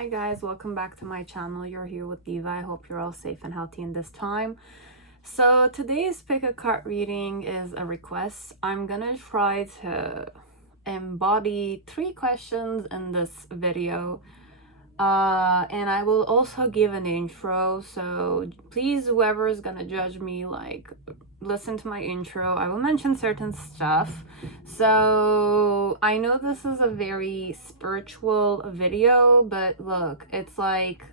Hi guys, welcome back to my channel. You're here with Diva. I hope you're all safe and healthy in this time. So today's pick a card reading is a request. I'm gonna try to embody 3 questions in this video. And I will also give an intro, so please, whoever is gonna judge me, listen to my intro. I will mention certain stuff. So I know this is a very spiritual video, but look, it's like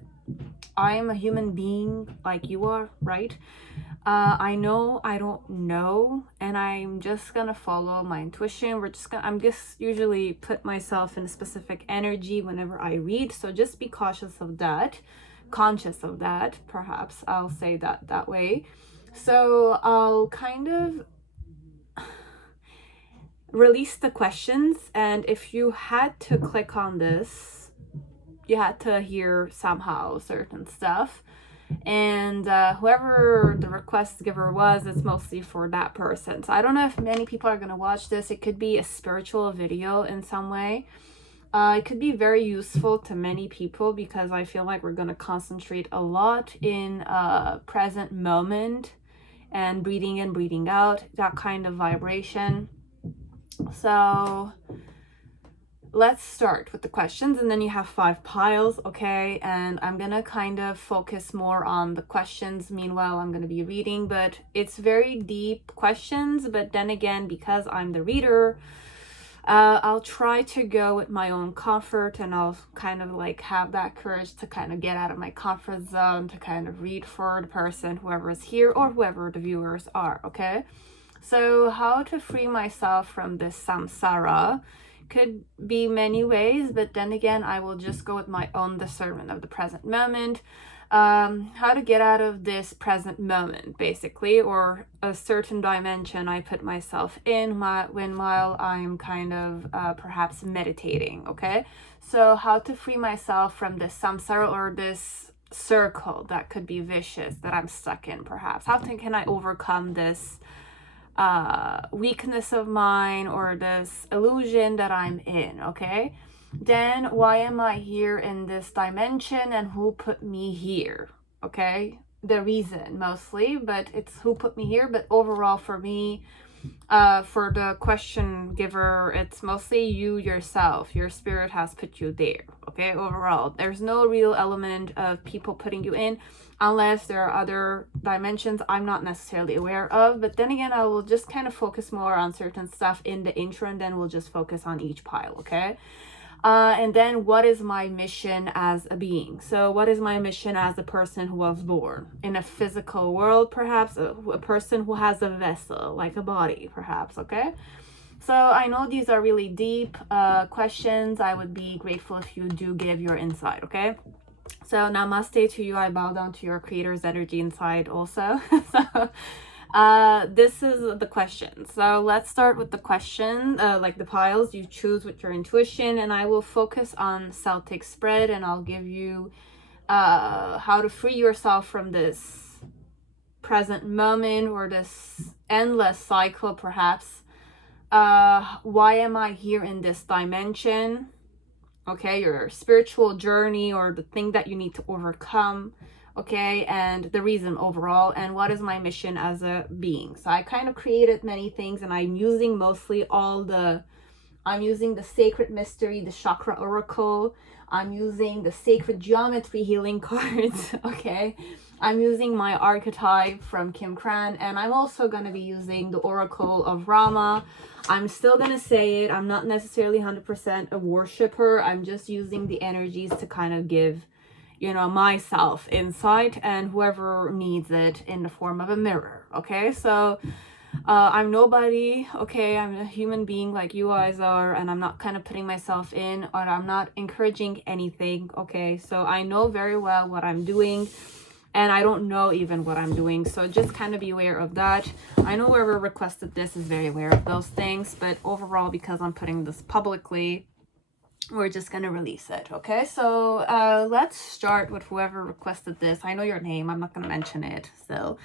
I'm a human being like you are, right? I know I don't know, and I'm just gonna follow my intuition. I'm just usually put myself in a specific energy whenever I read, so just be cautious of that, conscious of that, perhaps I'll say that way. So I'll kind of release the questions, and if you had to click on this, you had to hear somehow certain stuff. And whoever the request giver was, it's mostly for that person. So I don't know if many people are going to watch this. It could be a spiritual video in some way. It could be very useful to many people because I feel like we're going to concentrate a lot in present moment and breathing in, breathing out, that kind of vibration. So let's start with the questions, and then you have 5 piles, okay? And I'm gonna kind of focus more on the questions. Meanwhile, I'm gonna be reading, but it's very deep questions. But then again, because I'm the reader, I'll try to go with my own comfort, and I'll kind of like have that courage to kind of get out of my comfort zone to kind of read for the person, whoever is here or whoever the viewers are, okay? So how to free myself from this samsara could be many ways, but then again, I will just go with my own discernment of the present moment. How to get out of this present moment, basically, or a certain dimension I put myself in while I'm kind of perhaps meditating, okay? So how to free myself from this samsara, or this circle that could be vicious that I'm stuck in, perhaps. How can I overcome this weakness of mine, or this illusion that I'm in, okay? Then why am I here in this dimension, and who put me here, okay? The reason mostly, but it's who put me here. But overall, for me, for the question giver, it's mostly you yourself. Your spirit has put you there, okay? Overall, there's no real element of people putting you in, unless there are other dimensions I'm not necessarily aware of. But then again, I will just kind of focus more on certain stuff in the intro, and then we'll just focus on each pile, okay? And then what is my mission as a being? So what is my mission as a person who was born in a physical world, perhaps a person who has a vessel, like a body, perhaps, okay? So I know these are really deep questions. I would be grateful if you do give your insight, okay? So namaste to you. I bow down to your creator's energy inside also. So this is the question. So let's start with the question, like the piles. You choose with your intuition, and I will focus on Celtic spread, and I'll give you how to free yourself from this present moment, or this endless cycle, perhaps. Why am I here in this dimension? Okay, your spiritual journey, or the thing that you need to overcome, okay, and the reason overall, and what is my mission as a being. So I kind of created many things, and I'm using mostly I'm using the sacred mystery, the chakra oracle. I'm using the sacred geometry healing cards, okay? I'm using my archetype from Kim Cran, and I'm also going to be using the oracle of Rama. I'm still going to say it. I'm not necessarily 100% a worshiper. I'm just using the energies to kind of give, you know, myself insight, and whoever needs it in the form of a mirror, okay? So I'm nobody, okay? I'm a human being like you guys are, and I'm not kind of putting myself in, or I'm not encouraging anything, okay? So I know very well what I'm doing, and I don't know even what I'm doing, so just kind of be aware of that. I know whoever requested this is very aware of those things, but overall, because I'm putting this publicly, we're just gonna release it, okay? So let's start with whoever requested this. I know your name, I'm not gonna mention it, so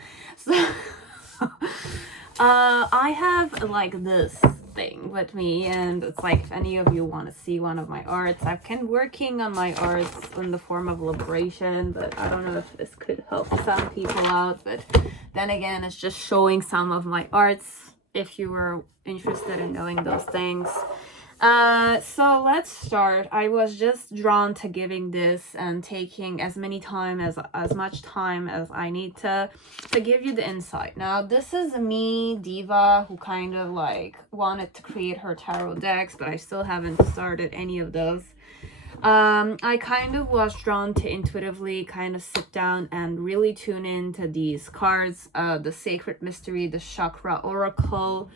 I have like this thing with me, and it's like, if any of you want to see one of my arts, I've been working on my arts in the form of liberation, but I don't know if this could help some people out. But then again, it's just showing some of my arts if you were interested in knowing those things. So let's start. I was just drawn to giving this and taking as much time as I need to give you the insight. Now, this is me, Diva, who kind of like wanted to create her tarot decks, but I still haven't started any of those. I kind of was drawn to intuitively kind of sit down and really tune into these cards, the Sacred Mystery, the Chakra Oracle,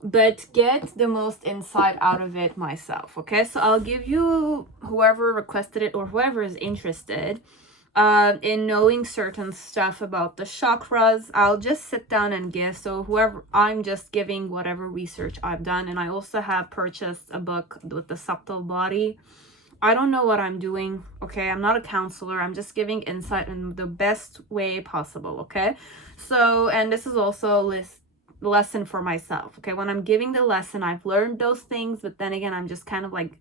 but get the most insight out of it myself. Okay, so I'll give you, whoever requested it or whoever is interested in knowing certain stuff about the chakras, I'll just sit down and give. So whoever, I'm just giving whatever research I've done. And I also have purchased a book with the subtle body. I don't know what I'm doing, okay? I'm not a counselor. I'm just giving insight in the best way possible, okay? So, and this is also a lesson for myself, okay? When I'm giving the lesson, I've learned those things, but then again, I'm just kind of like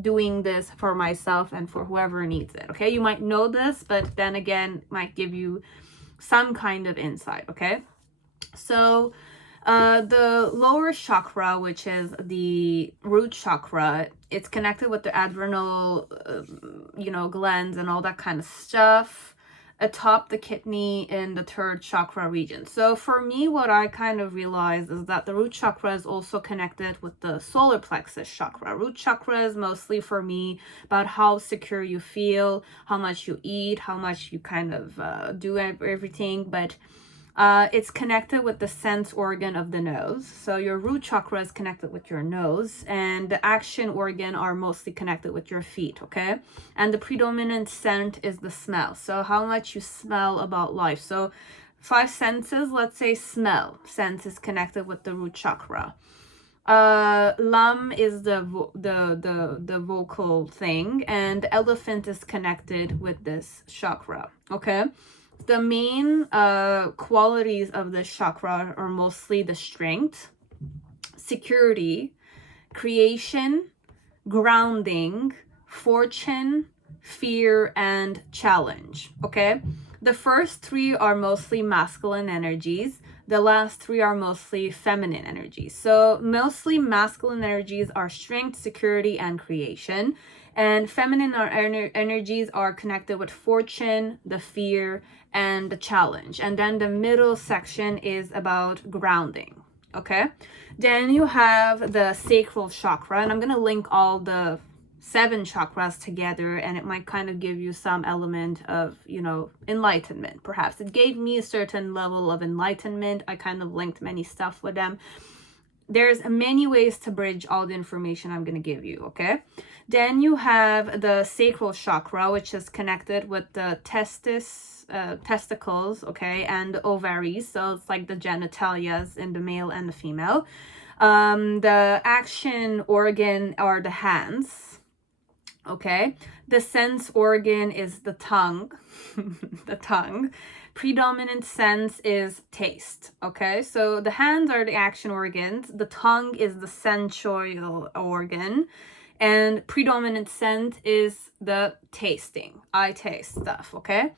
doing this for myself and for whoever needs it, okay? You might know this, but then again, might give you some kind of insight, okay? So the lower chakra, which is the root chakra, it's connected with the adrenal glands and all that kind of stuff, atop the kidney in the third chakra region. So for me, what I kind of realized is that the root chakra is also connected with the solar plexus chakra. Root chakra is mostly for me about how secure you feel, how much you eat, how much you kind of do everything, but it's connected with the sense organ of the nose. So your root chakra is connected with your nose, and the action organ are mostly connected with your feet, okay? And the predominant scent is the smell. So how much you smell about life. So 5 senses, let's say smell. Sense is connected with the root chakra. Lam is the vocal thing, and elephant is connected with this chakra, okay? The main qualities of this chakra are mostly the strength, security, creation, grounding, fortune, fear, and challenge, okay? The first 3 are mostly masculine energies. The last 3 are mostly feminine energies. So mostly masculine energies are strength, security, and creation. And feminine energies are connected with fortune, the fear, and the challenge. And then the middle section is about grounding, okay? Then you have the sacral chakra, and I'm going to link all the 7 chakras together, and it might kind of give you some element of, enlightenment, perhaps. It gave me a certain level of enlightenment. I kind of linked many stuff with them. There's many ways to bridge all the information I'm going to give you, okay? Then you have the sacral chakra, which is connected with the testicles, okay, and the ovaries. So it's like the genitalias in the male and the female. The action organ are the hands, okay? The sense organ is the tongue, the tongue. Predominant sense is taste, okay? So the hands are the action organs, the tongue is the sensual organ, and predominant scent is the tasting. I taste stuff, okay?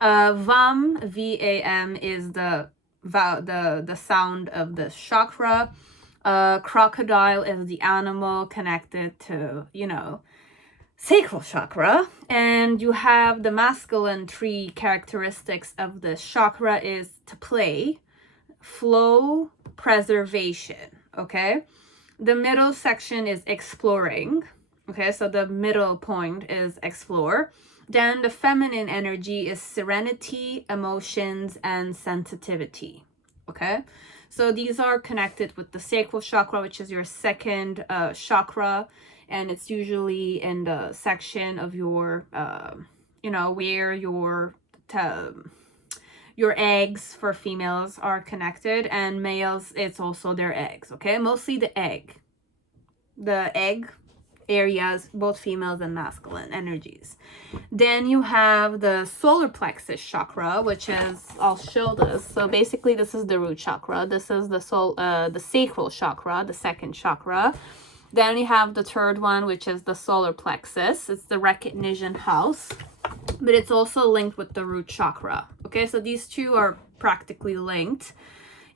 Vam, V-A-M, is the sound of the chakra. Crocodile is the animal connected to, sacral chakra. And you have the masculine 3 characteristics of the chakra is to play, flow, preservation, okay? The middle section is exploring, okay? So the middle point is explore. Then the feminine energy is serenity, emotions, and sensitivity, okay? So these are connected with the sacral chakra, which is your second chakra, and it's usually in the section of your, where your eggs for females are connected, and males, it's also their eggs, okay? Mostly the egg. The egg areas, both females and masculine energies. Then you have the solar plexus chakra, which is, I'll show this. So basically this is the root chakra. This is the sacral chakra, the second chakra. Then you have the third one, which is the solar plexus. It's the recognition house, but it's also linked with the root chakra. Okay, so these two are practically linked.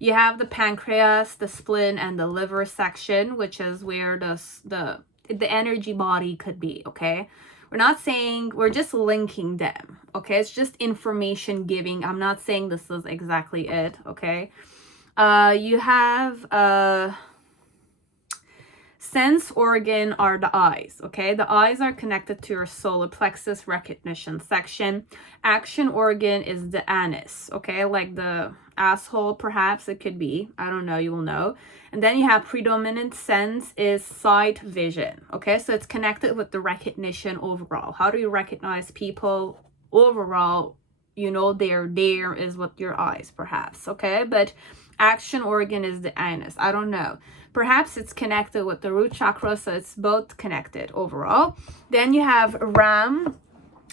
You have the pancreas, the spleen, and the liver section, which is where the energy body could be. Okay, we're not saying, we're just linking them. Okay, it's just information giving. I'm not saying this is exactly it. Okay, you have sense organ are the eyes. Okay, the eyes are connected to your solar plexus recognition section. Action organ is the anus. Okay, like the asshole, perhaps it could be, I don't know, you will know. And then you have predominant sense is sight vision. Okay, so it's connected with the recognition overall. How do you recognize people overall? You know, they're there is with your eyes, perhaps. Okay, but action organ is the anus. I don't know, perhaps it's connected with the root chakra, so it's both connected overall. Then you have ram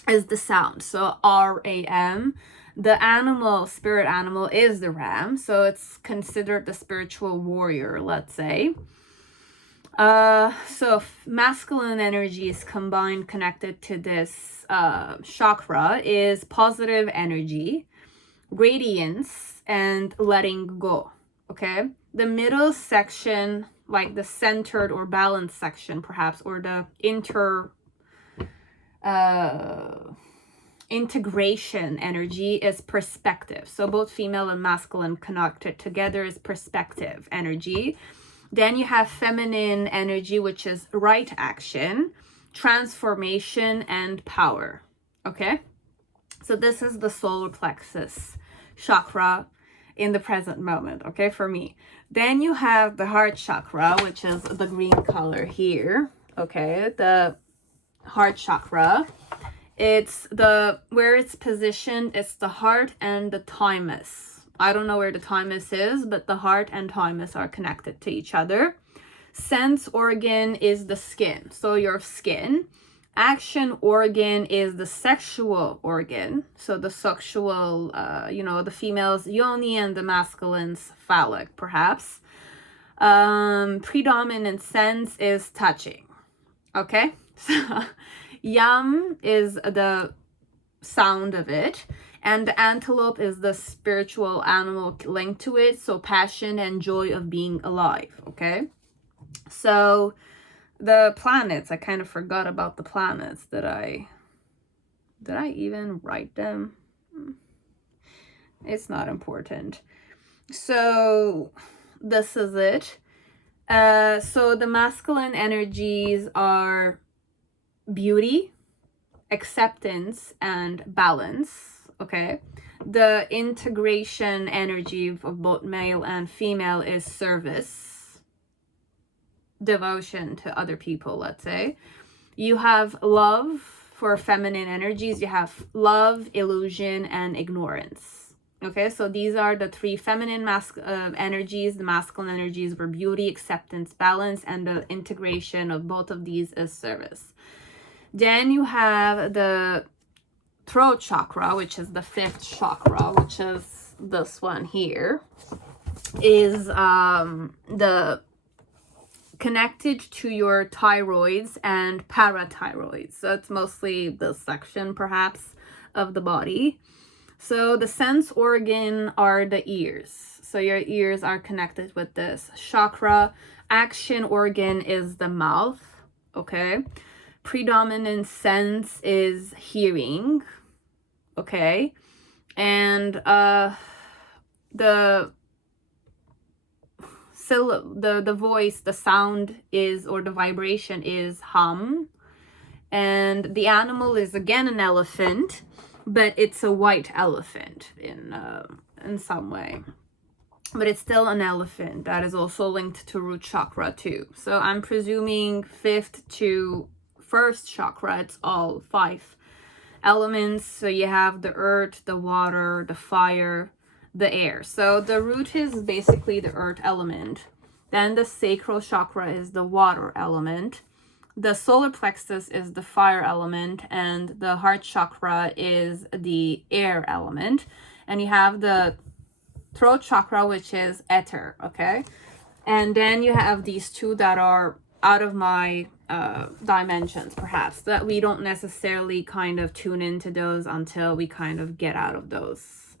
is the sound, so RAM. The animal, spirit animal, is the ram, so it's considered the spiritual warrior, let's say. So masculine energies combined connected to this chakra is positive energy, radiance, and letting go. Okay, the middle section, like the centered or balanced section, perhaps, or the integration energy is perspective. So both female and masculine connected together is perspective energy. Then you have feminine energy, which is right action, transformation, and power. Okay, so this is the solar plexus chakra in the present moment, okay, for me. Then you have the heart chakra, which is the green color here. Okay, the heart chakra, it's where it's positioned, it's the heart and the thymus. I don't know where the thymus is, but the heart and thymus are connected to each other. Sense organ is the skin, so your skin. Action organ is the sexual organ, so the sexual, the female's yoni and the masculine's phallic, perhaps. Predominant sense is touching. Okay, so yam is the sound of it, and the antelope is the spiritual animal linked to it, so passion and joy of being alive. Okay, so the planets, I kind of forgot about the planets. Did I even write them? It's not important. So this is it. So the masculine energies are beauty, acceptance, and balance. Okay, the integration energy of both male and female is service, devotion to other people, let's say. You have love for feminine energies. You have love, illusion, and ignorance. Okay, so these are the three feminine energies. The masculine energies were beauty, acceptance, balance, and the integration of both of these is service. Then you have the throat chakra, which is the fifth chakra, which is this one here, is the connected to your thyroids and parathyroids. So it's mostly this section, perhaps, of the body. So the sense organ are the ears. So your ears are connected with this chakra. Action organ is the mouth. Okay. Predominant sense is hearing. Okay. And the voice, the sound is, or the vibration is hum. And the animal is again an elephant, but it's a white elephant in some way. But it's still an elephant that is also linked to root chakra too. So I'm presuming fifth to first chakra, it's all 5 elements. So you have the earth, the water, the fire, the air. So the root is basically the earth element. Then the sacral chakra is the water element. the solar plexus is the fire element, and the heart chakra is the air element. And you have the throat chakra, which is ether, okay? And then you have these two that are out of my dimensions, perhaps, that we don't necessarily kind of tune into those until we kind of get out of those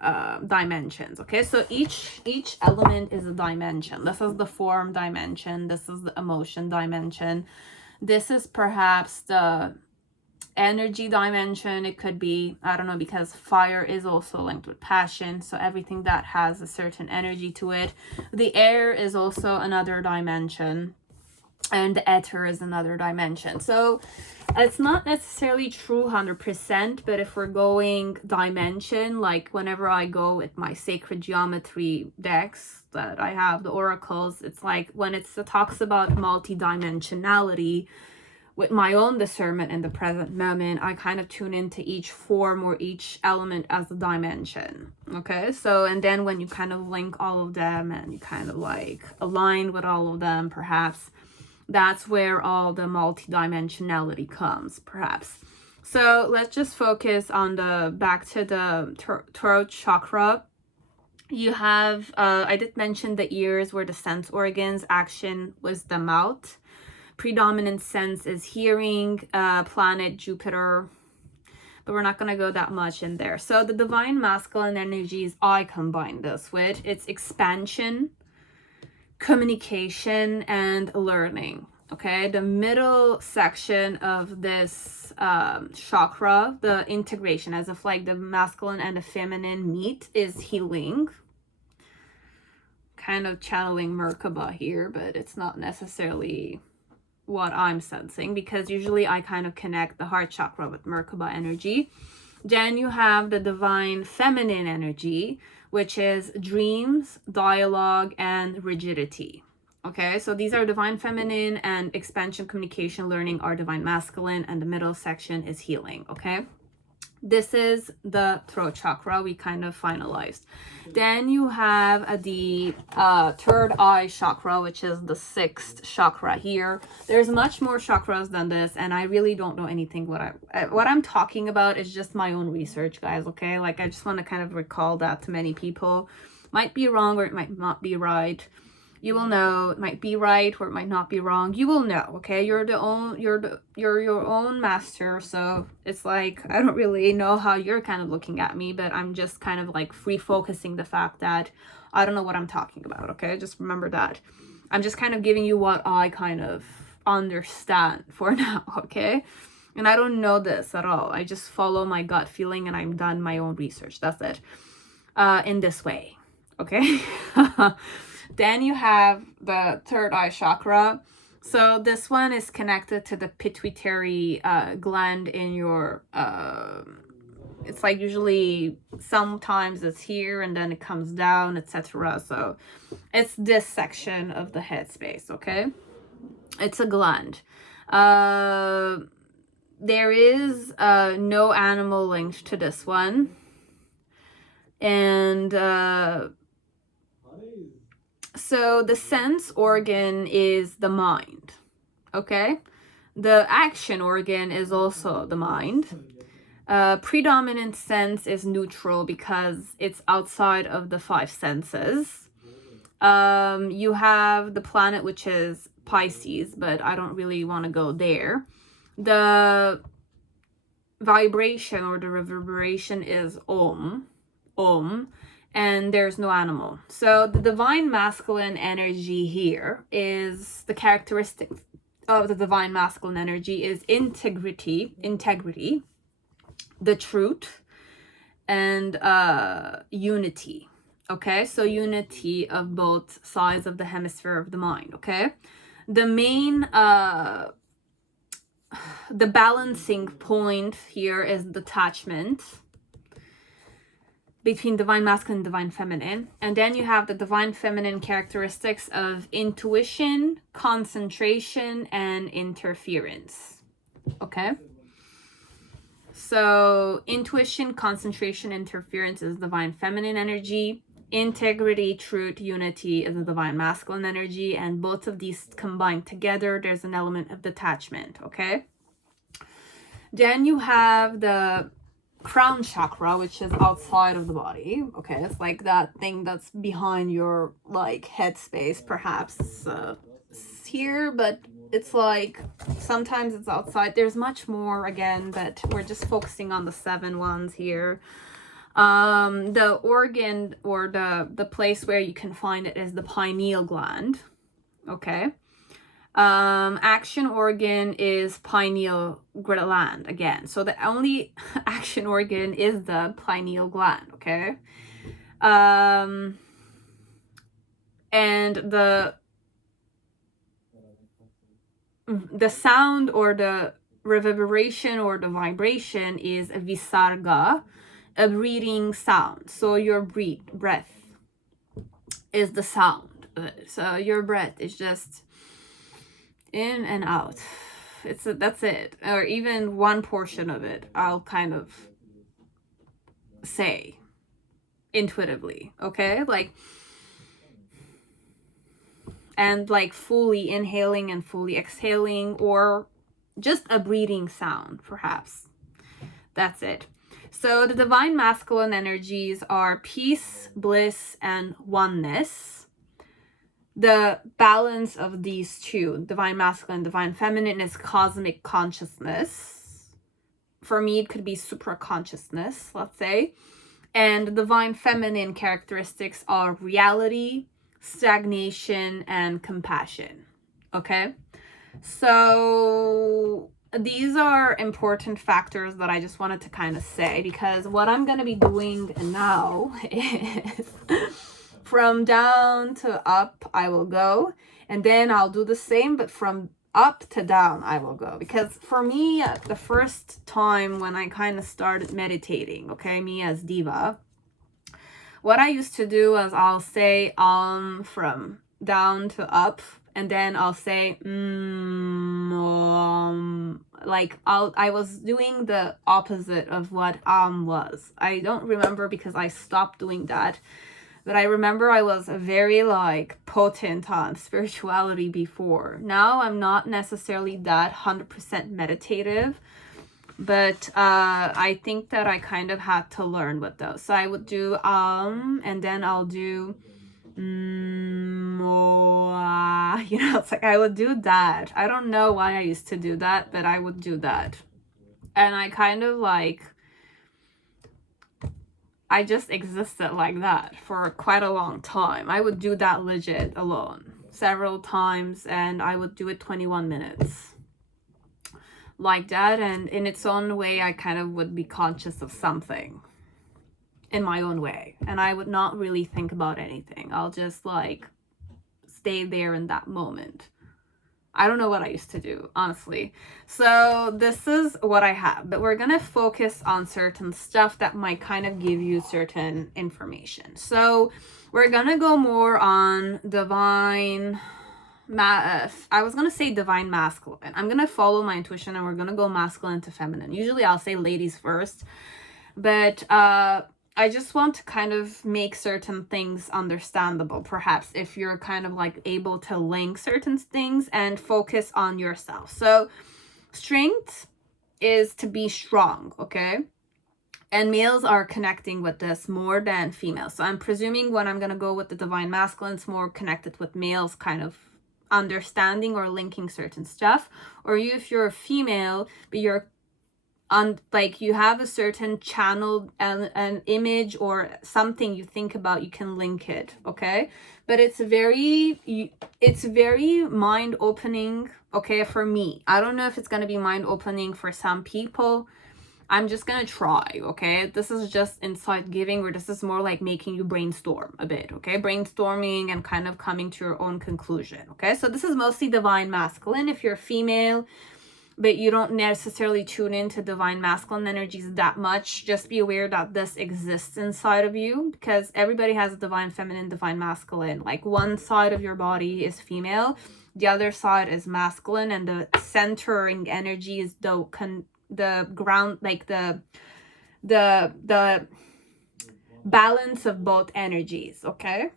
dimensions. Okay, so each element is a dimension. This is the form dimension, this is the emotion dimension, this is perhaps the energy dimension. It could be, I don't know, because fire is also linked with passion, so everything that has a certain energy to it. The air is also another dimension, and the ether is another dimension. So it's not necessarily true 100%, but if we're going dimension, like whenever I go with my sacred geometry decks that I have, the oracles, it's like when it talks about multi-dimensionality, with my own discernment in the present moment, I kind of tune into each form or each element as a dimension. Okay, so and then when you kind of link all of them and you kind of like align with all of them, perhaps that's where all the multidimensionality comes, perhaps. So let's just focus on the back to the throat chakra. You have, I did mention the ears were the sense organs, action was the mouth. Predominant sense is hearing, planet Jupiter, but we're not going to go that much in there. So the divine masculine energies I combine this with, it's expansion, communication, and learning. Okay, the middle section of this chakra, the integration, as if like the masculine and the feminine meet, is healing. Kind of channeling Merkaba here, but it's not necessarily what I'm sensing, because usually I kind of connect the heart chakra with Merkaba energy. Then you have the divine feminine energy, which is dreams, dialogue, and rigidity. Okay, so these are divine feminine, and expansion, communication, learning are divine masculine, and the middle section is healing. Okay, this is the throat chakra we kind of finalized. Then you have the third eye chakra, which is the sixth chakra here. There's much more chakras than this, and I really don't know anything. What I'm talking about is just my own research, guys. Okay, like I just want to kind of recall that to many people. Might be wrong or it might not be right. You will know. It might be right or it might not be wrong. You will know. Okay, you're your own master. So it's like I don't really know how you're kind of looking at me, but I'm just kind of like free focusing the fact that I don't know what I'm talking about. Okay, just remember that. I'm just kind of giving you what I kind of understand for now. Okay, and I don't know this at all. I just follow my gut feeling and I'm done my own research. That's it. In this way. Okay. Then you have the third eye chakra. So this one is connected to the pituitary gland in your, it's like usually sometimes it's here and then it comes down, etc. So it's this section of the head space, okay? It's a gland. There is no animal linked to this one. And so the sense organ is the mind, okay? The action organ is also the mind. Predominant sense is neutral because it's outside of the five senses. You have the planet, which is Pisces, but I don't really want to go there. The vibration or the reverberation is Om. And there's no animal. So the divine masculine energy here is the characteristic of the divine masculine energy is integrity, the truth, and unity. Okay, so unity of both sides of the hemisphere of the mind. Okay, the main the balancing point here is detachment between divine masculine and divine feminine. And then you have the divine feminine characteristics of intuition, concentration, and interference. Okay? So intuition, concentration, interference is divine feminine energy. integrity, truth, unity is the divine masculine energy, and both of these combined together, there's an element of detachment, okay? Then you have the crown chakra, which is outside of the body, okay? It's like that thing that's behind your like head space, perhaps it's here, but it's like sometimes it's outside. There's much more again, but we're just focusing on the 7 ones here. The organ or the place where you can find it is the pineal gland, okay? Action organ is pineal gland again. So the only action organ is the pineal gland, okay? And the sound or the reverberation or the vibration is a visarga, a breathing sound. So your breath is the sound. So your breath is just in and out. That's it. Or even one portion of it, I'll kind of say intuitively, okay? Like, and like fully inhaling and fully exhaling, or just a breathing sound, perhaps. That's it. So the divine masculine energies are peace, bliss, and oneness. The balance of these two, divine masculine, divine feminine, is cosmic consciousness. For me, it could be supra consciousness, let's say. And divine feminine characteristics are reality, stagnation, and compassion. Okay? So these are important factors that I just wanted to kind of say, because what I'm going to be doing now is from down to up I will go, and then I'll do the same, but from up to down I will go. Because for me, the first time when I kind of started meditating, okay, me as Diva, what I used to do is I'll say from down to up, and then I'll say like I was doing the opposite of what was. I don't remember because I stopped doing that, but I remember I was very like potent on spirituality before. Now I'm not necessarily that 100% meditative, but I think that I kind of had to learn with those. So I would do and then I'll do you know, it's like I would do that. I don't know why I used to do that, but I would do that. And I kind of like, I just existed like that for quite a long time. I would do that legit alone several times, and I would do it 21 minutes like that. And in its own way, I kind of would be conscious of something in my own way, and I would not really think about anything. I'll just like stay there in that moment. I don't know what I used to do, honestly. So this is what I have, but we're gonna focus on certain stuff that might kind of give you certain information. So we're gonna go more on divine I was gonna say divine masculine. I'm gonna follow my intuition, and we're gonna go masculine to feminine. Usually I'll say ladies first, but I just want to kind of make certain things understandable, perhaps, if you're kind of like able to link certain things and focus on yourself. So strength is to be strong, okay? And males are connecting with this more than females. So I'm presuming when I'm going to go with the divine masculine, it's more connected with males kind of understanding or linking certain stuff. Or you, if you're a female, but you're like you have a certain channel and an image or something you think about, you can link it, okay? But it's very mind opening, okay, for me. I don't know if it's going to be mind opening for some people. I'm just gonna try, okay? This is just insight giving, or this is more like making you brainstorm a bit, okay? Brainstorming and kind of coming to your own conclusion, okay? So this is mostly divine masculine. If you're female but you don't necessarily tune into divine masculine energies that much, just be aware that this exists inside of you, because everybody has a divine feminine, divine masculine. Like one side of your body is female, the other side is masculine, and the centering energy is the ground, like the balance of both energies, okay?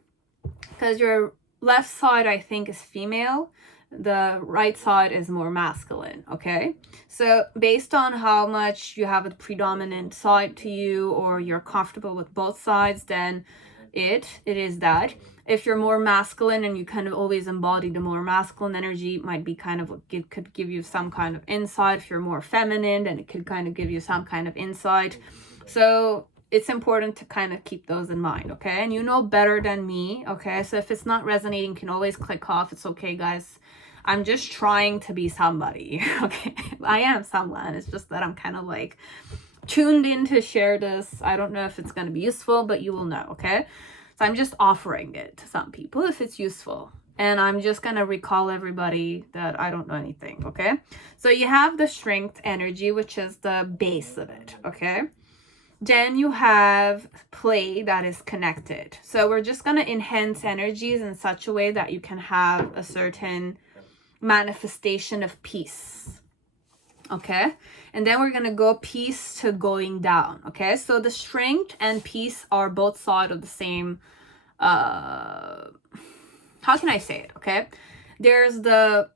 Because your left side, I think, is female. The right side is more masculine, okay? So based on how much you have a predominant side to you, or you're comfortable with both sides, then it is that. If you're more masculine and you kind of always embody the more masculine energy, it might be kind of, it could give you some kind of insight. If you're more feminine, then it could kind of give you some kind of insight. So it's important to kind of keep those in mind, okay? And you know better than me, okay? So if it's not resonating, you can always click off. It's okay, guys. I'm just trying to be somebody, okay? I am someone. It's just that I'm kind of like tuned in to share this. I don't know if it's going to be useful, but you will know, okay? So I'm just offering it to some people if it's useful. And I'm just going to recall everybody that I don't know anything, okay? So you have the strength energy, which is the base of it, okay? Then you have play that is connected. So we're just going to enhance energies in such a way that you can have a certain manifestation of peace, okay? And then we're going to go peace to going down, okay? So the strength and peace are both sides of the same, how can I say it, okay? There's the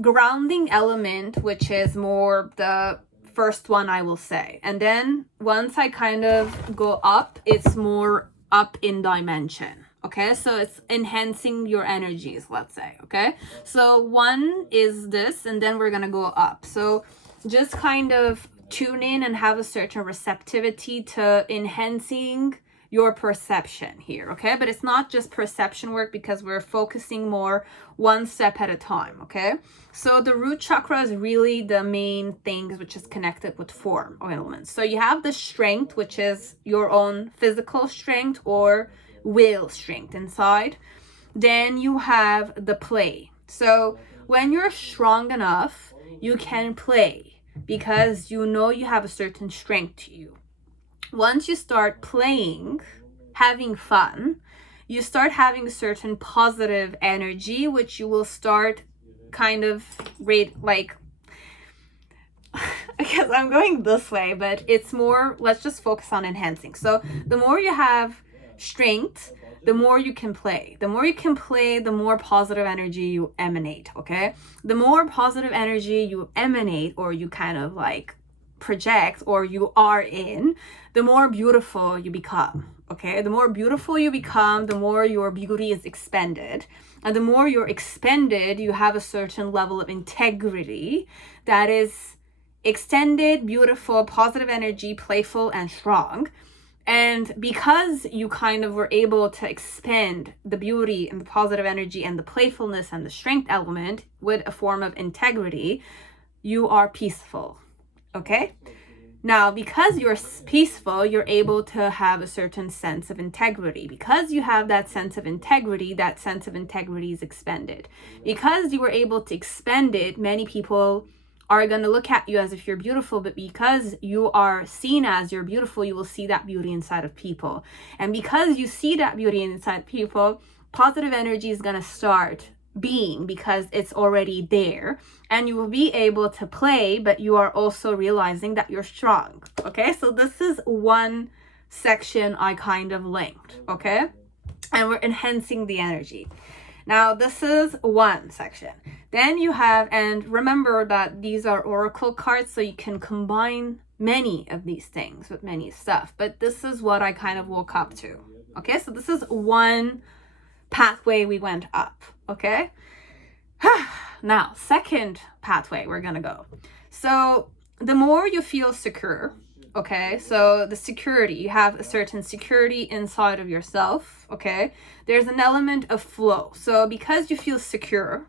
grounding element, which is more the first one I will say. And then once I kind of go up, it's more up in dimension. Okay, so it's enhancing your energies, let's say, okay? So one is this, and then we're gonna go up. So just kind of tune in and have a certain receptivity to enhancing your perception here, okay? But it's not just perception work, because we're focusing more one step at a time, okay? So the root chakra is really the main thing, which is connected with form elements. So you have the strength, which is your own physical strength or will strength inside. Then you have the play. So when you're strong enough, you can play because you know you have a certain strength to you. Once you start playing, having fun, you start having a certain positive energy, which you will start kind of like, because I'm going this way, but it's more, let's just focus on enhancing. So the more you have strength, the more you can play. The more you can play, the more positive energy you emanate, okay? The more positive energy you emanate, or you kind of like project, or you are in, the more beautiful you become, okay? The more beautiful you become, the more your beauty is expanded. And the more you're expanded, you have a certain level of integrity that is extended, beautiful, positive energy, playful, and strong. And because you kind of were able to expand the beauty and the positive energy and the playfulness and the strength element with a form of integrity, you are peaceful, okay? Now, because you're peaceful, you're able to have a certain sense of integrity. Because you have that sense of integrity is expanded. Because you were able to expand it, many people are going to look at you as if you're beautiful, but because you are seen as you're beautiful, you will see that beauty inside of people. And because you see that beauty inside people, positive energy is going to start being, because it's already there, and you will be able to play, but you are also realizing that you're strong, okay? So this is one section I kind of linked, okay? And we're enhancing the energy. Now, this is one section. Then you have, and remember that these are oracle cards, so you can combine many of these things with many stuff. But this is what I kind of woke up to. Okay, so this is one pathway we went up. Okay. Now, second pathway we're going to go. So the more you feel secure, okay, so the security, you have a certain security inside of yourself, okay, there's an element of flow. So because you feel secure,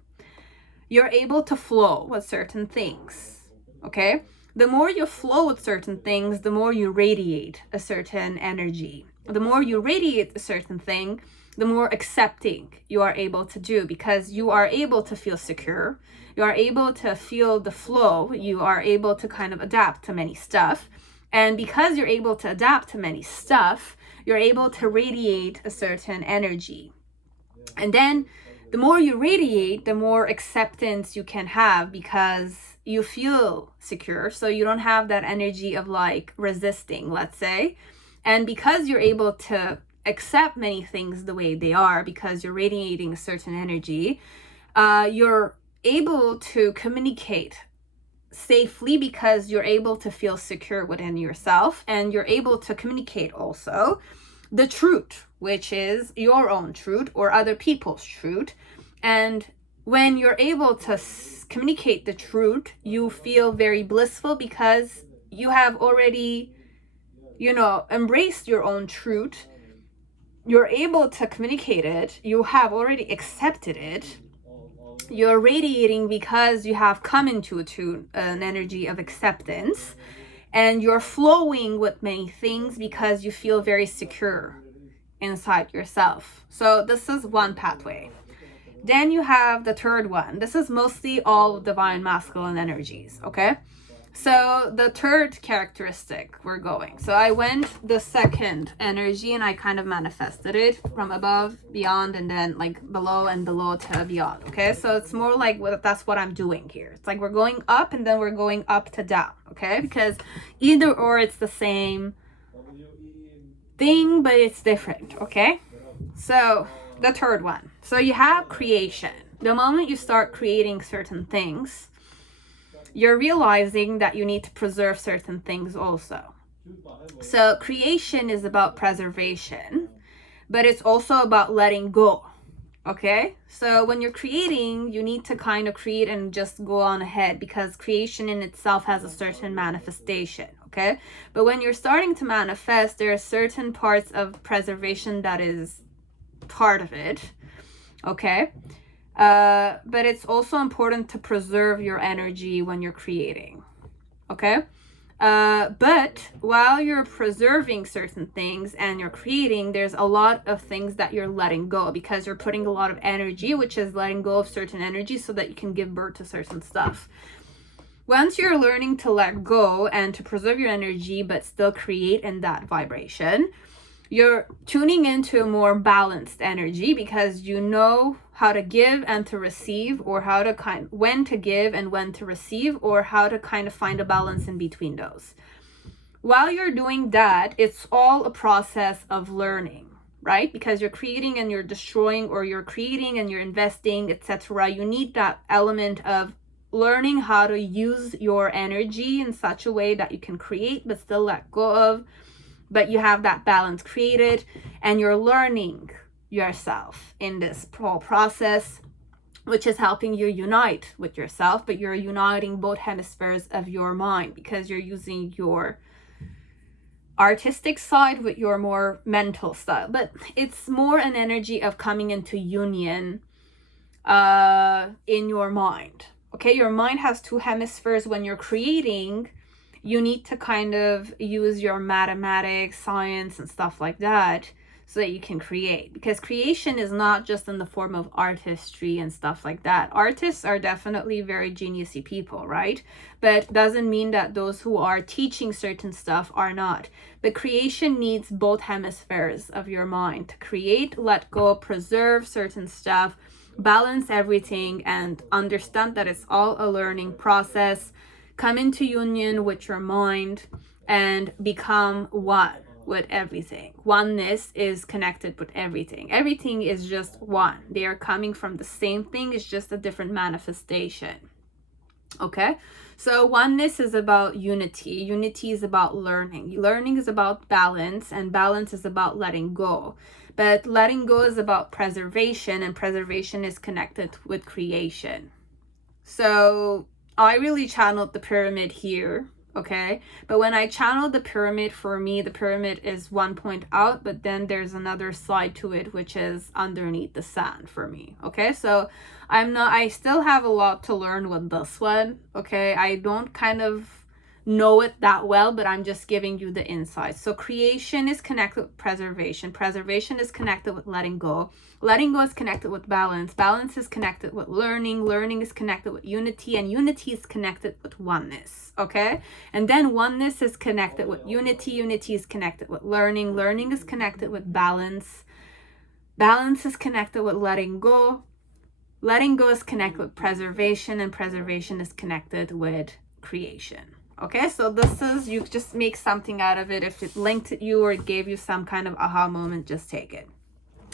you're able to flow with certain things, okay? The more you flow with certain things, the more you radiate a certain energy. The more you radiate a certain thing, the more accepting you are able to do, because you are able to feel secure. You are able to feel the flow. You are able to kind of adapt to many stuff. And because you're able to adapt to many stuff, you're able to radiate a certain energy. And then the more you radiate, the more acceptance you can have, because you feel secure. So you don't have that energy of like resisting, let's say. And because you're able to accept many things the way they are, because you're radiating a certain energy, you're able to communicate safely because you're able to feel secure within yourself, and you're able to communicate also the truth, which is your own truth or other people's truth. And when you're able to communicate the truth, you feel very blissful because you have already, embraced your own truth. You're able to communicate it. You have already accepted it. You're radiating because you have come into an energy of acceptance, and you're flowing with many things because you feel very secure inside yourself. So this is one pathway. Then you have the third one. This is mostly all divine masculine energies, okay? So the third characteristic we're going. So I went the second energy and I kind of manifested it from above, beyond, and then like below and below to beyond, okay? So it's more like that's what I'm doing here. It's like we're going up and then we're going up to down, okay? Because either or it's the same thing, but it's different, okay? So the third one. So you have creation. The moment you start creating certain things, you're realizing that you need to preserve certain things also. So creation is about preservation, but it's also about letting go, okay? So when you're creating, you need to kind of create and just go on ahead, because creation in itself has a certain manifestation, okay? But when you're starting to manifest, there are certain parts of preservation that is part of it, okay? But it's also important to preserve your energy when you're creating, okay? But while you're preserving certain things and you're creating, there's a lot of things that you're letting go, because you're putting a lot of energy, which is letting go of certain energy so that you can give birth to certain stuff. Once you're learning to let go and to preserve your energy but still create in that vibration, you're tuning into a more balanced energy, because you know how to give and to receive, or how to when to give and when to receive, or how to kind of find a balance in between those. While you're doing that, it's all a process of learning, right? Because you're creating and you're destroying, or you're creating and you're investing, etc. You need that element of learning how to use your energy in such a way that you can create but still let go of, but you have that balance created, and you're learning yourself in this whole process, which is helping you unite with yourself, but you're uniting both hemispheres of your mind, because you're using your artistic side with your more mental side. But it's more an energy of coming into union in your mind, okay? Your mind has two hemispheres. When you're creating, you need to kind of use your mathematics, science, and stuff like that so that you can create. Because creation is not just in the form of artistry and stuff like that. Artists are definitely very geniusy people, right? But doesn't mean that those who are teaching certain stuff are not. But creation needs both hemispheres of your mind to create, let go, preserve certain stuff, balance everything, and understand that it's all a learning process. Come into union with your mind and become one with everything. Oneness is connected with everything. Everything is just one. They are coming from the same thing. It's just a different manifestation. Okay? So oneness is about unity. Unity is about learning. Learning is about balance, and balance is about letting go. But letting go is about preservation, and preservation is connected with creation. So I really channeled the pyramid here, okay? But when I channeled the pyramid, for me, the pyramid is one point out, but then there's another side to it, which is underneath the sand for me, okay? So I still have a lot to learn with this one, okay? I don't kind of know it that well, but I'm just giving you the insights. So creation is connected with preservation. Preservation is connected with letting go. Letting go is connected with balance. Balance is connected with learning. Learning is connected with unity, and unity is connected with oneness, okay? And then oneness is connected with unity. Unity is connected with learning. Learning is connected with balance. Balance is connected with letting go. Letting go is connected with preservation, and preservation is connected with creation. Okay, so this is, you just make something out of it. If it linked you or it gave you some kind of aha moment, just take it.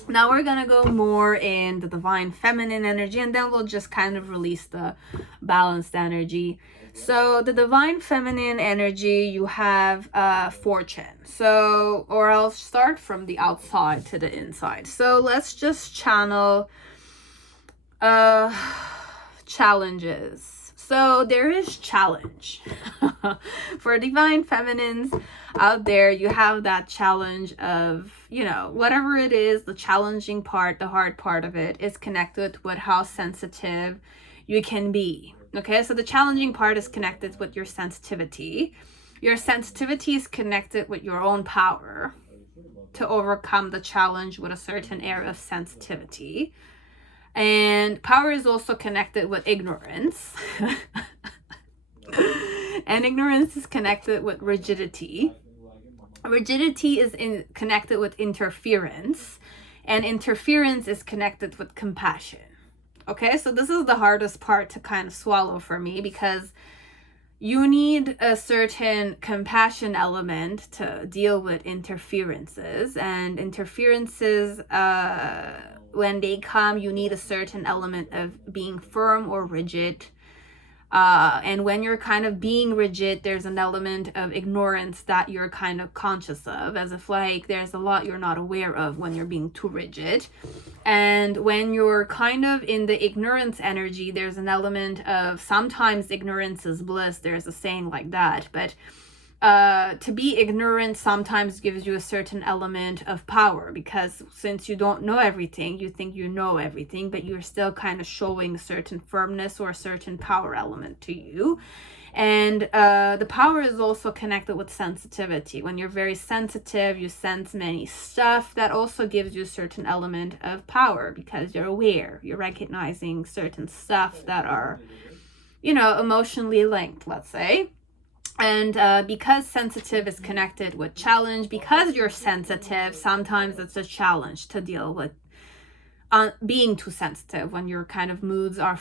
Now we're gonna go more in the divine feminine energy, and then we'll just kind of release the balanced energy. So the divine feminine energy, you have fortune. So, or I'll start from the outside to the inside. So let's just channel challenges. So there is challenge. For divine feminines out there, you have that challenge of, you know, whatever it is, the challenging part, the hard part of it is connected with how sensitive you can be. Okay, so the challenging part is connected with your sensitivity. Your sensitivity is connected with your own power to overcome the challenge with a certain area of sensitivity. And power is also connected with ignorance. And ignorance is connected with rigidity. Rigidity is connected with interference. And interference is connected with compassion. Okay, so this is the hardest part to kind of swallow for me, because you need a certain compassion element to deal with interferences. And interferences, when they come, you need a certain element of being firm or rigid. And when you're kind of being rigid, there's an element of ignorance that you're kind of conscious of, as if like there's a lot you're not aware of when you're being too rigid. And when you're kind of in the ignorance energy, there's an element of sometimes ignorance is bliss. There's a saying like that. But to be ignorant sometimes gives you a certain element of power, because since you don't know everything, you think you know everything, but you're still kind of showing a certain firmness or a certain power element to you. And the power is also connected with sensitivity. When you're very sensitive, you sense many stuff. That also gives you a certain element of power, because you're aware, you're recognizing certain stuff that are, you know, emotionally linked, let's say. And because sensitive is connected with challenge, because you're sensitive, sometimes it's a challenge to deal with being too sensitive when your kind of moods are,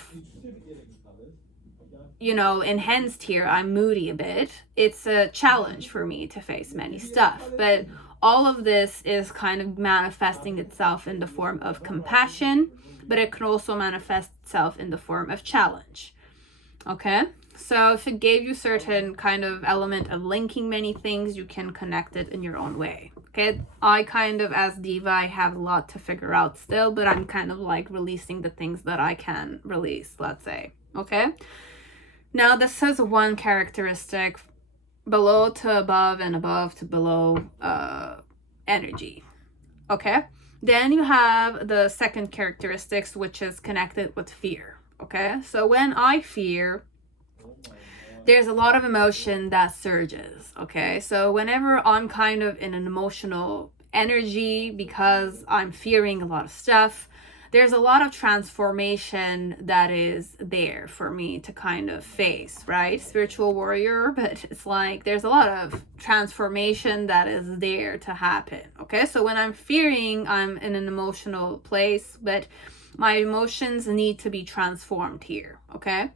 you know, enhanced here. I'm moody a bit. It's a challenge for me to face many stuff. But all of this is kind of manifesting itself in the form of compassion, but it can also manifest itself in the form of challenge. Okay? So if it gave you certain kind of element of linking many things, you can connect it in your own way. Okay, I kind of, as Diva, I have a lot to figure out still, but I'm kind of like releasing the things that I can release, let's say. Okay, now this is one characteristic, below to above and above to below energy. Okay, then you have the second characteristics, which is connected with fear. Okay, so when I fear, there's a lot of emotion that surges. Okay, so whenever I'm kind of in an emotional energy because I'm fearing a lot of stuff, there's a lot of transformation that is there for me to kind of face, right? Spiritual warrior, but it's like there's a lot of transformation that is there to happen. Okay, so when I'm fearing, I'm in an emotional place, but my emotions need to be transformed here. Okay,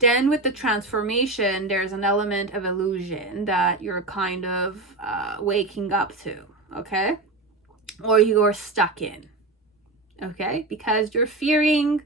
then with the transformation, there's an element of illusion that you're kind of waking up to, okay? Or you're stuck in, okay? Because you're fearing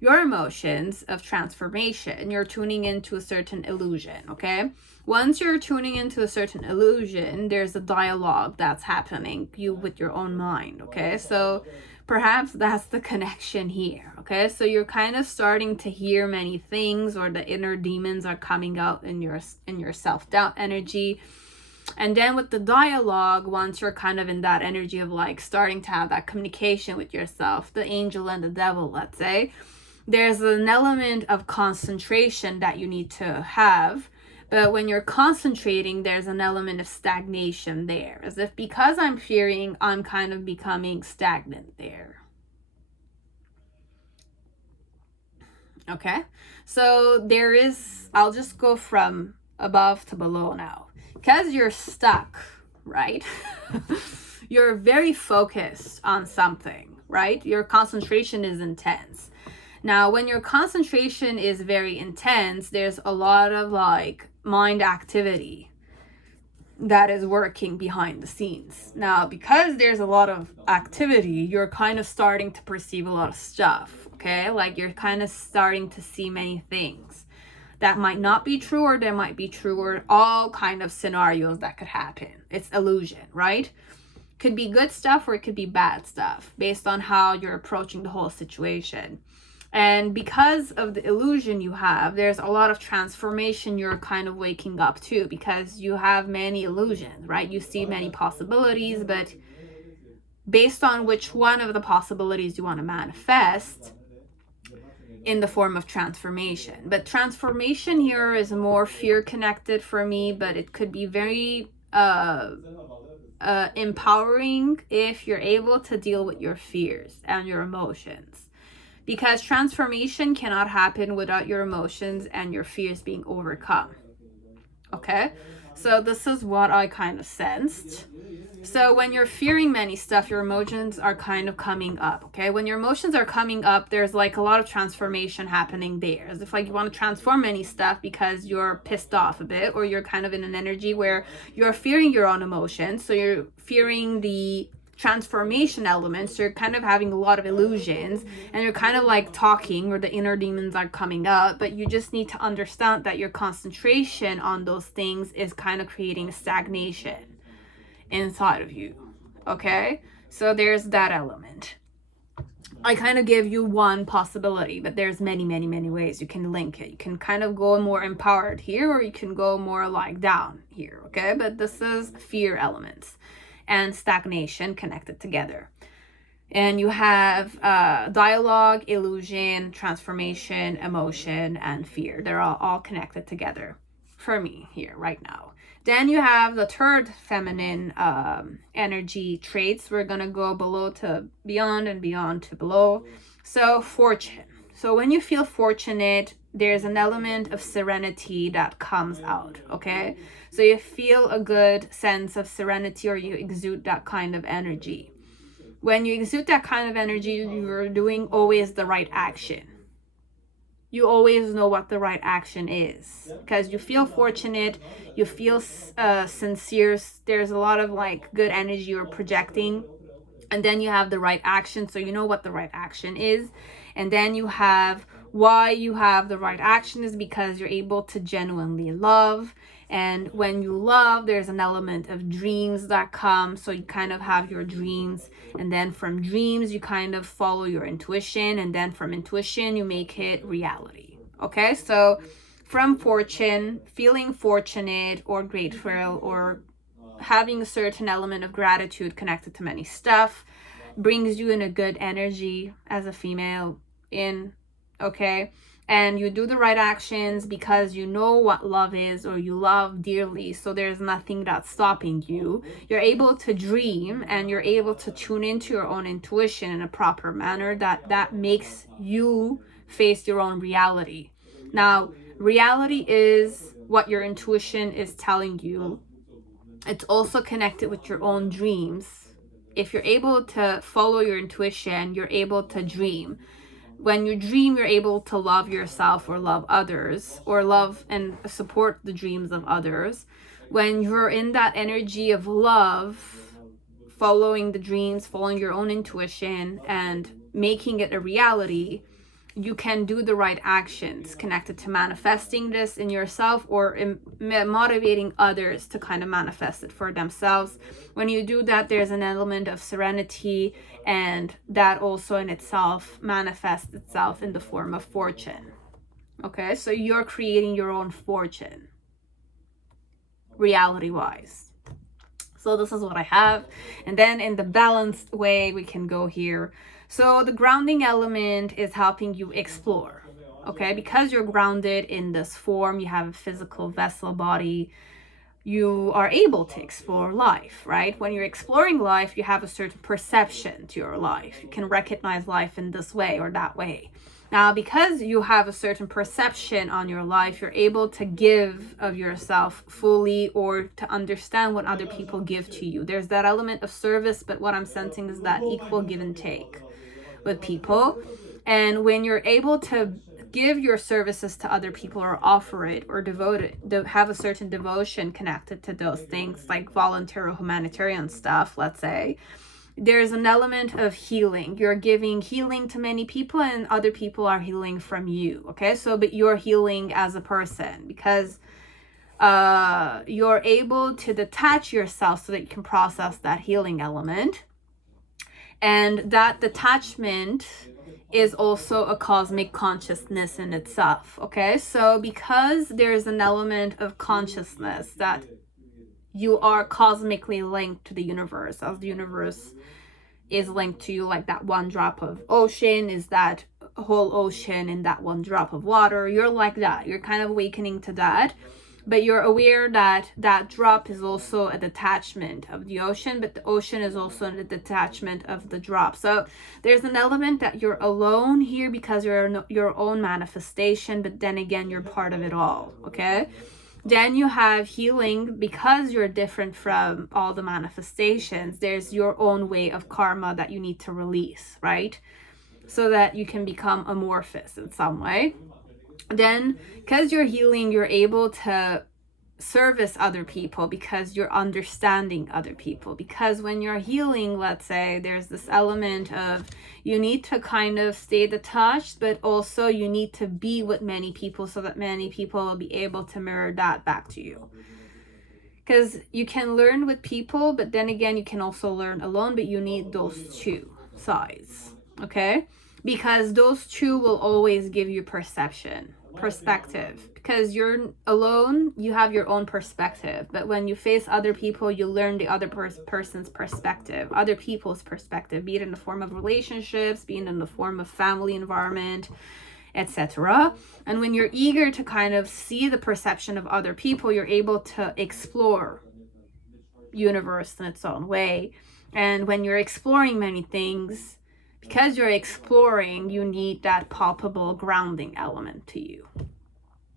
your emotions of transformation. You're tuning into a certain illusion, okay? Once you're tuning into a certain illusion, there's a dialogue that's happening you with your own mind, okay? So perhaps that's the connection here, okay? So you're kind of starting to hear many things, or the inner demons are coming out in your self-doubt energy. And then with the dialogue, once you're kind of in that energy of like starting to have that communication with yourself, the angel and the devil, let's say, there's an element of concentration that you need to have. But when you're concentrating, there's an element of stagnation there. As if because I'm fearing, I'm kind of becoming stagnant there. Okay? So there is, I'll just go from above to below now. Because you're stuck, right? You're very focused on something, right? Your concentration is intense. Now, when your concentration is very intense, there's a lot of like mind activity that is working behind the scenes. Now, because there's a lot of activity, you're kind of starting to perceive a lot of stuff, okay? Like you're kind of starting to see many things that might not be true, or they might be true, or all kind of scenarios that could happen. It's illusion, right? Could be good stuff or it could be bad stuff based on how you're approaching the whole situation. And because of the illusion you have, there's a lot of transformation you're kind of waking up to, because you have many illusions, right? You see many possibilities, but based on which one of the possibilities you want to manifest in the form of transformation. But transformation here is more fear connected for me, but it could be very empowering if you're able to deal with your fears and your emotions. Because transformation cannot happen without your emotions and your fears being overcome. Okay? So this is what I kind of sensed. So when you're fearing many stuff, your emotions are kind of coming up. Okay? When your emotions are coming up, there's like a lot of transformation happening there. As if like you want to transform many stuff because you're pissed off a bit, or you're kind of in an energy where you're fearing your own emotions. So you're fearing the transformation elements, you're kind of having a lot of illusions, and you're kind of like talking, or the inner demons are coming up, but you just need to understand that your concentration on those things is kind of creating stagnation inside of you. Okay, so there's that element. I kind of give you one possibility, but there's many ways you can link it. You can kind of go more empowered here, or you can go more like down here. Okay, but this is fear elements and stagnation connected together. And you have dialogue, illusion, transformation, emotion, and fear. They're all connected together for me here right now. Then you have the third feminine energy traits. We're going to go below to beyond, and beyond to below. So fortune. So when you feel fortunate, there's an element of serenity that comes out, okay? So you feel a good sense of serenity, or you exude that kind of energy. When you exude that kind of energy, you're doing always the right action. You always know what the right action is, because you feel fortunate, you feel sincere. There's a lot of like good energy you're projecting. And then you have the right action, so you know what the right action is. And then you have why you have the right action is because you're able to genuinely love. And when you love, there's an element of dreams that come. So you kind of have your dreams, and then from dreams you kind of follow your intuition, and then from intuition you make it reality. Okay, so from fortune, feeling fortunate or grateful, or having a certain element of gratitude connected to many stuff, brings you in a good energy as a female in, okay? And you do the right actions because you know what love is, or you love dearly, so there's nothing that's stopping you. You're able to dream, and you're able to tune into your own intuition in a proper manner that makes you face your own reality. Now, reality is what your intuition is telling you. It's also connected with your own dreams. If you're able to follow your intuition, you're able to dream. When you dream, you're able to love yourself or love others, or love and support the dreams of others. When you're in that energy of love, following the dreams, following your own intuition, and making it a reality, you can do the right actions connected to manifesting this in yourself, or in motivating others to kind of manifest it for themselves. When you do that, there's an element of serenity, and that also in itself manifests itself in the form of fortune. Okay, so you're creating your own fortune, reality-wise. So this is what I have. And then in the balanced way, we can go here. So the grounding element is helping you explore, okay? Because you're grounded in this form, you have a physical vessel body, you are able to explore life, right? When you're exploring life, you have a certain perception to your life. You can recognize life in this way or that way. Now, because you have a certain perception on your life, you're able to give of yourself fully, or to understand what other people give to you. There's that element of service, but what I'm sensing is that equal give and take with people. And when you're able to give your services to other people or offer it or devote it, have a certain devotion connected to those things, like volunteer or humanitarian stuff, let's say, there's an element of healing. You're giving healing to many people and other people are healing from you. Okay, so but you're healing as a person because you're able to detach yourself so that you can process that healing element. And that detachment is also a cosmic consciousness in itself. Okay, so because there's an element of consciousness that you are cosmically linked to the universe, as the universe is linked to you, like that one drop of ocean is that whole ocean in that one drop of water. You're like that. You're kind of awakening to that, but you're aware that that drop is also a detachment of the ocean, but the ocean is also a detachment of the drop. So there's an element that you're alone here because you're your own manifestation, but then again, you're part of it all. Okay, then you have healing because you're different from all the manifestations. There's your own way of karma that you need to release, right? So that you can become amorphous in some way. Then, because you're healing, you're able to service other people because you're understanding other people. Because when you're healing, let's say, there's this element of you need to kind of stay detached, but also you need to be with many people so that many people will be able to mirror that back to you. Because you can learn with people, but then again, you can also learn alone, but you need those two sides, okay? Because those two will always give you perspective. Because you're alone, you have your own perspective, but when you face other people, you learn the other person's perspective, other people's perspective, be it in the form of relationships, be it in the form of family environment, etc. And when you're eager to kind of see the perception of other people, you're able to explore universe in its own way. And when you're exploring many things, because you're exploring, you need that palpable grounding element to you.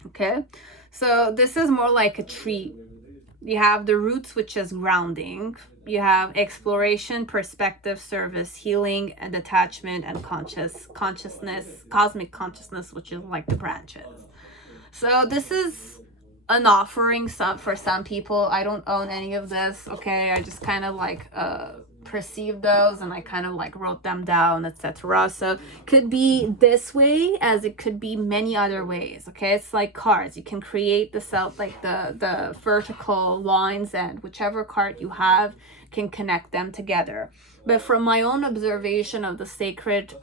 Okay, so this is more like a tree. You have the roots, which is grounding. You have exploration, perspective, service, healing, and detachment, and consciousness, cosmic consciousness, which is like the branches. So this is an offering for some people. I don't own any of this. Okay, I just kind of like perceived those and I kind of like wrote them down, etc. So could be this way as it could be many other ways. Okay, it's like cards. You can create the self, like the vertical lines, and whichever card you have can connect them together. But from my own observation of the sacred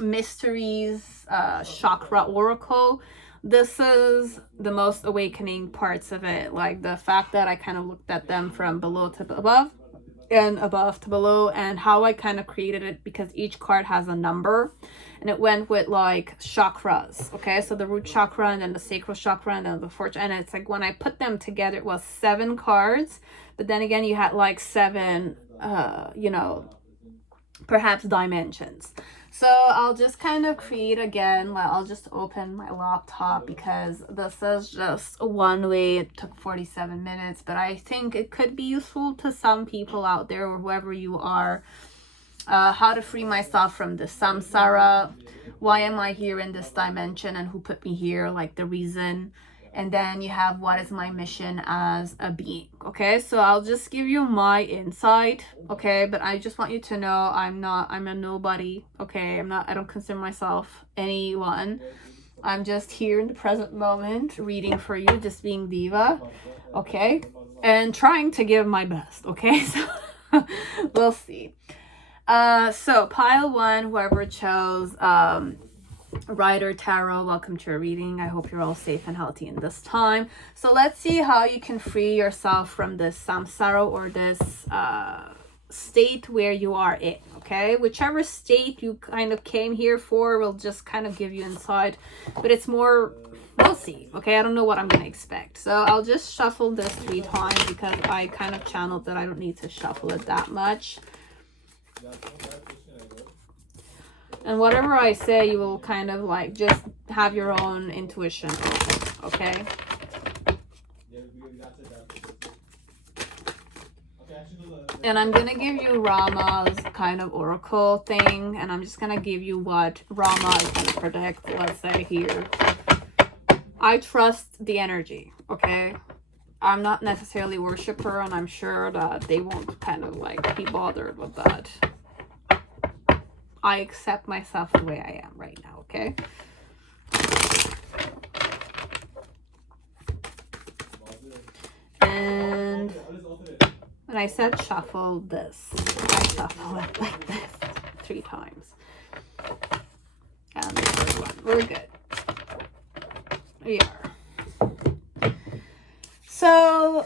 mysteries chakra oracle, this is the most awakening parts of it, like the fact that I kind of looked at them from below to above and above to below, and how I kind of created it because each card has a number and it went with like chakras. Okay, so the root chakra and then the sacral chakra and then the fourth, and it's like when I put them together it was 7 cards, but then again you had like 7 perhaps dimensions. So I'll just kind of create again. I'll just open my laptop because this is just one way. It took 47 minutes, but I think it could be useful to some people out there or whoever you are. How to free myself from the samsara. Why am I here in this dimension and who put me here? Like the reason. And then you have what is my mission as a being. Okay, so I'll just give you my insight. Okay, but I just want you to know I'm a nobody. Okay, I don't consider myself anyone. I'm just here in the present moment reading for you, just being Diva. Okay, and trying to give my best. Okay, so we'll see. So pile 1, whoever chose Rider Tarot, welcome to your reading. I hope you're all safe and healthy in this time. So let's see how you can free yourself from this samsara or this state where you are in. Okay, whichever state you kind of came here for will just kind of give you insight, but it's more, we'll see. Okay, I don't know what I'm gonna expect, so I'll just shuffle this 3 times because I kind of channeled that I don't need to shuffle it that much. And whatever I say, you will kind of like just have your own intuition, okay? And I'm gonna give you Rama's kind of oracle thing, and I'm just gonna give you what Rama is gonna predict, let's say here. I trust the energy, okay? I'm not necessarily a worshiper, and I'm sure that they won't kind of like be bothered with that. I accept myself the way I am right now, okay? And when I said shuffle this, I shuffle it like this 3 times. And the third one, we're good. We are. So,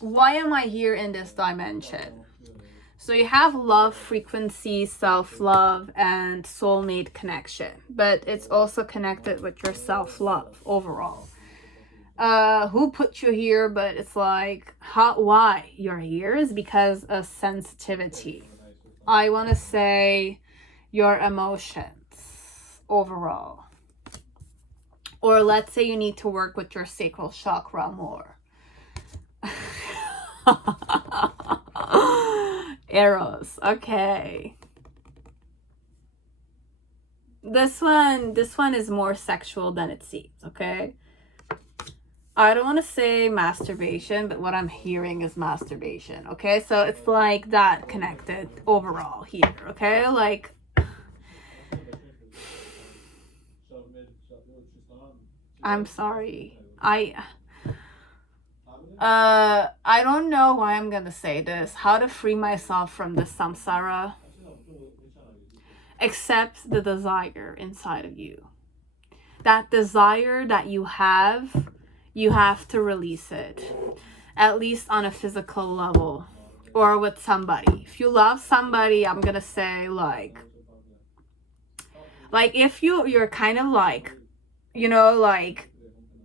why am I here in this dimension? So you have love, frequency, self-love, and soulmate connection. But it's also connected with your self-love overall. Who put you here? But it's like, why you're here is because of sensitivity. I want to say your emotions overall. Or let's say you need to work with your sacral chakra more. Eros, okay. This one is more sexual than it seems, okay? I don't want to say masturbation, but what I'm hearing is masturbation, okay? So it's like that connected overall here, okay? Like, I'm sorry. I don't know why I'm gonna say this. How to free myself from the samsara. Accept the desire inside of you. That desire that you have to release it. At least on a physical level. Or with somebody. If you love somebody, I'm gonna say like if you're kind of like, you know, like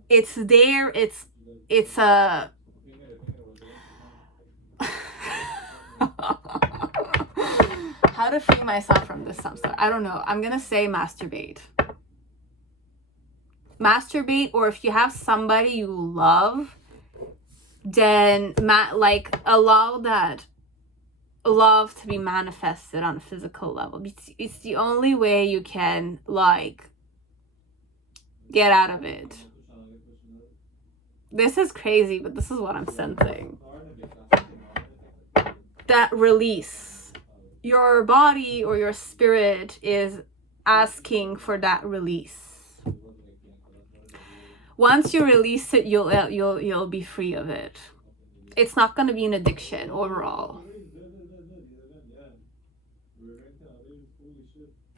it's there, it's a how to free myself from this samsara. I don't know. I'm gonna say masturbate. Masturbate, or if you have somebody you love, then allow that love to be manifested on a physical level. It's the only way you can like get out of it. This is crazy, but this is what I'm sensing. That release. Your body or your spirit is asking for that release. Once you release it, you'll be free of it. It's not going to be an addiction overall.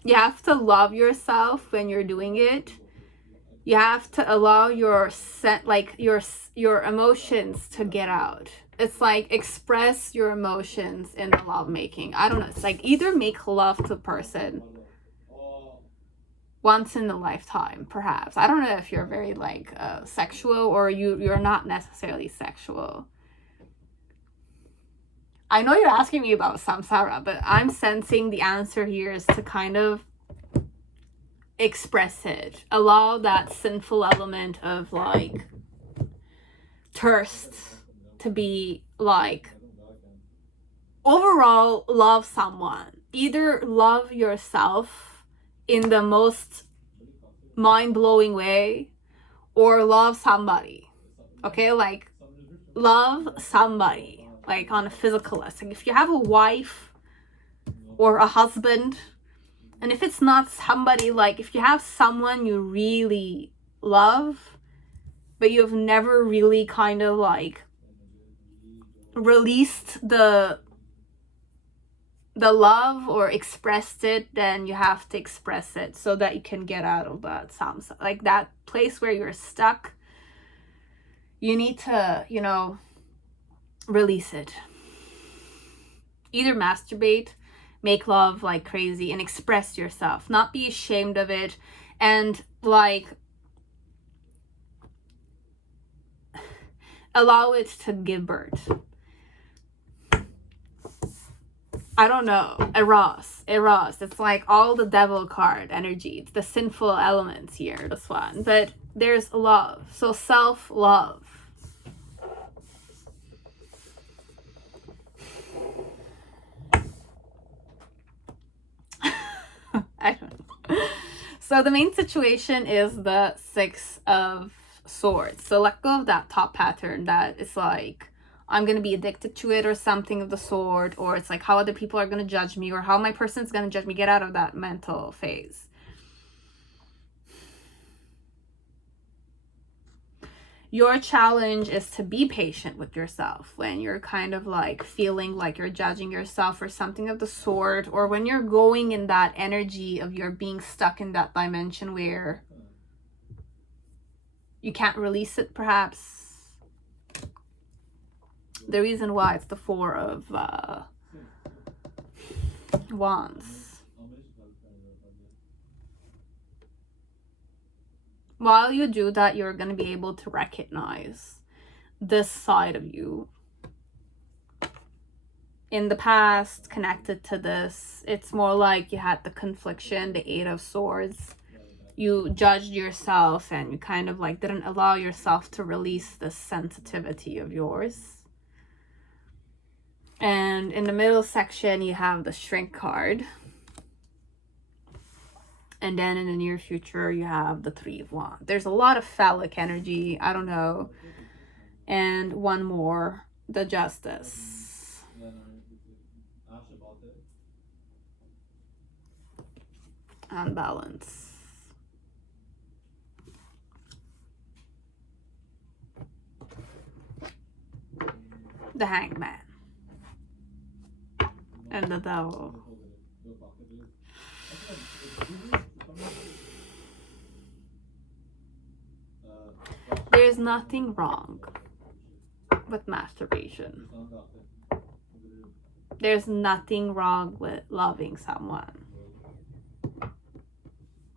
You have to love yourself when you're doing it. You have to allow your emotions to get out. It's like express your emotions in the love making. I don't know. It's like either make love to a person once in a lifetime, perhaps. I don't know if you're very like sexual or you're not necessarily sexual. I know you're asking me about samsara, but I'm sensing the answer here is to kind of express it. Allow that sinful element of like thirst to be like, overall love someone. Either love yourself in the most mind-blowing way or love somebody. Okay, like love somebody like on a physical level. If you have a wife or a husband, and if it's not somebody, like if you have someone you really love but you've never really kind of like released the love or expressed it, then you have to express it so that you can get out of that samsara, like that place where you're stuck. You need to, you know, release it. Either masturbate, make love like crazy, and express yourself. Not be ashamed of it, and like allow it to give birth. I don't know. Eros. It's like all the devil card energy. It's the sinful elements here, this one. But there's love. So self-love. I don't know. So the main situation is the Six of Swords. So let go of that top pattern that is like, I'm going to be addicted to it or something of the sort, or it's like how other people are going to judge me or how my person's going to judge me. Get out of that mental phase. Your challenge is to be patient with yourself when you're kind of like feeling like you're judging yourself or something of the sort, or when you're going in that energy of you're being stuck in that dimension where you can't release it, perhaps. The reason why it's the Four of Wands. While you do that, you're going to be able to recognize this side of you. In the past, connected to this, it's more like you had the confliction, the Eight of Swords. You judged yourself and you kind of like didn't allow yourself to release this sensitivity of yours. And in the middle section, you have the Shrink card. And then in the near future, you have the Three of Wands. There's a lot of phallic energy. I don't know. And one more, the Justice. And Balance. The Hangman. And the Devil. There's nothing wrong with masturbation. There's nothing wrong with loving someone.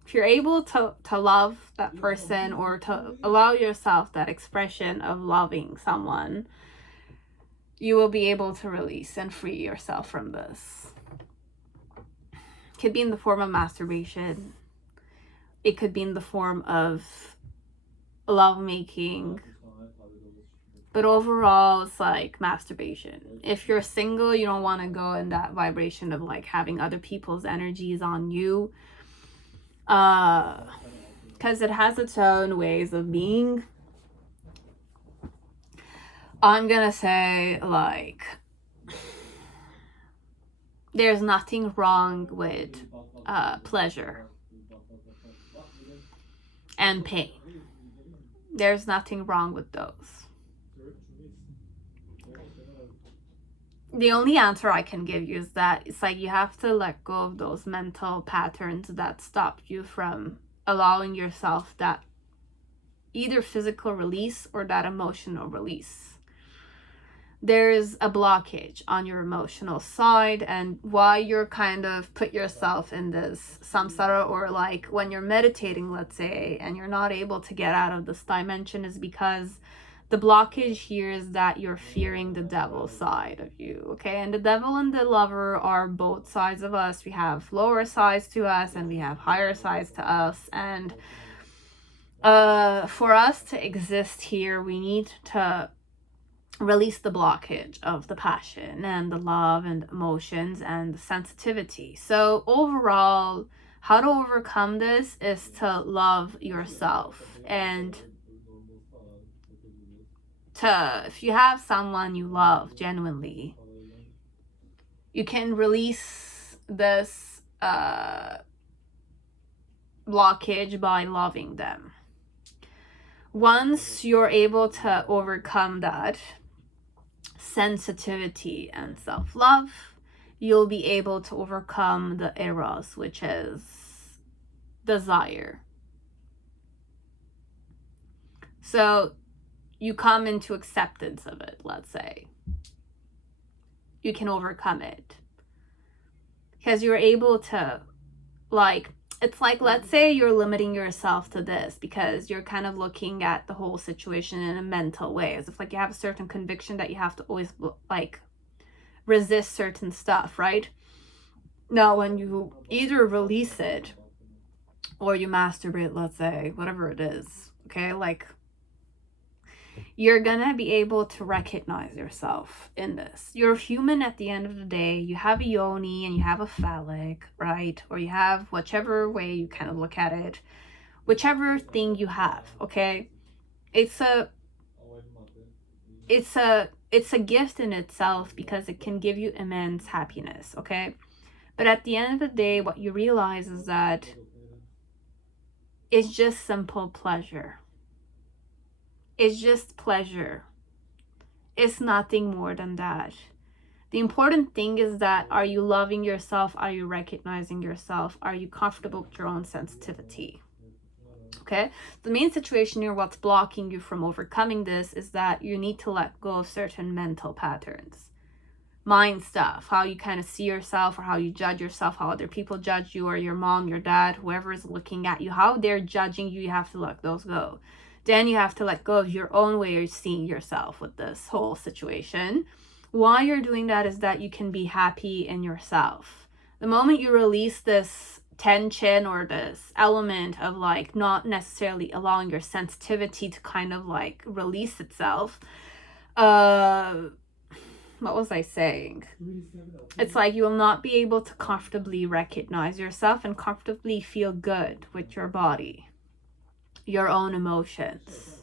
If you're able to love that person or to allow yourself that expression of loving someone, you will be able to release and free yourself from this. It could be in the form of masturbation. It could be in the form of lovemaking. But overall, it's like masturbation. If you're single, you don't want to go in that vibration of like having other people's energies on you. Because it has its own ways of being. I'm gonna say, like, there's nothing wrong with pleasure and pain. There's nothing wrong with those. The only answer I can give you is that it's like you have to let go of those mental patterns that stop you from allowing yourself that either physical release or that emotional release. There's a blockage on your emotional side, and why you're kind of put yourself in this samsara, or like when you're meditating, let's say, and you're not able to get out of this dimension, is because the blockage here is that you're fearing the devil side of you, okay? And the devil and the lover are both sides of us. We have lower sides to us and we have higher sides to us, and for us to exist here, we need to release the blockage of the passion and the love and emotions and the sensitivity. So overall, how to overcome this is to love yourself, and to, if you have someone you love genuinely, you can release this blockage by loving them. Once you're able to overcome that sensitivity and self-love, you'll be able to overcome the eros, which is desire. So you come into acceptance of it, let's say. You can overcome it because you're able to, like, it's like, let's say you're limiting yourself to this because you're kind of looking at the whole situation in a mental way, as if like you have a certain conviction that you have to always like resist certain stuff, right? Now, when you either release it or you masturbate, let's say, whatever it is, okay, like you're gonna be able to recognize yourself in this. You're human at the end of the day. You have a yoni and you have a phallic, right? Or you have whichever way you kind of look at it, whichever thing you have, okay? It's a gift in itself because it can give you immense happiness, okay? But at the end of the day, what you realize is that it's just simple pleasure. It's just pleasure. It's nothing more than that. The important thing is that, are you loving yourself? Are you recognizing yourself? Are you comfortable with your own sensitivity? Okay, the main situation here, what's blocking you from overcoming this, is that you need to let go of certain mental patterns, mind stuff, how you kind of see yourself or how you judge yourself, how other people judge you, or your mom, your dad, whoever is looking at you, how they're judging you. You have to let those go. Then you have to let go of your own way of seeing yourself with this whole situation. Why you're doing that is that you can be happy in yourself. The moment you release this tension or this element of like not necessarily allowing your sensitivity to kind of like release itself, what was I saying? It's like you will not be able to comfortably recognize yourself and comfortably feel good with your body, your own emotions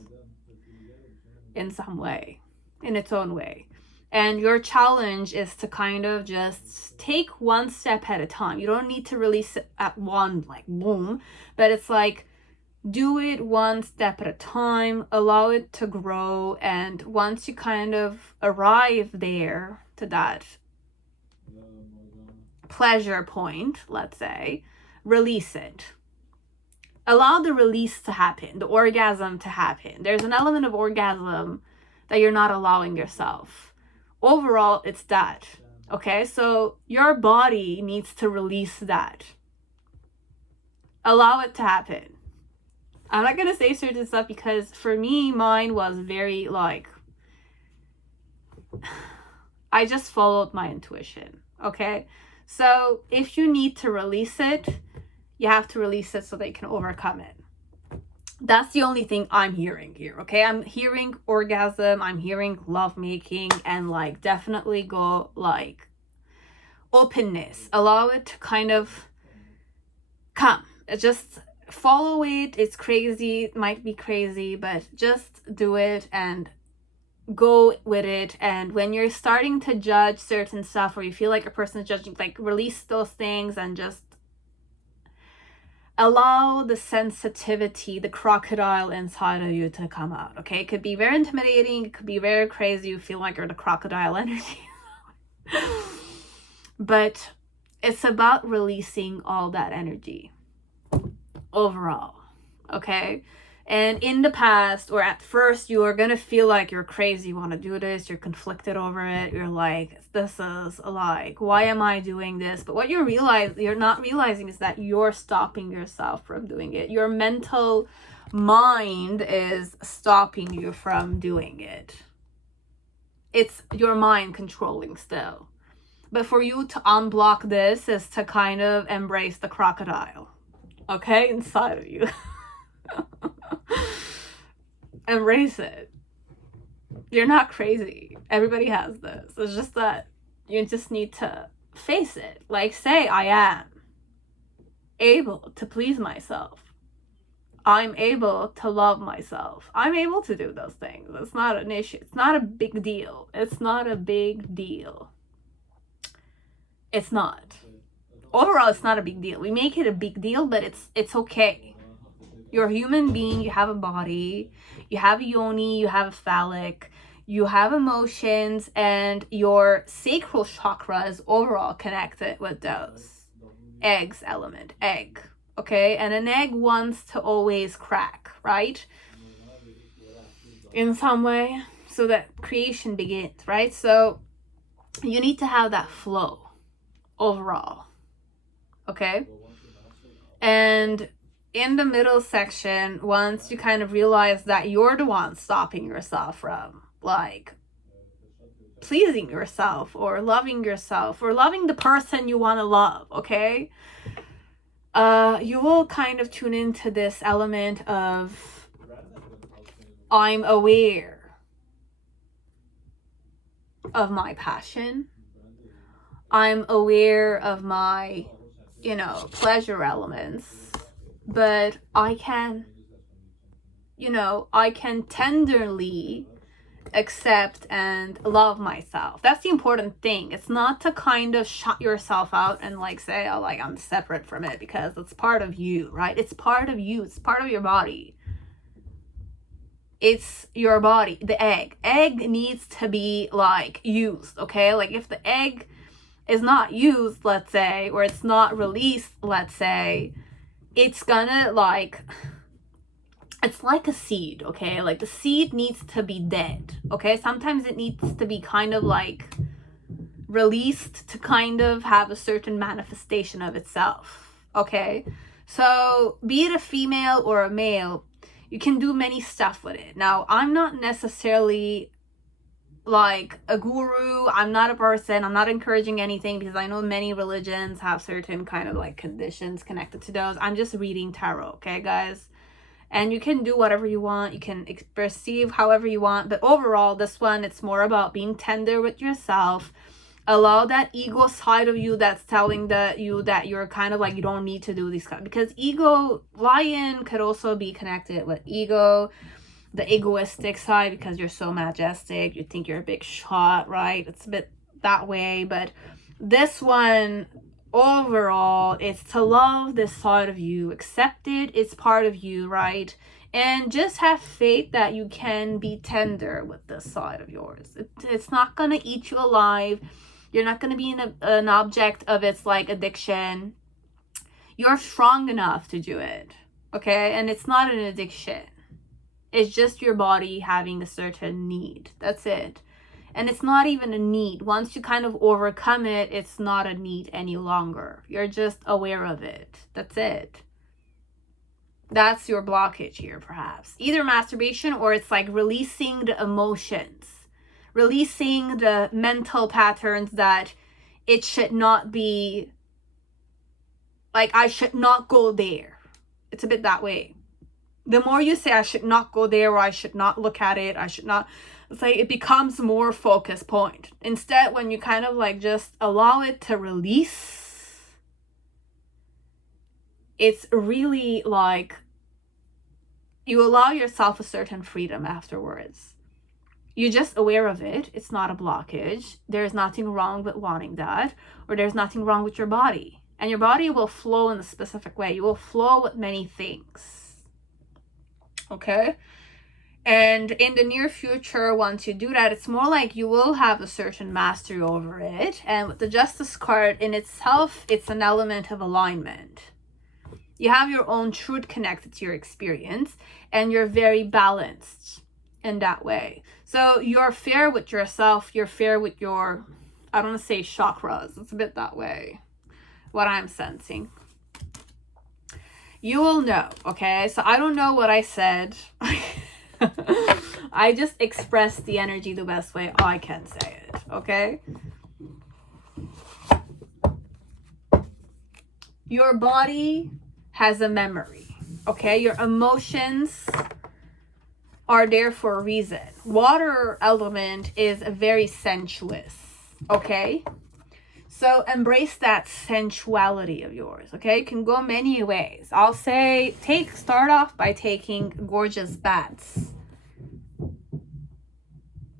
in some way, in its own way. And your challenge is to kind of just take one step at a time. You don't need to release it at one, like boom, but it's like do it one step at a time, allow it to grow. And once you kind of arrive there to that pleasure point, let's say, release it. Allow the release to happen, the orgasm to happen. There's an element of orgasm that you're not allowing yourself. Overall, it's that. Okay, so your body needs to release that. Allow it to happen. I'm not going to say certain stuff because for me, mine was very like, I just followed my intuition. Okay, so if you need to release it, you have to release it so that you can overcome it. That's the only thing I'm hearing here, okay? I'm hearing orgasm, I'm hearing lovemaking, and like definitely go like openness. Allow it to kind of come. Just follow it. It's crazy, it might be crazy, but just do it and go with it. And when you're starting to judge certain stuff or you feel like a person is judging, like release those things and just allow the sensitivity, the crocodile inside of you to come out, okay? It could be very intimidating, it could be very crazy, you feel like you're the crocodile energy. But it's about releasing all that energy overall, okay? And in the past, or at first, you are gonna feel like you're crazy, you wanna do this, you're conflicted over it, you're like, this is like, why am I doing this? But what you're not realizing is that you're stopping yourself from doing it. Your mental mind is stopping you from doing it. It's your mind controlling still. But for you to unblock this is to kind of embrace the crocodile, okay, inside of you. Embrace it. You're not crazy. Everybody has this. It's just that you just need to face it. Like, say, I am able to please myself. I'm able to love myself. I'm able to do those things. It's not an issue. It's not a big deal. It's not a big deal. It's not. Overall, it's not a big deal. We make it a big deal, but it's okay. You're a human being, you have a body, you have a yoni, you have a phallic, you have emotions, and your sacral chakra is overall connected with those. Eggs element, egg, okay? And an egg wants to always crack, right? In some way, so that creation begins, right? So you need to have that flow overall, okay? And in the middle section, once you kind of realize that you're the one stopping yourself from like pleasing yourself or loving the person you want to love, okay, you will kind of tune into this element of I'm aware of my passion. I'm aware of my, pleasure elements. But I can tenderly accept and love myself. That's the important thing. It's not to kind of shut yourself out and like say, oh, like I'm separate from it, because it's part of you, right? It's part of you. It's part of your body. It's your body. The egg needs to be like used, okay? Like if the egg is not used, let's say, or it's not released, let's say, it's gonna like, it's like a seed, okay? Like the seed needs to be dead, okay? Sometimes it needs to be kind of like released to kind of have a certain manifestation of itself, okay? So be it a female or a male, you can do many stuff with it. Now, I'm not necessarily like a guru. I'm not a person. I'm not encouraging anything, because I know many religions have certain kind of like conditions connected to those. I'm just reading tarot, okay, guys? And you can do whatever you want. You can perceive however you want. But overall, this one, it's more about being tender with yourself. Allow that ego side of you that's telling you that you're kind of like, you don't need to do these kind, because ego, lion could also be connected with ego, the egoistic side, because you're so majestic, you think you're a big shot, right? It's a bit that way. But this one, overall, it's to love this side of you, accept it, it's part of you, right? And just have faith that you can be tender with this side of yours. It's not gonna eat you alive. You're not gonna be an object of its like addiction. You're strong enough to do it, okay? And it's not an addiction. It's just your body having a certain need. That's it. And it's not even a need. Once you kind of overcome it, it's not a need any longer. You're just aware of it. That's it. That's your blockage here, perhaps. Either masturbation, or it's like releasing the emotions. Releasing the mental patterns that it should not be, like, I should not go there. It's a bit that way. The more you say I should not go there, or I should not look at it, I should not, it's like it becomes more focus point. Instead, when you kind of like just allow it to release, it's really like you allow yourself a certain freedom afterwards. You're just aware of it. It's not a blockage. There's nothing wrong with wanting that, or there's nothing wrong with your body. And your body will flow in a specific way. You will flow with many things. Okay? And in the near future, once you do that, it's more like you will have a certain mastery over it. And with the Justice card in itself, it's an element of alignment. You have your own truth connected to your experience, and you're very balanced in that way. So you're fair with yourself, you're fair with your, I don't want to say chakras, it's a bit that way, what I'm sensing. You will know, okay? So I don't know what I said. I just expressed the energy the best way I can say it, okay? Your body has a memory, okay? Your emotions are there for a reason. Water element is very sensuous, okay? So embrace that sensuality of yours, okay? It can go many ways. I'll say start off by taking gorgeous baths.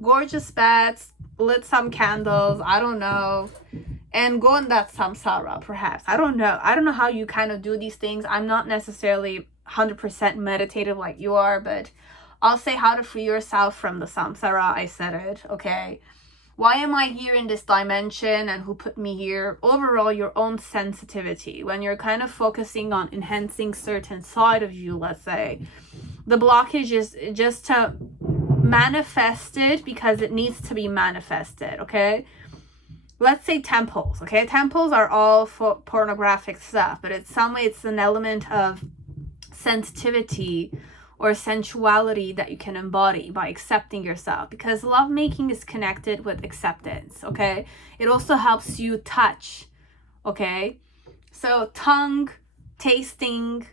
Gorgeous baths, lit some candles, I don't know. And go in that samsara, perhaps. I don't know. I don't know how you kind of do these things. I'm not necessarily 100% meditative like you are, but I'll say how to free yourself from the samsara. I said it, okay? Why am I here in this dimension, and who put me here? Overall, your own sensitivity. When you're kind of focusing on enhancing certain side of you, let's say, the blockage is just to manifest it because it needs to be manifested, okay? Let's say temples, okay? Temples are all for pornographic stuff, but it's some way it's an element of sensitivity or sensuality that you can embody by accepting yourself, because lovemaking is connected with acceptance, okay? It also helps you touch, okay? So tongue, tasting,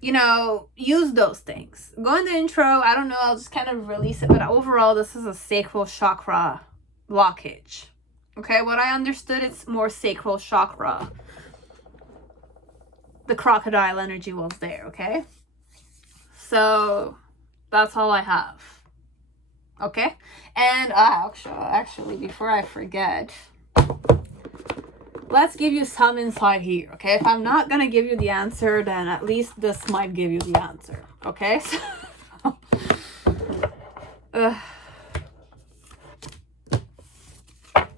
use those things. Go in the intro, I don't know, I'll just kind of release it, but overall, this is a sacral chakra blockage. Okay, what I understood, it's more sacral chakra. The crocodile energy was there, okay? So that's all I have. Okay? And actually, before I forget, let's give you some insight here, okay? If I'm not gonna give you the answer, then at least this might give you the answer, okay?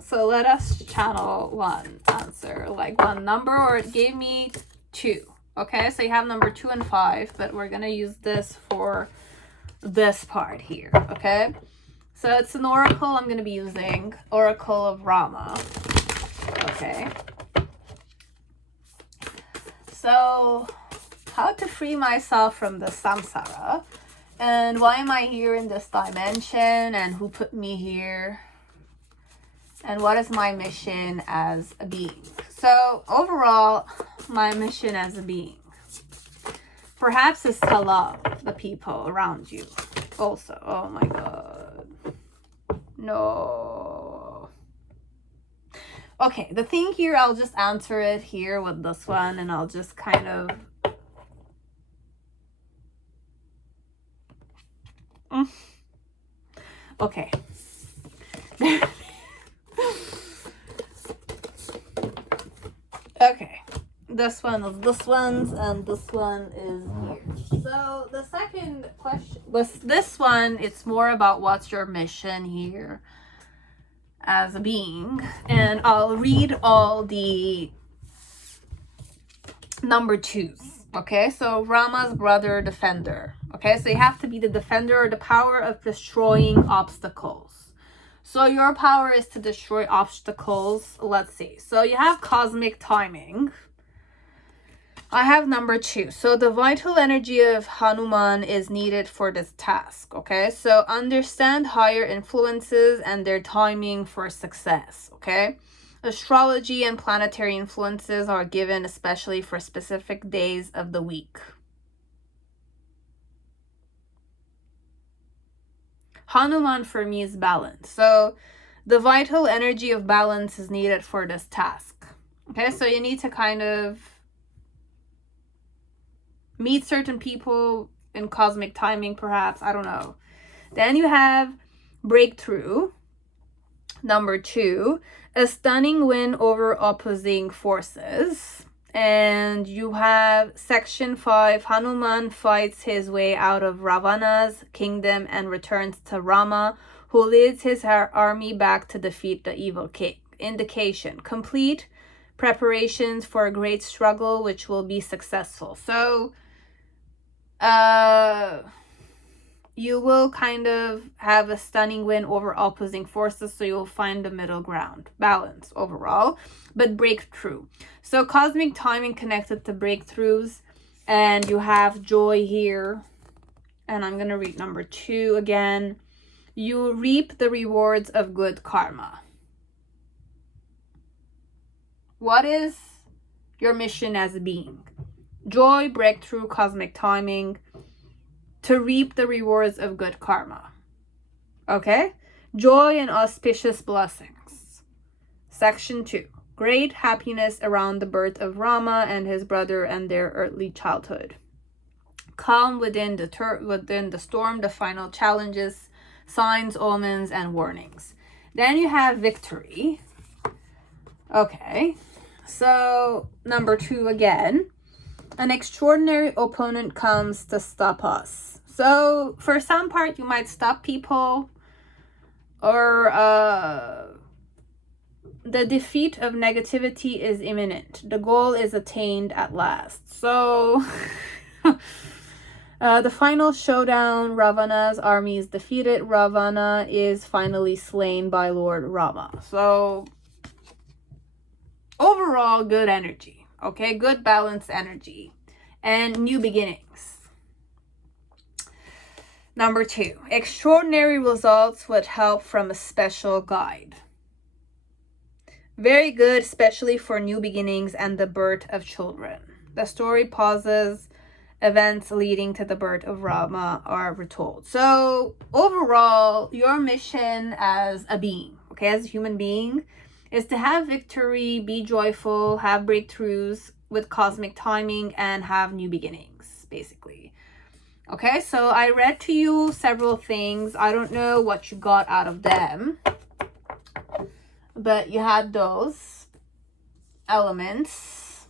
So let us channel one answer, like one number, or it gave me 2. Okay, so you have number 2 and 5, but we're gonna use this for this part here. Okay, so it's an oracle. I'm gonna be using Oracle of Rama. Okay, so how to free myself from the samsara, and why am I here in this dimension, and who put me here, and what is my mission as a being? So overall, my mission as a being, perhaps, is to love the people around you also. Oh my God. No. Okay, the thing here, I'll just answer it here with this one, and I'll just kind of... Okay. Okay, this one is this one's, and this one is here. So the second question was this one. It's more about what's your mission here as a being, and I'll read all the number 2s. Okay, so Rama's brother, defender. Okay, so you have to be the defender, or the power of destroying obstacles. So your power is to destroy obstacles. Let's see. So you have cosmic timing. I have number 2. So the vital energy of Hanuman is needed for this task. Okay, so understand higher influences and their timing for success. Okay, astrology and planetary influences are given especially for specific days of the week. Hanuman for me is balance. So the vital energy of balance is needed for this task. Okay, so you need to kind of meet certain people in cosmic timing, perhaps. I don't know. Then you have breakthrough. Number 2, a stunning win over opposing forces. And you have section 5, Hanuman fights his way out of Ravana's kingdom and returns to Rama, who leads his army back to defeat the evil king. Indication: complete preparations for a great struggle which will be successful. So you will kind of have a stunning win over opposing forces, so you'll find the middle ground. Balance overall, but breakthrough. So cosmic timing connected to breakthroughs, and you have joy here. And I'm going to read number 2 again. You reap the rewards of good karma. What is your mission as a being? Joy, breakthrough, cosmic timing, to reap the rewards of good karma. Okay? Joy and auspicious blessings. Section 2. Great happiness around the birth of Rama and his brother and their early childhood. Calm within the storm, the final challenges, signs, omens, and warnings. Then you have victory. Okay. So, number 2 again. An extraordinary opponent comes to stop us. So, for some part, you might stop people, or the defeat of negativity is imminent. The goal is attained at last. So, the final showdown, Ravana's army is defeated. Ravana is finally slain by Lord Rama. So, overall, good energy. Okay, good balanced energy. And new beginnings. Number 2, extraordinary results with help from a special guide. Very good, especially for new beginnings and the birth of children. The story pauses, events leading to the birth of Rama are retold. So overall, your mission as a being, okay, as a human being, is to have victory, be joyful, have breakthroughs with cosmic timing, and have new beginnings, basically. Okay, so I read to you several things. I don't know what you got out of them, but you had those elements.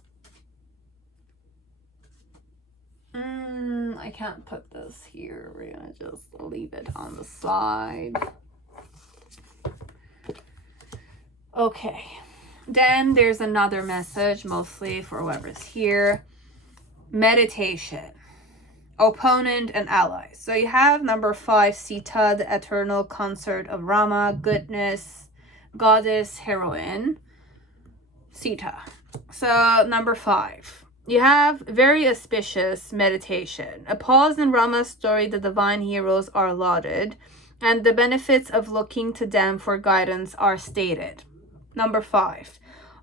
I can't put this here. We're gonna just leave it on the side. Okay, then there's another message, mostly for whoever's here. Meditation, opponent and allies. So you have number 5, Sita, the eternal consort of Rama, goodness, goddess, heroine, Sita. So number 5, you have very auspicious meditation. A pause in Rama's story, the divine heroes are lauded, and the benefits of looking to them for guidance are stated. Number 5,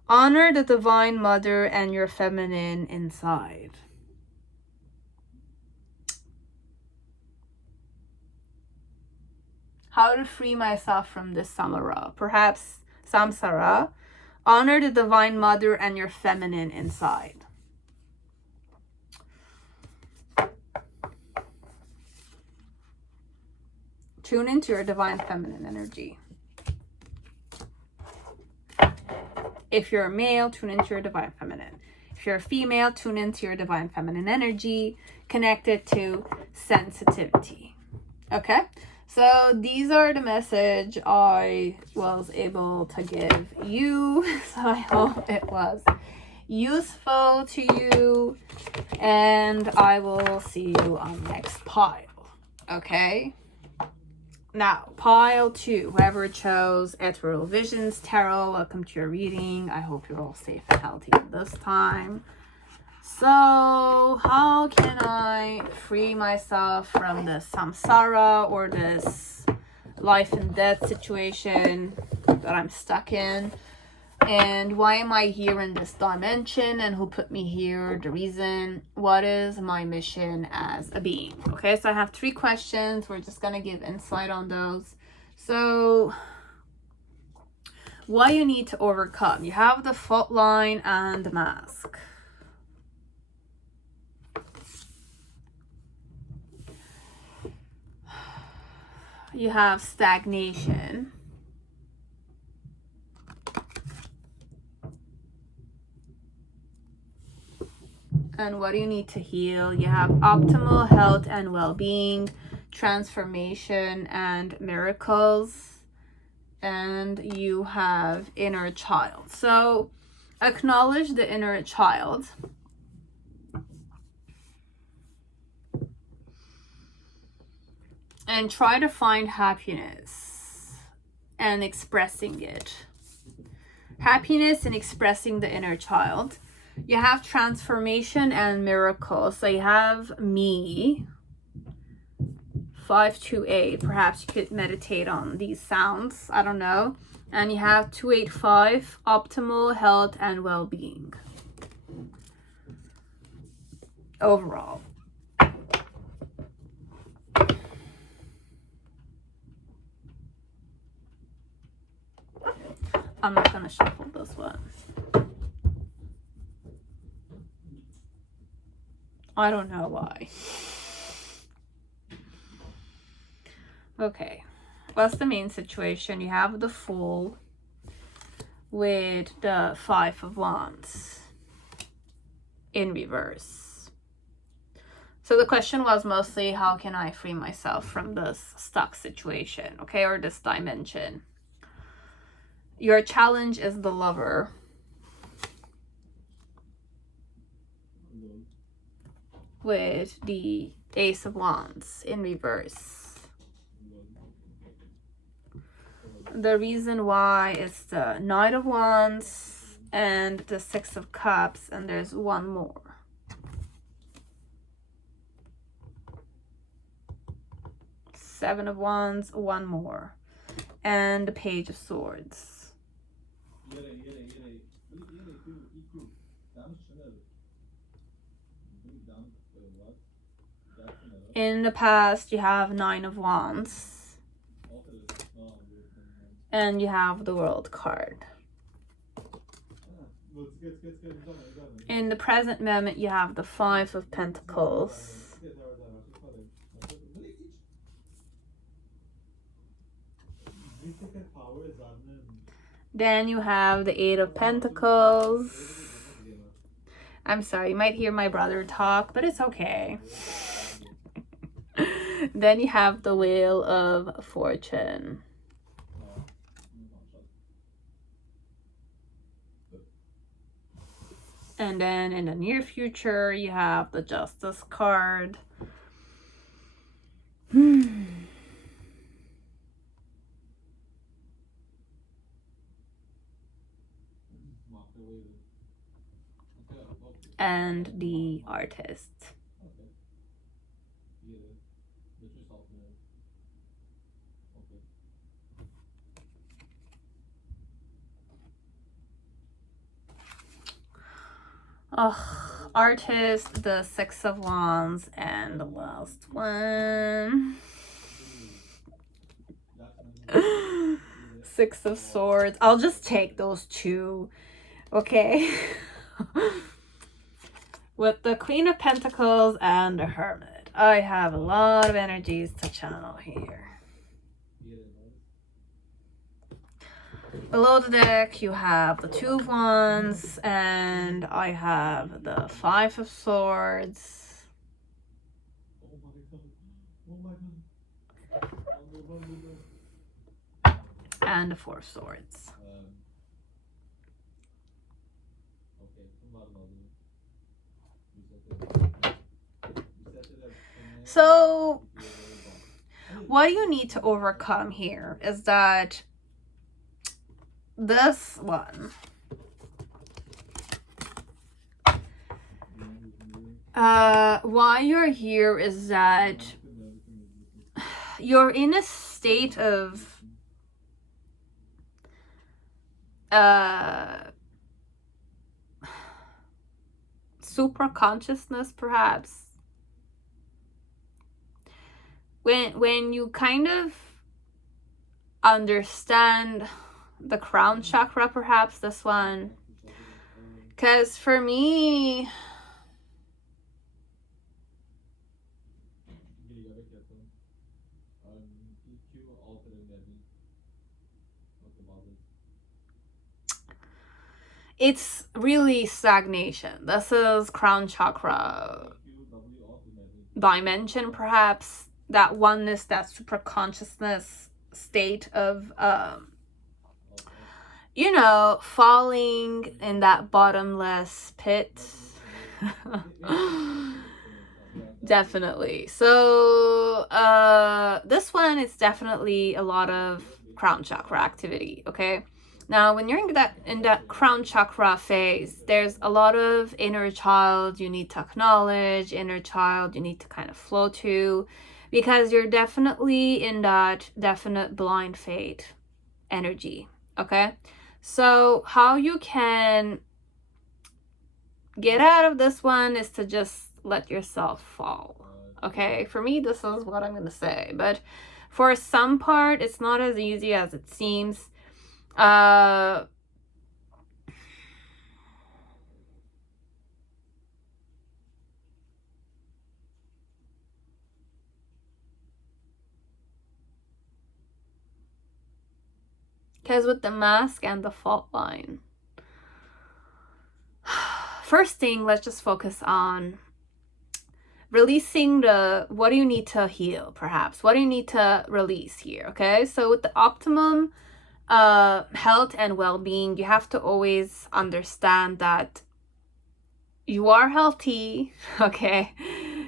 honor the divine mother and your feminine inside. How to free myself from this samsara, perhaps samsara. Honor the divine mother and your feminine inside. Tune into your divine feminine energy. If you're a male, tune into your divine feminine. If you're a female, tune into your divine feminine energy connected to sensitivity. Okay? So these are the message I was able to give you. So I hope it was useful to you. And I will see you on next pile. Okay? Now, pile 2, whoever chose Ethereal Visions Tarot, welcome to your reading. I hope you're all safe and healthy this time. So, how can I free myself from the samsara, or this life and death situation that I'm stuck in? And why am I here in this dimension? And who put me here? The reason. What is my mission as a being? Okay, so I have 3 questions. We're just going to give insight on those. So, what you need to overcome. You have the fault line and the mask. You have stagnation. And what do you need to heal? You have optimal health and well-being, transformation and miracles, and you have inner child. So acknowledge the inner child. And try to find happiness and expressing it. Happiness and expressing the inner child. You have transformation and miracles. So you have me, 528. Perhaps you could meditate on these sounds. I don't know. And you have 285, optimal health and well-being. Overall. I'm not going to shuffle this one. I don't know why. Okay. What's the main situation? You have the Fool with the 5 of Wands in reverse. So the question was mostly, how can I free myself from this stuck situation, okay, or this dimension? Your challenge is the Lover. With the Ace of Wands in reverse. The reason why is the Knight of Wands and the 6 of Cups, and there's one more. Seven of Wands, one more. And the Page of Swords. In the past, you have 9 of Wands. And you have the World card. In the present moment, you have the Five of Pentacles. Then you have the Eight of Pentacles. I'm sorry, you might hear my brother talk, but it's okay. Then you have the Wheel of Fortune. And then in the near future, you have the Justice card. And the Artist. Artist, the Six of Wands, and the last one. Six of Swords. I'll just take those two, okay? With the Queen of Pentacles and the Hermit, I have a lot of energies to channel here. Below the deck, you have the Two of Wands, and I have the Five of Swords. And the Four of Swords. So, what you need to overcome here is that this one, why you're here is that you're in a state of super consciousness, perhaps. When you kind of understand the crown chakra, perhaps this one, because for me, it's really stagnation. This is crown chakra dimension, perhaps, that oneness, that super consciousness state of you know, falling in that bottomless pit. Definitely. So this one is definitely a lot of crown chakra activity, okay? Now, when you're in that crown chakra phase, there's a lot of inner child you need to acknowledge, inner child you need to kind of flow to, because you're definitely in that definite blind fate energy, okay? So how you can get out of this one is to just let yourself fall, okay? For me, this is what I'm going to say. But for some part, it's not as easy as it seems. Because with the mask and the fault line, first thing, let's just focus on releasing what do you need to heal, perhaps? What do you need to release here, okay? So with the optimum health and well-being, you have to always understand that you are healthy, okay?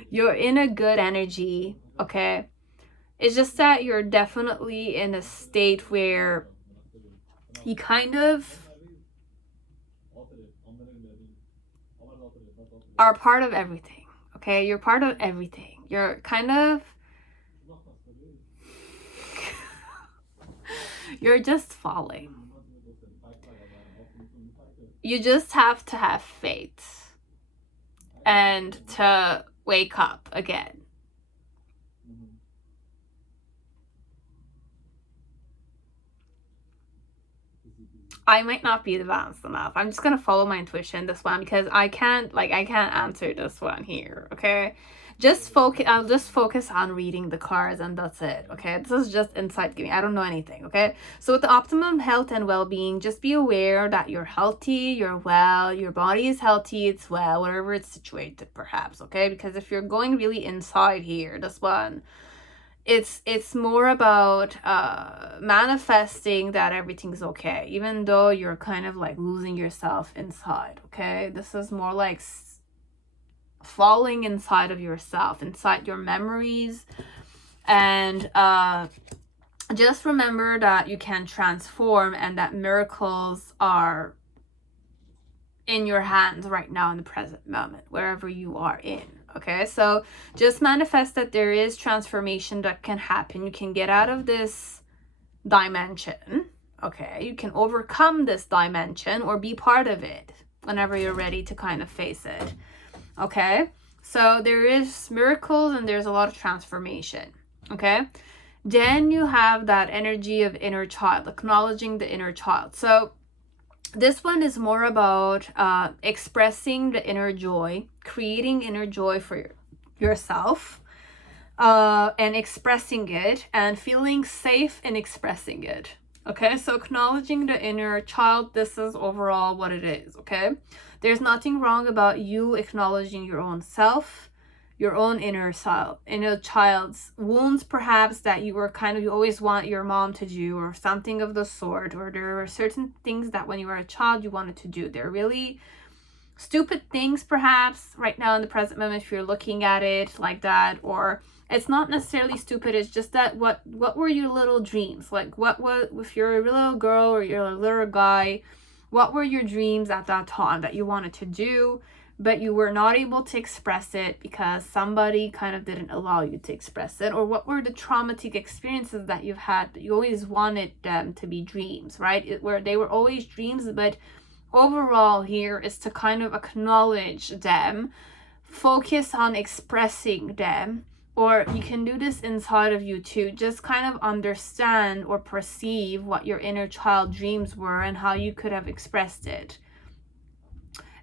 You're in a good energy, okay? It's just that you're definitely in a state where you kind of are part of everything, okay? You're part of everything. You're kind of you're just falling. You just have to have faith and to wake up again. I might not be advanced enough. I'm just gonna follow my intuition this one, because I can't answer this one here, okay? I'll just focus on reading the cards, and that's it, okay? This is just insight giving. I don't know anything, okay? So with the optimum health and well-being, just be aware that you're healthy, you're well, your body is healthy, it's well, wherever it's situated, perhaps, okay? Because if you're going really inside here, this one, it's more about manifesting that everything's okay, even though you're kind of like losing yourself inside, okay? This is more like falling inside of yourself, inside your memories. And just remember that you can transform, and that miracles are in your hands right now in the present moment, wherever you are in. Okay, so just manifest that there is transformation that can happen. You can get out of this dimension. Okay, you can overcome this dimension or be part of it whenever you're ready to kind of face it. Okay, so there is miracles and there's a lot of transformation. Okay, then you have that energy of inner child, acknowledging the inner child. So this one is more about expressing the inner joy, creating inner joy for yourself, and expressing it and feeling safe in expressing it. Okay, so acknowledging the inner child, this is overall what it is, okay? There's nothing wrong about you acknowledging your own self, your own inner child's wounds, perhaps, that you always want your mom to do, or something of the sort, or there were certain things that when you were a child you wanted to do. They're really stupid things, perhaps, right now in the present moment, if you're looking at it like that. Or it's not necessarily stupid, it's just that what were your little dreams? Like, what was, if you're a little girl or you're a little guy, what were your dreams at that time that you wanted to do, but you were not able to express it because somebody kind of didn't allow you to express it? Or what were the traumatic experiences that you've had that you always wanted them to be dreams, right? Where they were always dreams, but overall here is to kind of acknowledge them, focus on expressing them. Or you can do this inside of you too. Just kind of understand or perceive what your inner child dreams were and how you could have expressed it.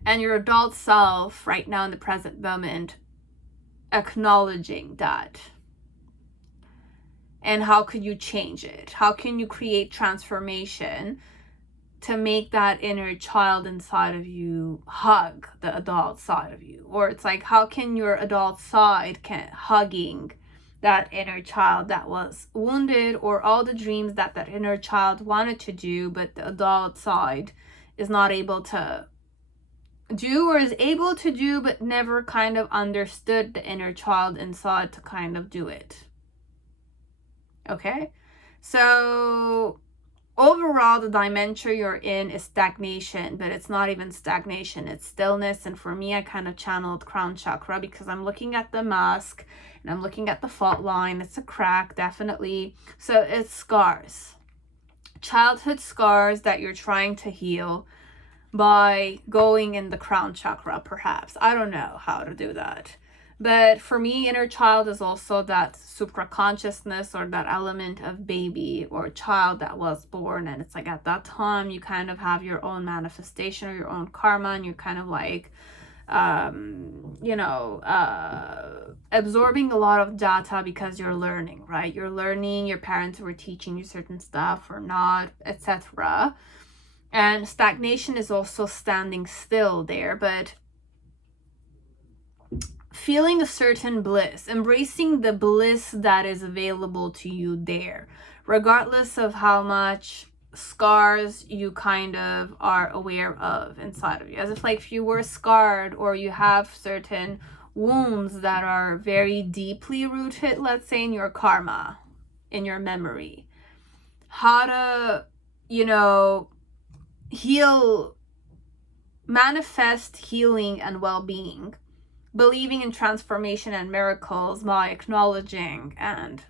And your adult self right now in the present moment, acknowledging that. And how could you change it? How can you create transformation to make that inner child inside of you hug the adult side of you? Or it's like, how can your adult side hugging that inner child that was wounded, or all the dreams that inner child wanted to do, but the adult side is not able to do, or is able to do, but never kind of understood the inner child inside to kind of do it. Okay, so overall, the dimension you're in is stagnation, but it's not even stagnation, it's stillness. And for me, I kind of channeled crown chakra, because I'm looking at the mask and I'm looking at the fault line. It's a crack, definitely. So it's scars, childhood scars that you're trying to heal by going in the crown chakra, perhaps. I don't know how to do that. But for me, inner child is also that supra consciousness, or that element of baby or child that was born. And it's like, at that time, you kind of have your own manifestation or your own karma, and you're kind of like, absorbing a lot of data because you're learning, right? You're learning, your parents were teaching you certain stuff or not, etc. And stagnation is also standing still there, but feeling a certain bliss, embracing the bliss that is available to you there, regardless of how much scars you kind of are aware of inside of you. As if, like, if you were scarred, or you have certain wounds that are very deeply rooted, let's say, in your karma, in your memory, how to, heal, manifest healing and well-being, believing in transformation and miracles by acknowledging and,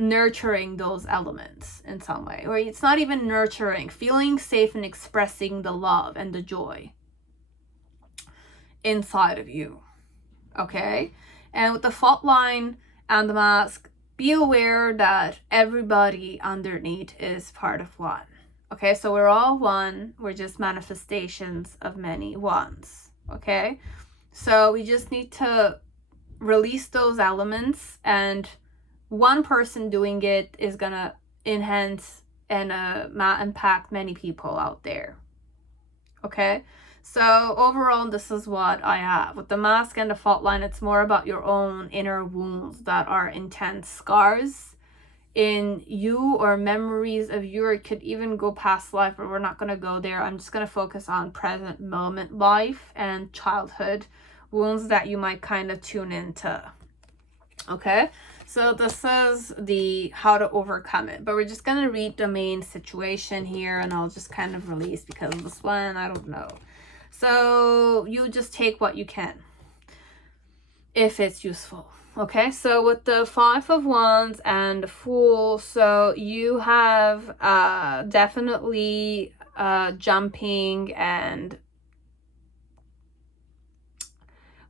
nurturing those elements in some way. Or it's not even nurturing, feeling safe in expressing the love and the joy inside of you. Okay? And with the fault line and the mask, be aware that everybody underneath is part of one. Okay, so we're all one. We're just manifestations of many ones. Okay, so we just need to release those elements, and one person doing it is gonna enhance and impact many people out there. Okay, so overall, this is what I have with the mask and the fault line. It's more about your own inner wounds that are intense scars in you, or memories of you, or it could even go past life, but we're not going to go there. I'm just going to focus on present moment life and childhood wounds that you might kind of tune into. Okay, so this is the how to overcome it, but we're just going to read the main situation here, and I'll just kind of release because this one, I don't know. So you just take what you can if it's useful. Okay, so with the Five of Wands and the Fool, so you have definitely jumping and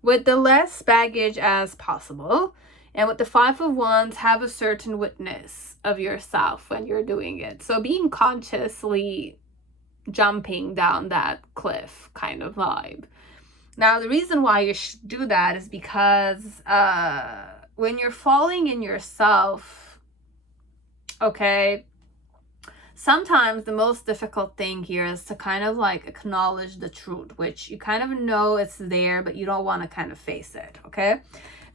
with the less baggage as possible. And with the Five of Wands, have a certain witness of yourself when you're doing it. So being consciously jumping down that cliff kind of vibe. Now, the reason why you should do that is because when you're falling in yourself, okay, sometimes the most difficult thing here is to kind of like acknowledge the truth, which you kind of know it's there, but you don't want to kind of face it, okay?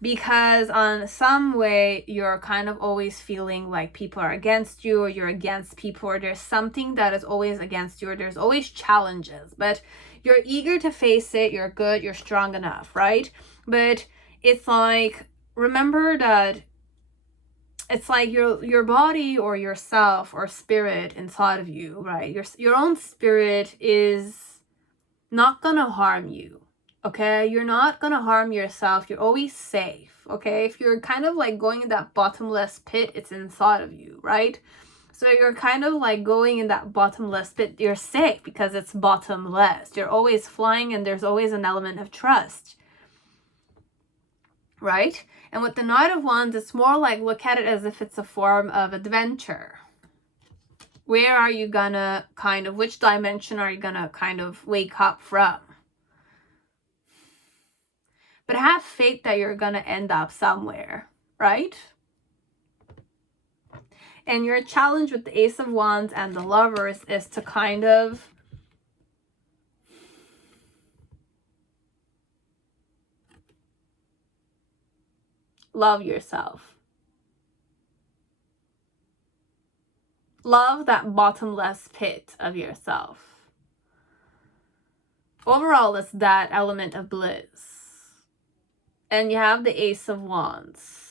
Because on some way, you're kind of always feeling like people are against you, or you're against people, or there's something that is always against you, or there's always challenges, but you're eager to face it, you're good, you're strong enough, right? But it's like, remember that it's like your body or yourself or spirit inside of you, right? Your own spirit is not gonna harm you, okay? You're not gonna harm yourself. You're always safe, okay? If you're kind of like going in that bottomless pit, it's inside of you, right? So you're kind of like going in that bottomless pit. You're safe because it's bottomless. You're always flying, and there's always an element of trust, right? And with the Knight of Wands, it's more like, look at it as if it's a form of adventure. Where are you gonna kind of, which dimension are you gonna kind of wake up from? But have faith that you're gonna end up somewhere, right? And your challenge with the Ace of Wands and the Lovers is to kind of love yourself. Love that bottomless pit of yourself. Overall, it's that element of bliss. And you have the Ace of Wands.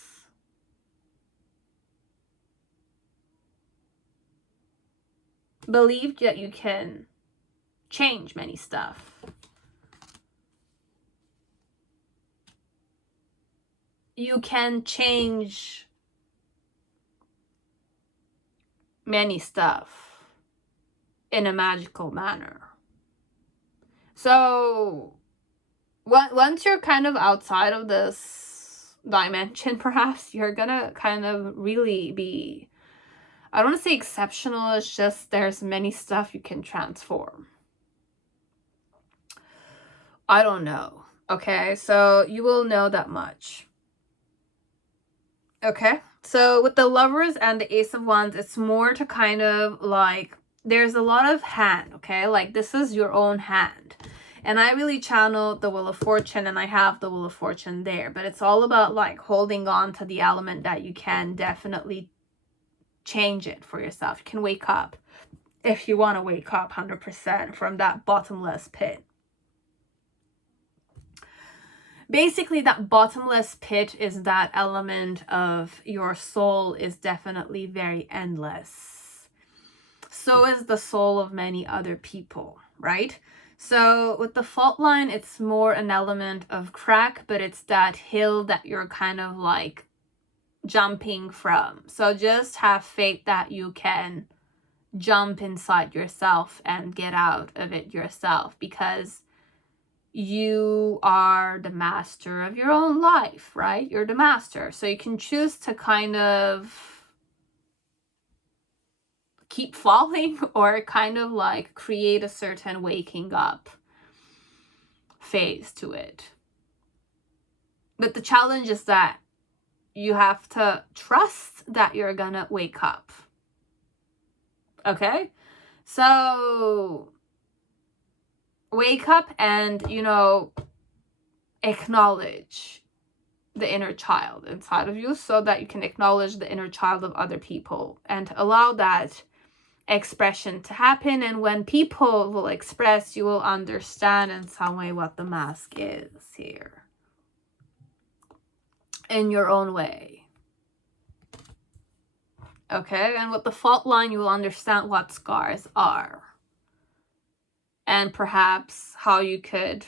Believe that you can change many stuff. You can change many stuff in a magical manner. So once you're kind of outside of this dimension, perhaps you're gonna kind of really be, I don't want to say exceptional, it's just there's many stuff you can transform. I don't know. Okay, so you will know that much. Okay, so with the Lovers and the Ace of Wands, it's more to kind of like, there's a lot of hand, okay? Like this is your own hand. And I really channel the Wheel of Fortune, and I have the Wheel of Fortune there. But it's all about like holding on to the element that you can definitely change it for yourself. You can wake up if you want to wake up 100% from that bottomless pit. Basically, that bottomless pit is that element of your soul is definitely very endless. So is the soul of many other people, right? So with the fault line, it's more an element of crack, but it's that hill that you're kind of like jumping from. So just have faith that you can jump inside yourself and get out of it yourself, because you are the master of your own life, right? You're the master. So you can choose to kind of keep falling or kind of like create a certain waking up phase to it. But the challenge is that you have to trust that you're gonna wake up. Okay? So wake up and, acknowledge the inner child inside of you so that you can acknowledge the inner child of other people and allow that expression to happen. And when people will express, you will understand in some way what the mask is here in your own way. Okay? And with the fault line, you will understand what scars are. And perhaps how you could,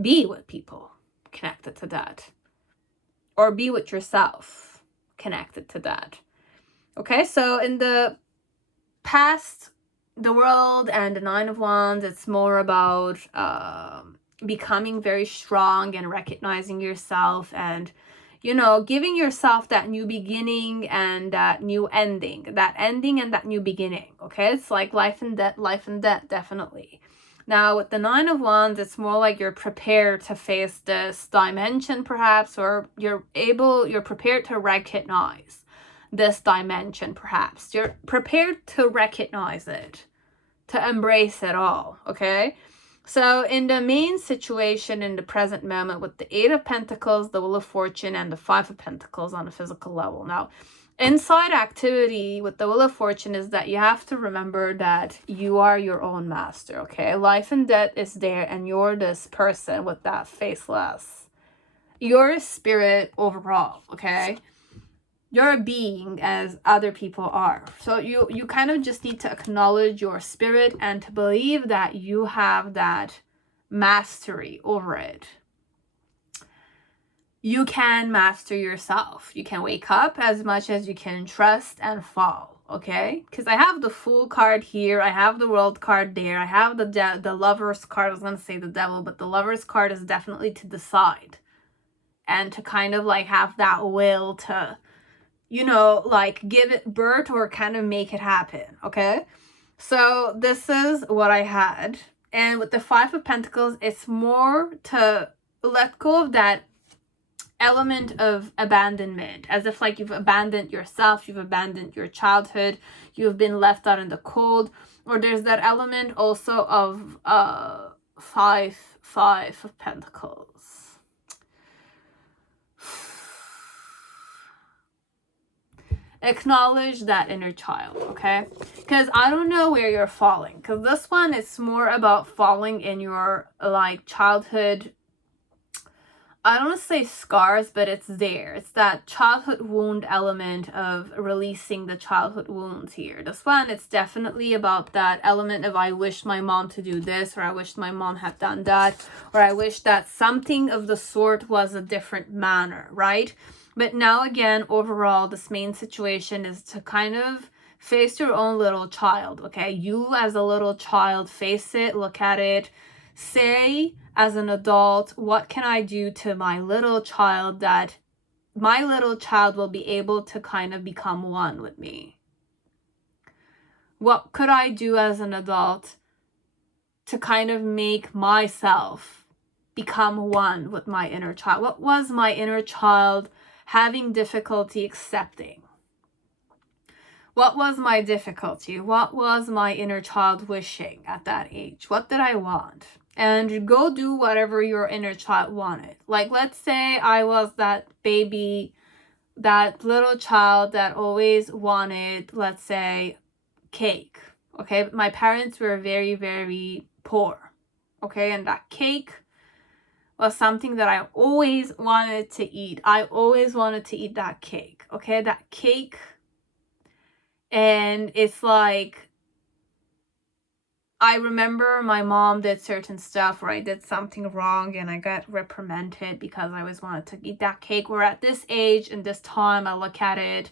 be with people connected to that. Or be with yourself connected to that. Okay, so in the past, the world and the Nine of Wands, it's more about becoming very strong and recognizing yourself and, giving yourself that new beginning and that new ending. That ending and that new beginning, okay? It's like life and death, definitely. Now, with the Nine of Wands, it's more like you're prepared to face this dimension, perhaps, or you're prepared to recognize this dimension, perhaps. You're prepared to recognize it, to embrace it all, okay? So in the main situation in the present moment with the Eight of Pentacles, the Wheel of Fortune, and the Five of Pentacles on a physical level. Now, inside activity with the Wheel of Fortune is that you have to remember that you are your own master, okay? Life and death is there, and you're this person with that faceless. You're a spirit overall, okay? You're a being as other people are. So you kind of just need to acknowledge your spirit and to believe that you have that mastery over it. You can master yourself. You can wake up as much as you can trust and fall, okay? Because I have the Fool card here. I have the World card there. I have the Lover's card. I was going to say the Devil, but the Lover's card is definitely to decide and to kind of like have that will to, give it birth or kind of make it happen, okay? So this is what I had. And with the Five of Pentacles, it's more to let go of that element of abandonment, as if like you've abandoned yourself, you've abandoned your childhood, you've been left out in the cold, or there's that element also of five of Pentacles. Acknowledge that inner child, okay? Because I don't know where you're falling, because this one is more about falling in your like childhood. I don't want to say scars, but it's there. It's that childhood wound element of releasing the childhood wounds here. This one, it's definitely about that element of I wish my mom to do this, or I wish my mom had done that, or I wish that something of the sort was a different manner, right? But now again, overall, this main situation is to kind of face your own little child, okay? You as a little child, face it, look at it, say as an adult, what can I do to my little child that my little child will be able to kind of become one with me? What could I do as an adult to kind of make myself become one with my inner child? What was my inner child having difficulty accepting? What was my difficulty? What was my inner child wishing at that age? What did I want? And go do whatever your inner child wanted. Like, let's say I was that baby, that little child that always wanted, let's say, cake. Okay, my parents were very, very poor. Okay, and that cake was something that I always wanted to eat. I always wanted to eat that cake. Okay, that cake. And it's like, I remember my mom did certain stuff where I did something wrong and I got reprimanded because I always wanted to eat that cake. Where at this age and this time, I look at it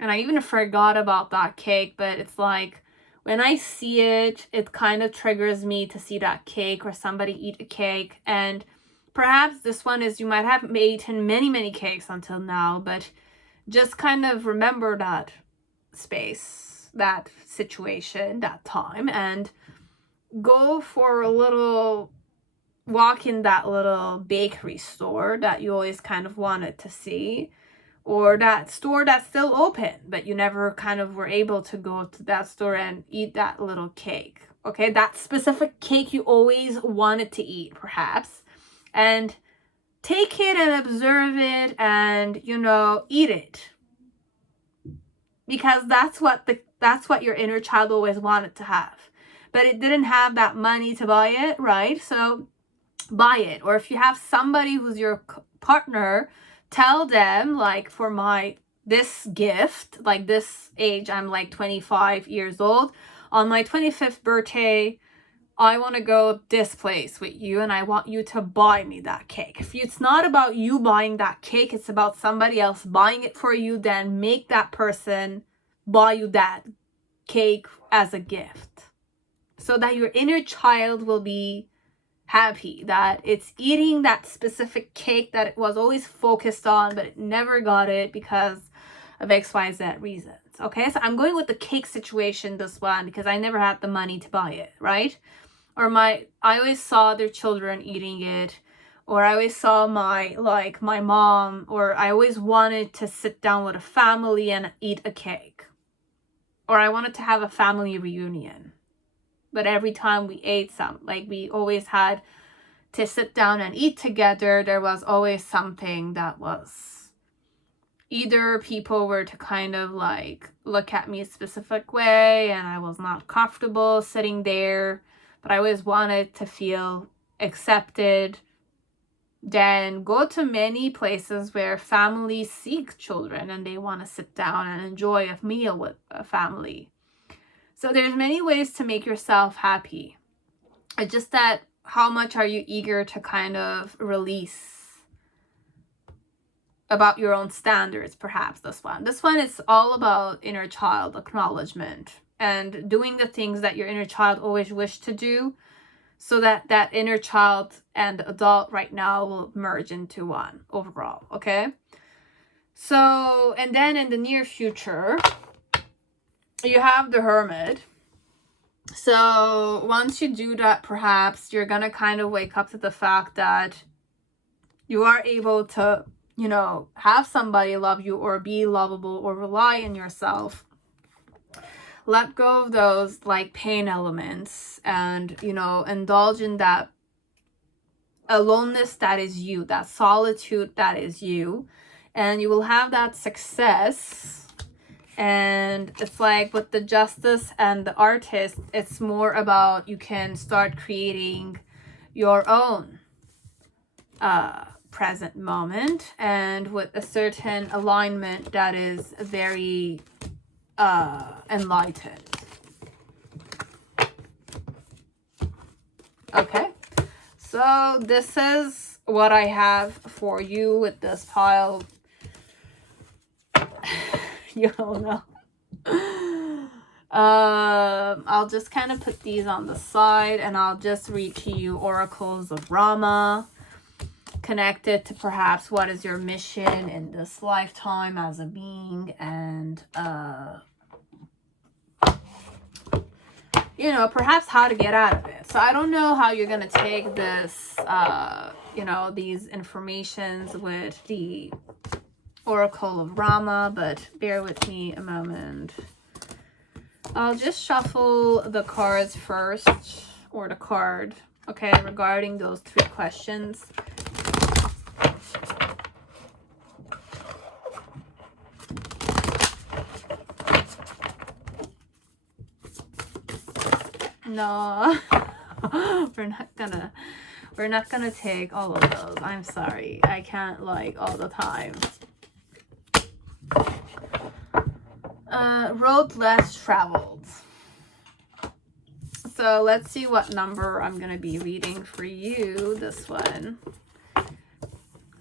and I even forgot about that cake. But it's like, when I see it, it kind of triggers me to see that cake or somebody eat a cake. And perhaps this one is, you might have eaten many, many cakes until now, but just kind of remember that space, that situation, that time, and go for a little walk in that little bakery store that you always kind of wanted to see, or that store that's still open, but you never kind of were able to go to that store and eat that little cake. Okay, that specific cake you always wanted to eat, perhaps, and take it and observe it and, you know, eat it. Because that's what your inner child always wanted to have. But it didn't have that money to buy it, right? So buy it. Or if you have somebody who's your partner, tell them, like, for this gift, like this age, I'm like 25 years old. On my 25th birthday, I want to go this place with you and I want you to buy me that cake. If it's not about you buying that cake, it's about somebody else buying it for you, then make that person buy you that cake as a gift. So that your inner child will be happy that it's eating that specific cake that it was always focused on, but it never got it because of XYZ reasons. Okay, so I'm going with the cake situation, this one, because I never had the money to buy it, right? Or I always saw their children eating it, or I always saw my mom, or I always wanted to sit down with a family and eat a cake, or I wanted to have a family reunion. But every time we ate we always had to sit down and eat together, there was always something that was, either people were to kind of like look at me a specific way and I was not comfortable sitting there, but I always wanted to feel accepted. Then go to many places where families seek children and they want to sit down and enjoy a meal with a family. So there's many ways to make yourself happy. It's just that how much are you eager to kind of release about your own standards, perhaps this one. This one is all about inner child acknowledgement and doing the things that your inner child always wished to do, so that that inner child and adult right now will merge into one overall, okay? So, and then in the near future, you have the Hermit. So once you do that, perhaps you're gonna kind of wake up to the fact that you are able to, you know, have somebody love you or be lovable or rely on yourself. Let go of those like pain elements and, you know, indulge in that aloneness that is you, that solitude that is you, and you will have that success. And it's like with the Justice and the Artist, it's more about you can start creating your own present moment, and with a certain alignment that is very enlightened. Okay, so this is what I have for you with this pile. You don't know. I'll just kind of put these on the side and I'll just read to you oracles of Rama, connected to perhaps what is your mission in this lifetime as a being, and you know, perhaps how to get out of it. So I don't know how you're gonna take this you know, these informations with the Oracle of Rama, but bear with me a moment. I'll just shuffle the cards first, or the card, okay, regarding those 3 questions. No, we're not gonna take all of those. I'm sorry, I can't like all the time. Road less traveled. So let's see what number I'm gonna be reading for you. This one.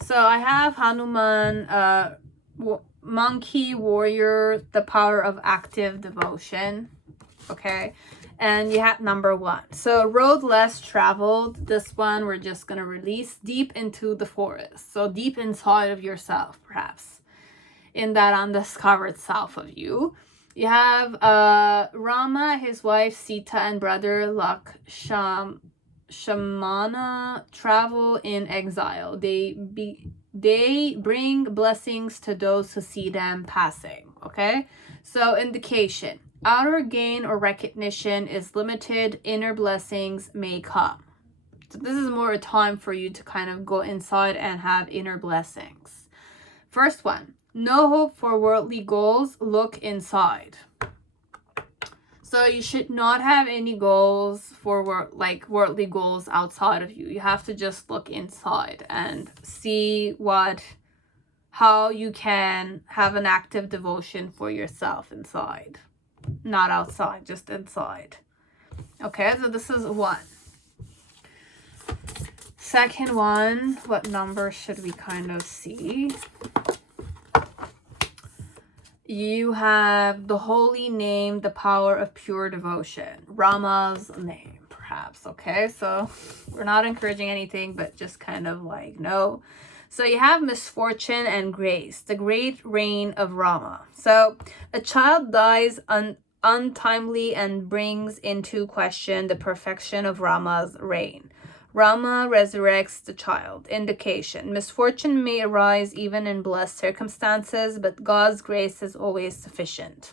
So I have Hanuman, monkey warrior, the power of active devotion. okay? And you have number 1. So road less traveled, this one we're just going to release deep into the forest. So deep inside of yourself, perhaps, in that undiscovered self of you. You have Rama, his wife Sita, and brother Lakshmana travel in exile. They bring blessings to those who see them passing, okay? So indication, outer gain or recognition is limited, inner blessings may come. So this is more a time for you to kind of go inside and have inner blessings. First one, no hope for worldly goals, look inside. So you should not have any goals for worldly goals outside of you. You have to just look inside and see how you can have an active devotion for yourself inside. Not outside, just inside. Okay, so this is 1. Second one, what number should we kind of see? You have the holy name, the power of pure devotion. Rama's name, perhaps. Okay, so we're not encouraging anything, but just kind of like, no. So you have misfortune and grace, the great reign of Rama. So a child dies untimely and brings into question the perfection of Rama's reign. Rama resurrects the child. Indication, misfortune may arise even in blessed circumstances, but God's grace is always sufficient.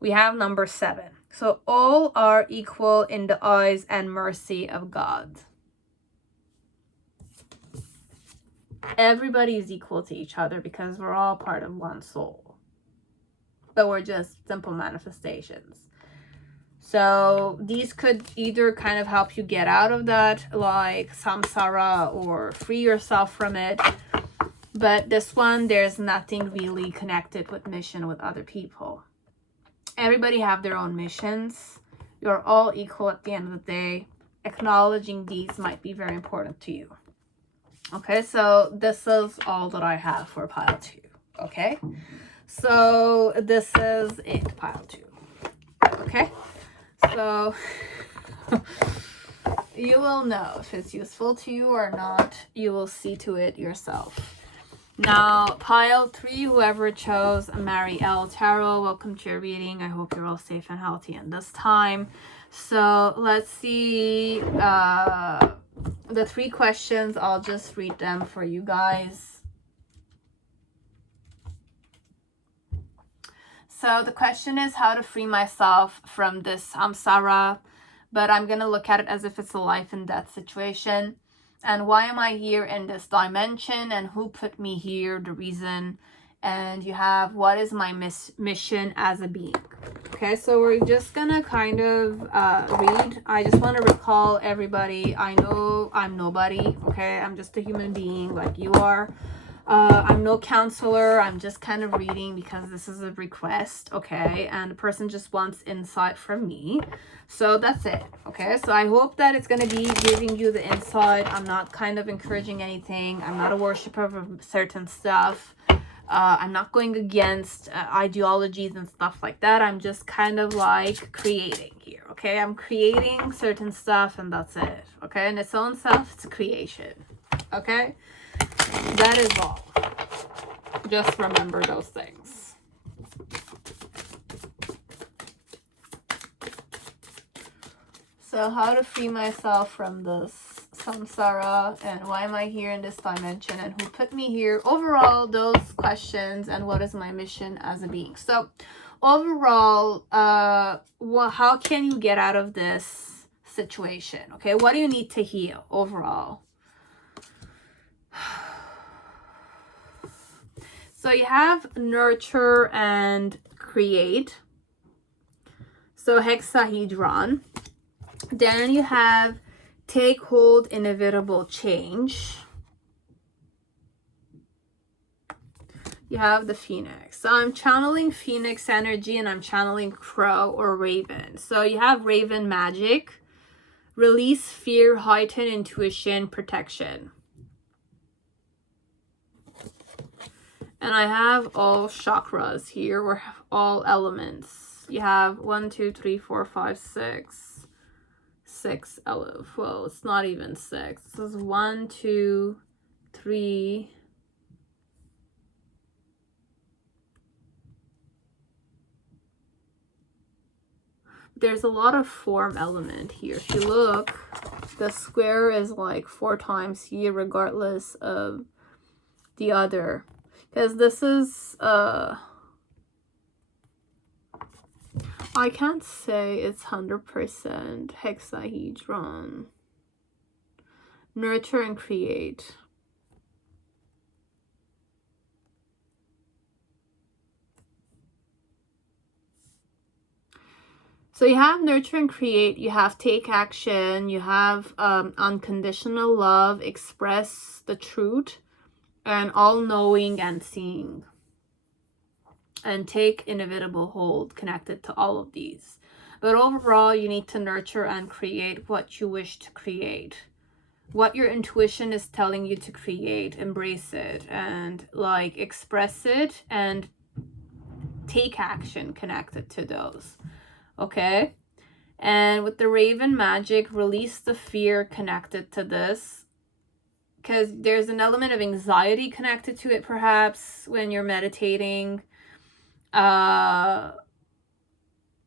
We have number 7. So all are equal in the eyes and mercy of God. Everybody is equal to each other because we're all part of one soul. But we're just simple manifestations. So these could either kind of help you get out of that, like samsara, or free yourself from it. But this one, there's nothing really connected with mission with other people. Everybody have their own missions. You're all equal at the end of the day. Acknowledging these might be very important to you. Okay, so this is all that I have for pile 2. Okay, so this is it, pile 2. Okay. So you will know if it's useful to you or not. You will see to it yourself. Now, pile 3, whoever chose Mary L. Tarot, welcome to your reading. I hope you're all safe and healthy in this time. So let's see the 3 questions. I'll just read them for you guys. So the question is how to free myself from this samsara, but I'm going to look at it as if it's a life and death situation. And why am I here in this dimension, and who put me here, the reason. And you have what is my mission as a being. Okay, so we're just going to kind of read. I just want to recall everybody. I know I'm nobody, okay? I'm just a human being like you are. I'm no counselor. I'm just kind of reading because this is a request, okay? And the person just wants insight from me. So that's it, okay? So I hope that it's going to be giving you the insight. I'm not kind of encouraging anything. I'm not a worshiper of certain stuff. I'm not going against ideologies and stuff like that. I'm just kind of like creating here, okay? I'm creating certain stuff and that's it, okay? In its own self, it's a creation, okay? That is all. Just remember those things. So how to free myself from this samsara, and why am I here in this dimension, and who put me here? Overall, those questions, and what is my mission as a being. So overall, how can you get out of this situation? Okay, what do you need to heal overall? So you have nurture and create. So hexahedron. Then you have take hold, inevitable change. You have the phoenix. So I'm channeling phoenix energy, and I'm channeling crow or raven. So you have raven magic. Release fear, heighten intuition, protection. And I have all chakras here, or all elements. You have 1, 2, 3, 4, 5, 6. 6 Aleph. Well, it's not even 6. This is 1, 2, 3. There's a lot of form element here. If you look, the square is like 4 times here regardless of the other. Because this is, I can't say it's 100% hexahedron. Nurture and create. So you have nurture and create, you have take action, you have unconditional love, express the truth, and all-knowing and seeing. And take inevitable hold connected to all of these. But overall, you need to nurture and create what you wish to create. What your intuition is telling you to create, embrace it and like express it and take action connected to those. Okay? And with the Raven magic, release the fear connected to this. Because there's an element of anxiety connected to it, perhaps, when you're meditating.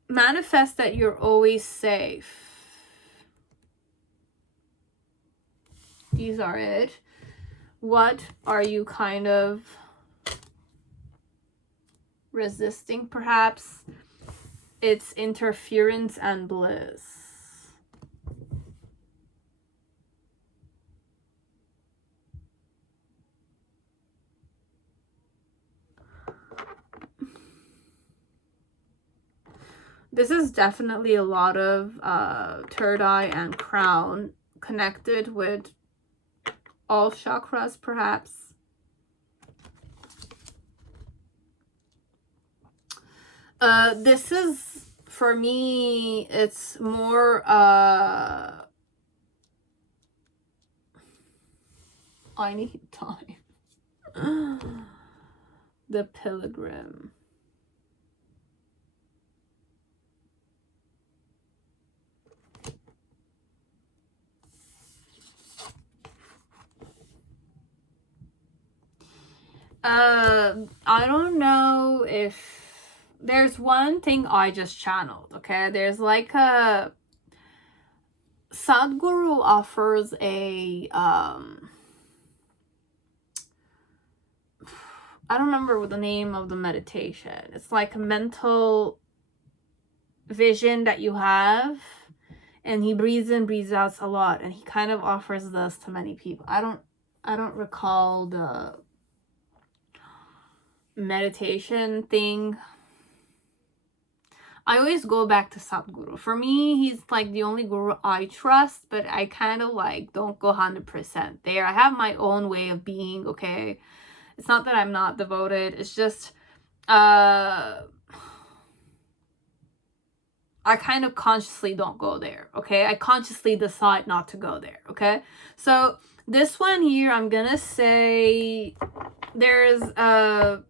Manifest that you're always safe. These are it. What are you kind of resisting, perhaps? It's interference and bliss. This is definitely a lot of third eye and crown connected with all chakras, perhaps. This is, for me, it's more, I need time. The Pilgrim. I don't know if there's one thing I just channeled, okay? There's like a Sadhguru offers a I don't remember what the name of the meditation. It's like a mental vision that you have, and he breathes in, breathes out a lot, and he kind of offers this to many people. I don't recall the meditation thing. I always go back to Sadhguru. For me, he's like the only guru I trust, but I kind of like don't go 100% there. I have my own way of being, okay? It's not that I'm not devoted. It's just, I kind of consciously don't go there, okay? I consciously decide not to go there, okay? So this one here, I'm gonna say there's a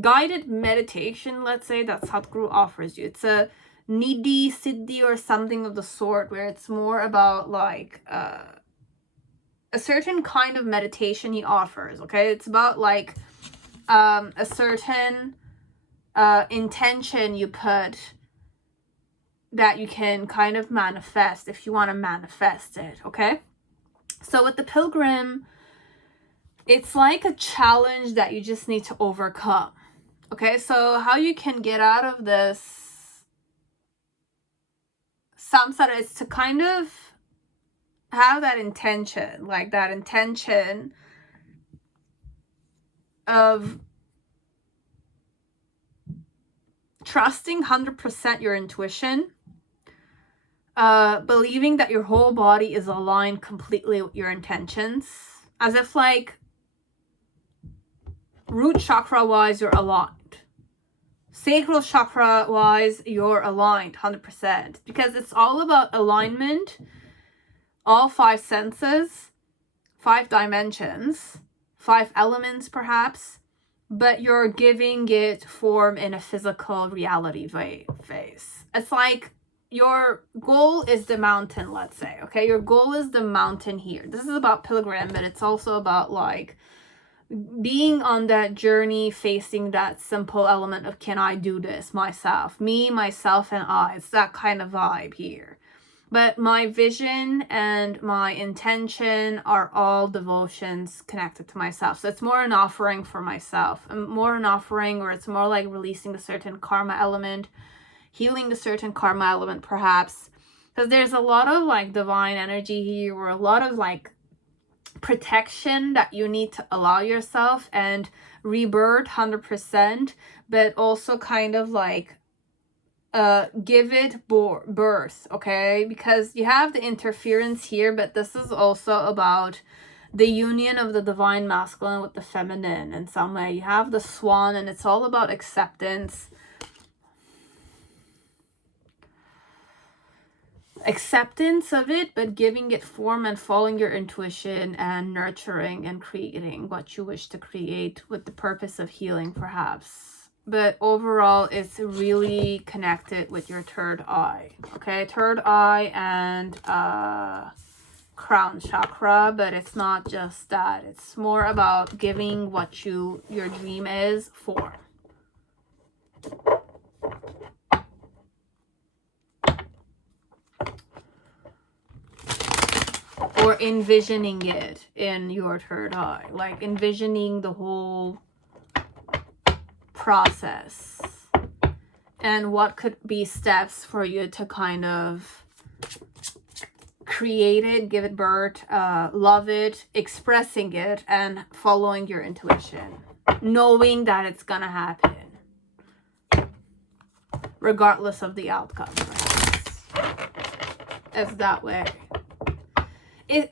guided meditation, let's say, that Sadhguru offers you. It's a Nidhi Siddhi or something of the sort, where it's more about like a certain kind of meditation he offers, okay? It's about like a certain intention you put that you can kind of manifest if you want to manifest it, okay? So with the Pilgrim, it's like a challenge that you just need to overcome. Okay, so how you can get out of this samsara is to kind of have that intention, like that intention of trusting 100% your intuition, believing that your whole body is aligned completely with your intentions, as if like root chakra wise you're aligned, sacral chakra wise you're aligned 100%, because it's all about alignment. All 5 senses, 5 dimensions, 5 elements perhaps, but you're giving it form in a physical reality phase. It's like your goal is the mountain, let's say, okay? Your goal is the mountain here. This is about pilgrim, but it's also about like being on that journey, facing that simple element of, can I do this myself? Me, myself, and I. It's that kind of vibe here. But my vision and my intention are all devotions connected to myself. So it's more an offering for myself, more an offering, or it's more like releasing a certain karma element, healing a certain karma element, perhaps. Because there's a lot of like divine energy here, or a lot of like protection that you need to allow yourself, and rebirth 100%, but also kind of like give it birth, okay? Because you have the interference here, but this is also about the union of the divine masculine with the feminine in some way. You have the swan, and it's all about acceptance. Acceptance of it, but giving it form and following your intuition and nurturing and creating what you wish to create with the purpose of healing, perhaps. But overall, it's really connected with your third eye, okay? Third eye and crown chakra, but it's not just that. It's more about giving what your dream is form. Or envisioning it in your third eye, like envisioning the whole process and what could be steps for you to kind of create it, give it birth, love it, expressing it, and following your intuition, knowing that it's gonna happen regardless of the outcome. It's that way.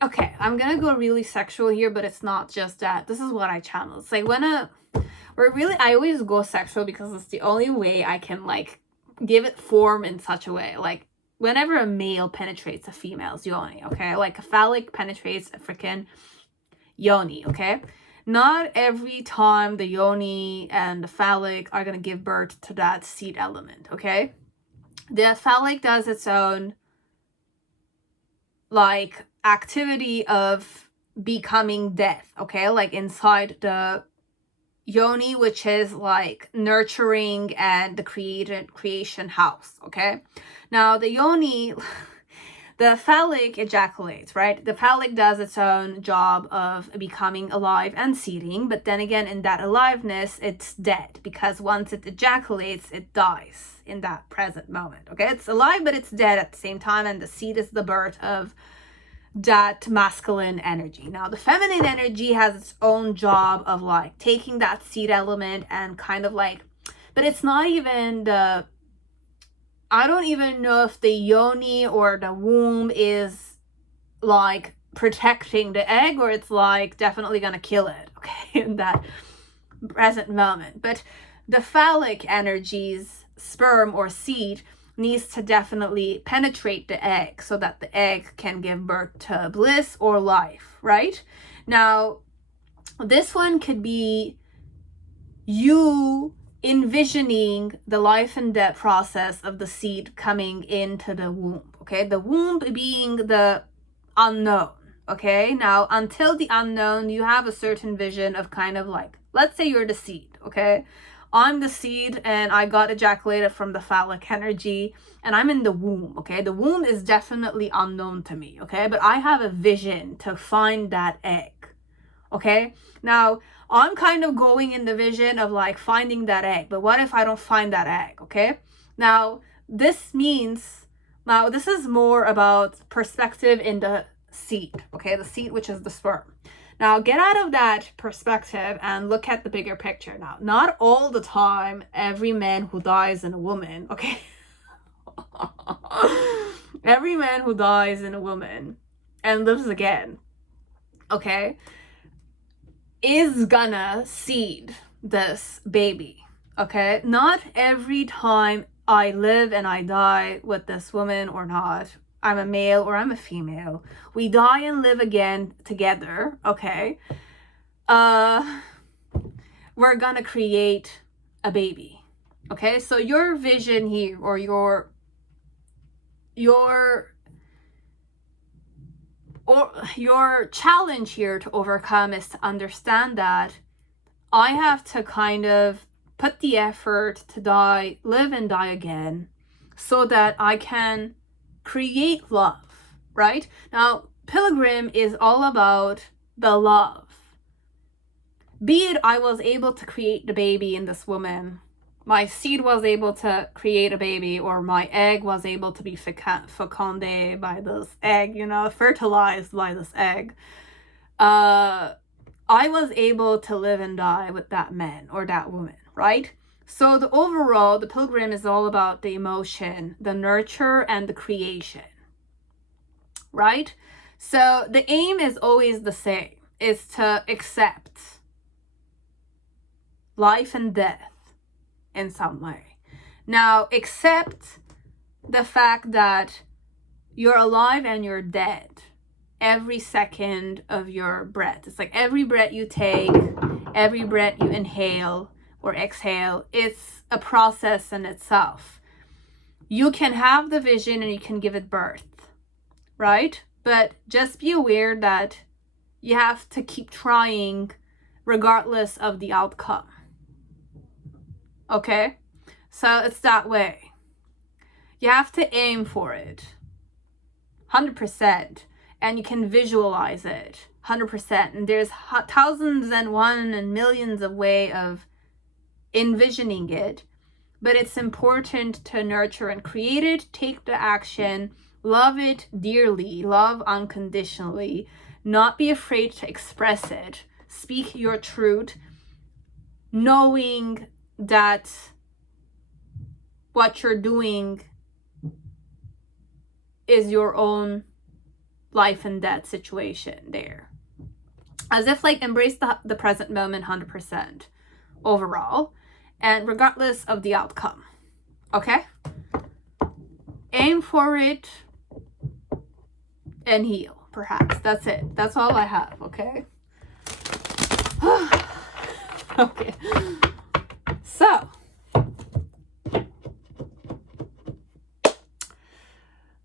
Okay, I'm gonna go really sexual here, but it's not just that. This is what I channel. It's like I always go sexual because it's the only way I can like give it form in such a way. Like whenever a male penetrates a female's yoni, okay? Like a phallic penetrates a freaking yoni, okay? Not every time the yoni and the phallic are gonna give birth to that seed element, okay? The phallic does its own like activity of becoming death, okay? Like inside the yoni, which is like nurturing and the creation house, okay? Now the yoni, the phallic ejaculates, right? The phallic does its own job of becoming alive and seeding, but then again, in that aliveness, it's dead, because once it ejaculates, it dies in that present moment, okay? It's alive, but it's dead at the same time, and the seed is the birth of that masculine energy. Now the feminine energy has its own job of like taking that seed element and kind of like, but it's not even I don't even know if the yoni or the womb is like protecting the egg, or it's like definitely gonna kill it, okay, in that present moment. But the phallic energies, sperm or seed, needs to definitely penetrate the egg so that the egg can give birth to bliss or life, right? Now, this one could be you envisioning the life and death process of the seed coming into the womb, okay? The womb being the unknown, okay? Now, until the unknown, you have a certain vision of kind of like, let's say you're the seed, okay? I'm the seed and I got ejaculated from the phallic energy and I'm in the womb, okay? The womb is definitely unknown to me, okay? But I have a vision to find that egg, okay? Now, I'm kind of going in the vision of like finding that egg, but what if I don't find that egg, okay? Now, this is more about perspective in the seed, okay? The seed, which is the sperm. Now, get out of that perspective and look at the bigger picture. Now, not all the time, every man who dies in a woman, okay? Every man who dies in a woman and lives again, okay, is gonna seed this baby, okay? Not every time I live and I die with this woman or not, I'm a male or I'm a female, we die and live again together, okay? we're gonna create a baby. Okay, so your vision here, or your challenge here to overcome, is to understand that I have to kind of put the effort to die, live and die again, so that I can create love, right? Now, Pilgrim is all about the love. Be it I was able to create the baby in this woman, my seed was able to create a baby, or my egg was able to be feconded by this egg, fertilized by this egg. I was able to live and die with that man or that woman, right? So the overall, the Pilgrim is all about the emotion, the nurture, and the creation, right? So the aim is always the same, is to accept life and death in some way. Now, accept the fact that you're alive and you're dead every second of your breath. It's like every breath you take, every breath you inhale or exhale, it's a process in itself. You can have the vision and you can give it birth, right? But just be aware that you have to keep trying regardless of the outcome. Okay? So it's that way. You have to aim for it 100%. And you can visualize it 100%. And there's thousands and one and millions of ways of envisioning it. But it's important to nurture and create it, take the action, love it dearly, love unconditionally, not be afraid to express it, speak your truth, knowing that what you're doing is your own life and death situation there. As if like embrace the present moment 100% overall, and regardless of the outcome. Okay? Aim for it and heal, perhaps. That's it. That's all I have, okay? Okay. So,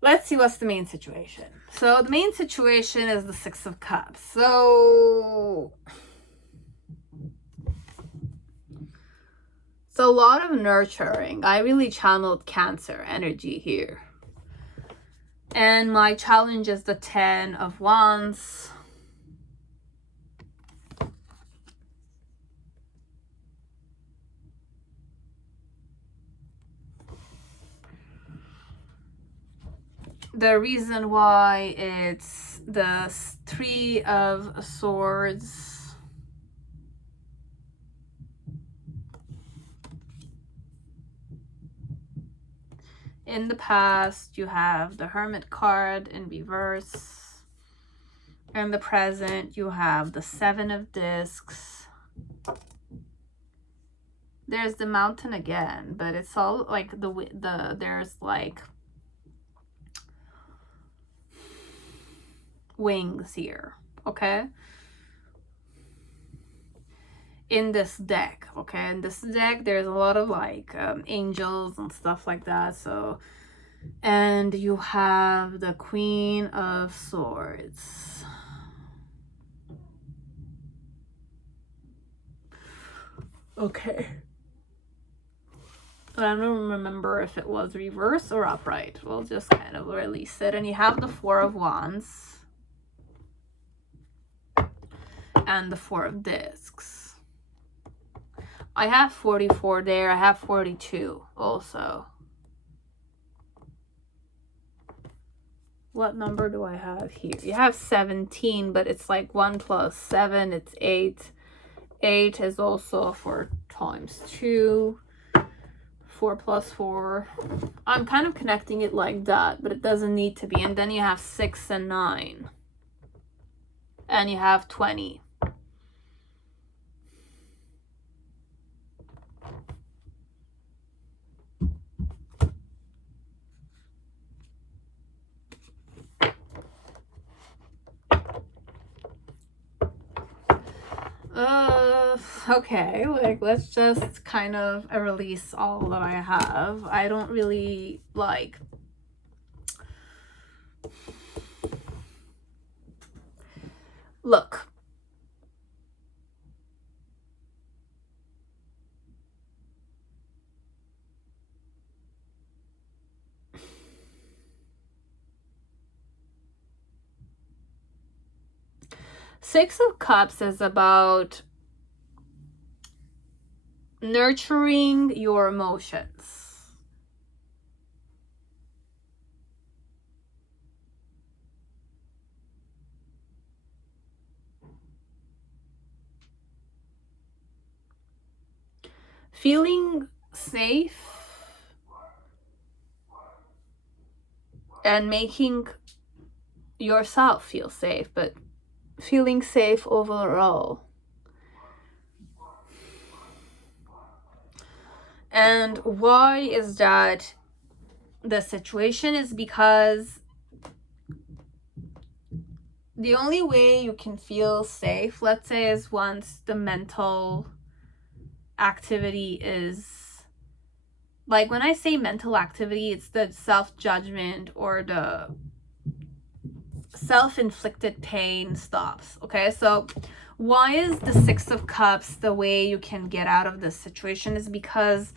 let's see what's the main situation. So the main situation is the Six of Cups. So it's a lot of nurturing. I really channeled Cancer energy here. And my challenge is the 10 of Wands. The reason why it's the 3 of Swords. In the past, you have the Hermit card in reverse. In the present, you have the 7 of Discs. There's the Mountain again, but it's all like there's like wings here, okay? In this deck, okay? In this deck, there's a lot of like angels and stuff like that. So, and you have the Queen of Swords. Okay. But I don't remember if it was reverse or upright. We'll just kind of release it. And you have the 4 of Wands. And the 4 of Discs. I have 44 there. I have 42 also. What number do I have here? You have 17, but it's like 1 plus 7. It's 8. 8 is also 4 times 2. 4 plus 4. I'm kind of connecting it like that, but it doesn't need to be. And then you have 6 and 9. And you have 20. Okay, like, let's just kind of release all that I have. I don't really like... Look. Six of Cups is about nurturing your emotions. Feeling safe and making yourself feel safe, but feeling safe overall. And why is that the situation? Is because the only way you can feel safe, let's say, is once the mental activity is, like, when I say mental activity, it's the self-judgment or the self-inflicted pain stops. Okay, so why is the Six of Cups the way you can get out of this situation? Is because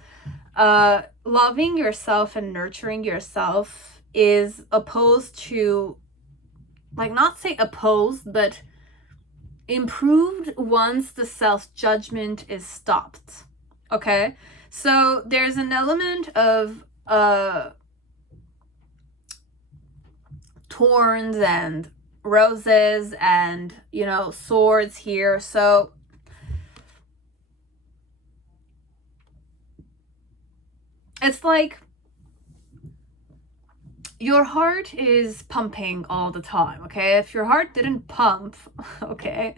loving yourself and nurturing yourself is opposed to, like, not say opposed, but improved once the self-judgment is stopped. Okay, so there's an element of thorns and roses and, you know, swords here. So it's like your heart is pumping all the time. Okay, if your heart didn't pump, okay,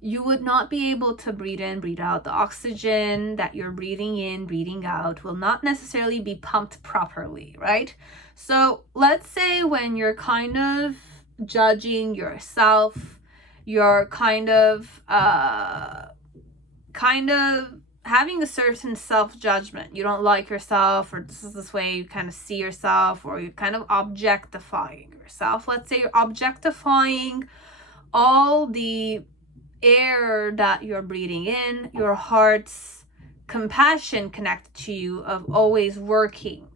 you would not be able to breathe in, breathe out. The oxygen that you're breathing in, breathing out will not necessarily be pumped properly, right? So let's say when you're kind of judging yourself, you're kind of having a certain self-judgment. You don't like yourself, or this is this way you kind of see yourself, or you're kind of objectifying yourself. Let's say you're objectifying all the air that you're breathing in, your heart's compassion connected to you of always working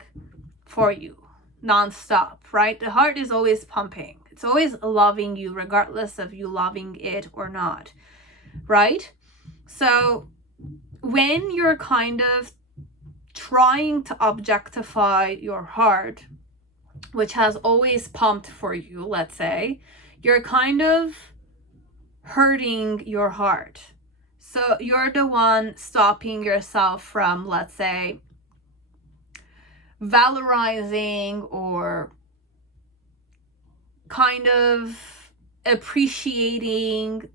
for you non-stop, right? The heart is always pumping. It's always loving you regardless of you loving it or not, right? So when you're kind of trying to objectify your heart, which has always pumped for you, let's say, you're kind of hurting your heart. So you're the one stopping yourself from, let's say, valorizing or kind of appreciating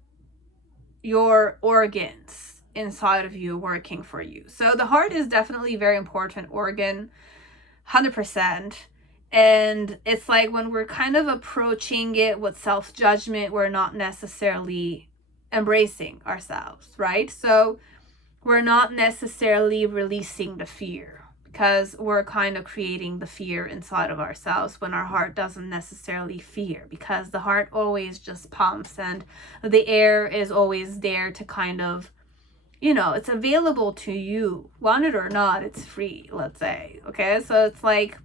your organs inside of you working for you. So the heart is definitely a very important organ, 100%. And it's like when we're kind of approaching it with self-judgment, we're not necessarily embracing ourselves, right? So we're not necessarily releasing the fear, because we're kind of creating the fear inside of ourselves when our heart doesn't necessarily fear, because the heart always just pumps and the air is always there to kind of, you know, it's available to you, want it or not, it's free, let's say. Okay, so it's like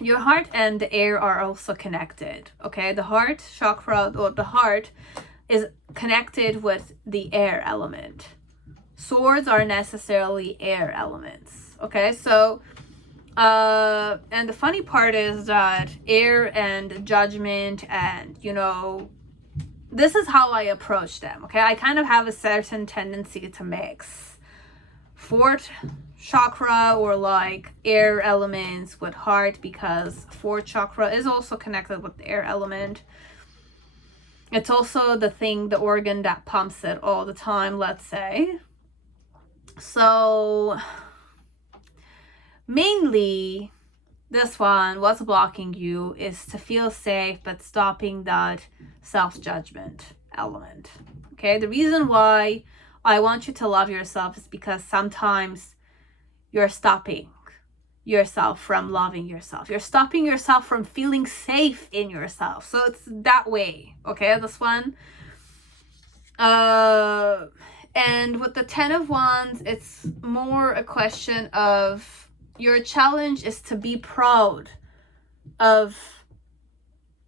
your heart and the air are also connected. Okay, the heart chakra, or the heart, is connected with the air element. Swords are necessarily air elements. Okay, so and the funny part is that air and judgment and, you know, this is how I approach them. Okay, I kind of have a certain tendency to mix fourth chakra or like air elements with heart, because fourth chakra is also connected with the air element. It's also the thing, the organ that pumps it all the time, let's say. So mainly this one, what's blocking you is to feel safe but stopping that self-judgment element. Okay, the reason why I want you to love yourself is because sometimes you're stopping yourself from loving yourself. You're stopping yourself from feeling safe in yourself. So it's that way, okay, this one. And with the 10 of Wands, it's more a question of your challenge is to be proud of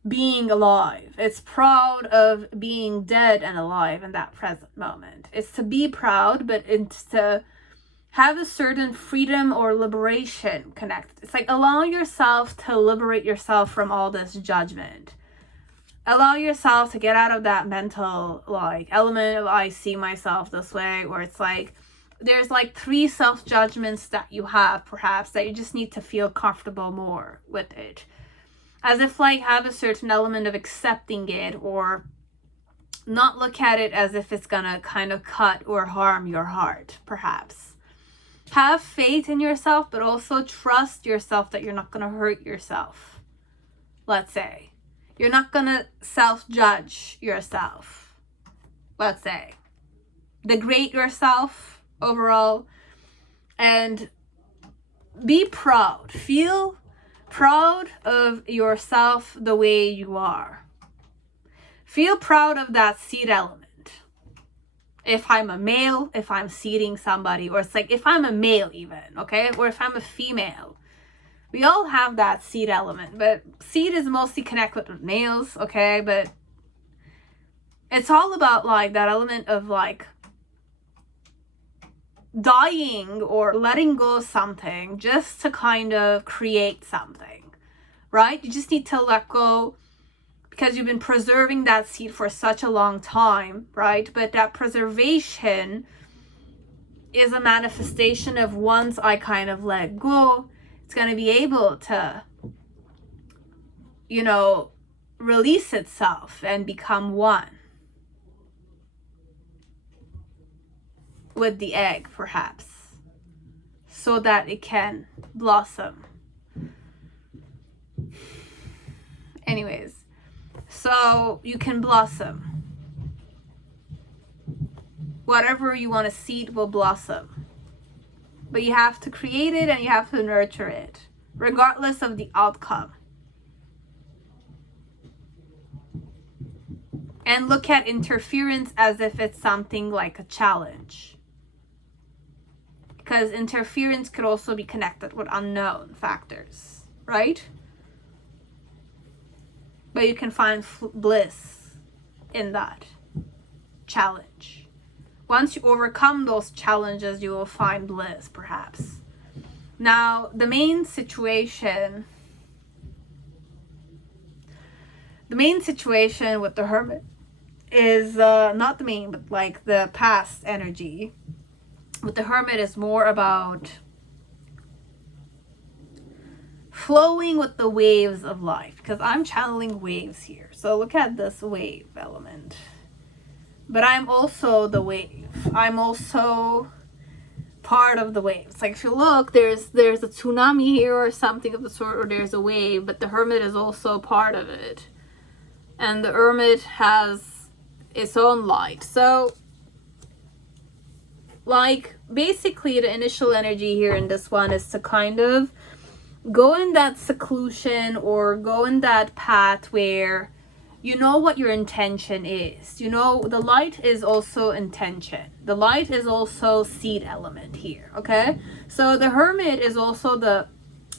being alive. It's proud of being dead and alive in that present moment. It's to be proud, but it's to have a certain freedom or liberation connected. It's like allow yourself to liberate yourself from all this judgment. Allow yourself to get out of that mental like element of I see myself this way, or it's like there's like 3 self-judgments that you have perhaps that you just need to feel comfortable more with it. As if like have a certain element of accepting it, or not look at it as if it's gonna kind of cut or harm your heart, perhaps. Have faith in yourself, but also trust yourself that you're not gonna hurt yourself. Let's say. You're not gonna self-judge yourself. Let's say. Degrade yourself overall. And be proud. Feel proud of yourself the way you are. Feel proud of that seed element. If I'm a male, if I'm seeding somebody, or it's like if I'm a male even, okay? Or if I'm a female. We all have that seed element, but seed is mostly connected with males, okay? But it's all about like that element of like dying or letting go of something just to kind of create something, right? You just need to let go because you've been preserving that seed for such a long time, right? But that preservation is a manifestation of once I kind of let go, it's going to be able to, you know, release itself and become one with the egg, perhaps, so that it can blossom. Anyways, so you can blossom. Whatever you want to seed will blossom. But you have to create it and you have to nurture it, regardless of the outcome. And look at interference as if it's something like a challenge. Because interference could also be connected with unknown factors, right? But you can find bliss in that challenge. Once you overcome those challenges, you will find bliss, perhaps. Now, the main situation with the Hermit is not the main, but like the past energy. With the Hermit is more about flowing with the waves of life, because I'm channeling waves here. So look at this wave element. But I'm also the wave. I'm also part of the wave. It's like if you look, there's a tsunami here or something of the sort, or there's a wave, but the Hermit is also part of it. And the Hermit has its own light. So, like, basically the initial energy here in this one is to kind of go in that seclusion or go in that path where you know what your intention is. You know, the light is also intention. The light is also seed element here, okay? So the Hermit is also the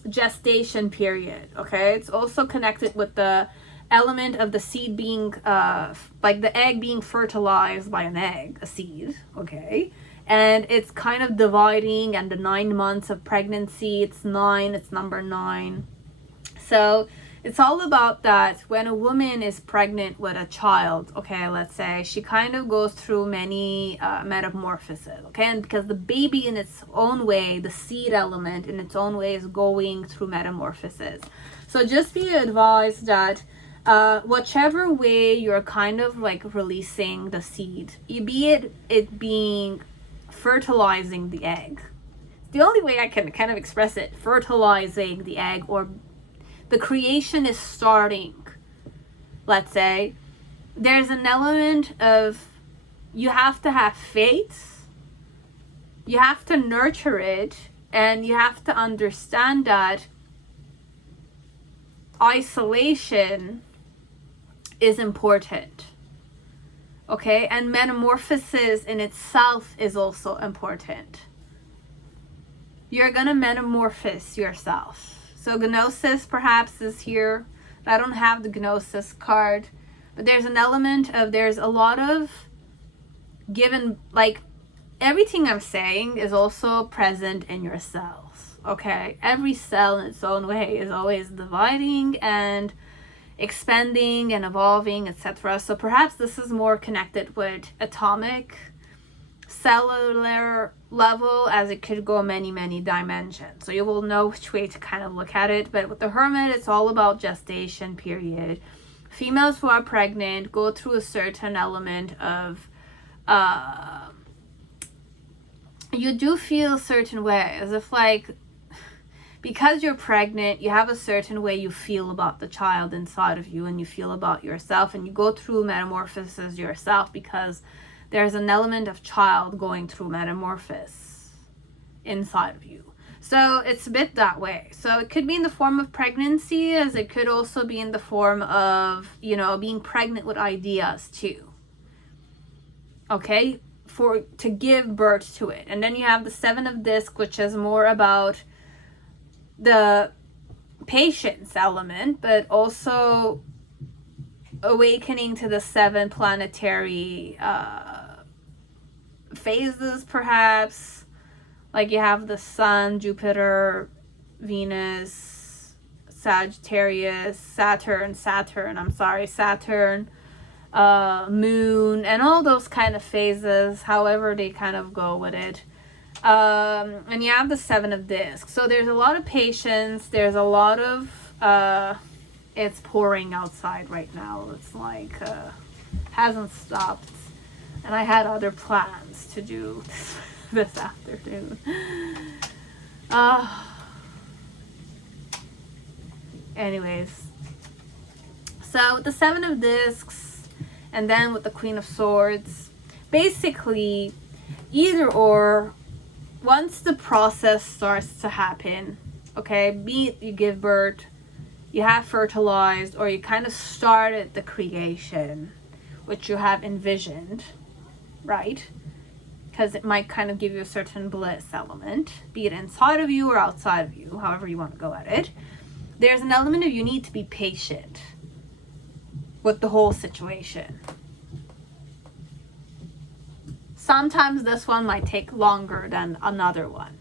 gestation period, okay? It's also connected with the element of the seed being, like the egg being fertilized by an egg, a seed, okay? And it's kind of dividing, and the 9 months of pregnancy, it's number 9. So it's all about that when a woman is pregnant with a child, okay, let's say, she kind of goes through many metamorphoses, okay? And because the baby in its own way, the seed element in its own way is going through metamorphosis. So just be advised that whichever way you're kind of like releasing the seed, be it being fertilizing the egg. The only way I can kind of express it, fertilizing the egg, or the creation is starting, let's say, there's an element of you have to have faith, you have to nurture it, and you have to understand that isolation is important. Okay, and metamorphosis in itself is also important. You're gonna metamorphose yourself. So Gnosis perhaps is here. I don't have the Gnosis card, but there's an element of, there's a lot of given, like everything I'm saying is also present in your cells. Okay, every cell in its own way is always dividing and expanding and evolving, etc. So perhaps this is more connected with atomic, cellular level, as it could go many dimensions. So you will know which way to kind of look at it. But with the Hermit, it's all about gestation period. Females who are pregnant go through a certain element of you do feel a certain way, as if like, because you're pregnant, you have a certain way you feel about the child inside of you, and you feel about yourself, and you go through metamorphosis yourself because there's an element of child going through metamorphosis inside of you. So it's a bit that way. So it could be in the form of pregnancy, as it could also be in the form of, you know, being pregnant with ideas too. Okay, to give birth to it. And then you have the Seven of Discs, which is more about the patience element, but also awakening to the 7 planetary phases, perhaps. Like you have the Sun, Jupiter, Venus, Sagittarius, Saturn, Moon, and all those kind of phases, however they kind of go with it. And you have the Seven of Discs. So there's a lot of patience. There's a lot of it's pouring outside right now. It's like hasn't stopped. And I had other plans to do this afternoon. Anyways. So with the Seven of Discs and then with the Queen of Swords, basically either or, once the process starts to happen, okay, be it you give birth, you have fertilized, or you kind of started the creation, which you have envisioned, right? Because it might kind of give you a certain bliss element, be it inside of you or outside of you, however you want to go at it. There's an element of you need to be patient with the whole situation. Sometimes this one might take longer than another one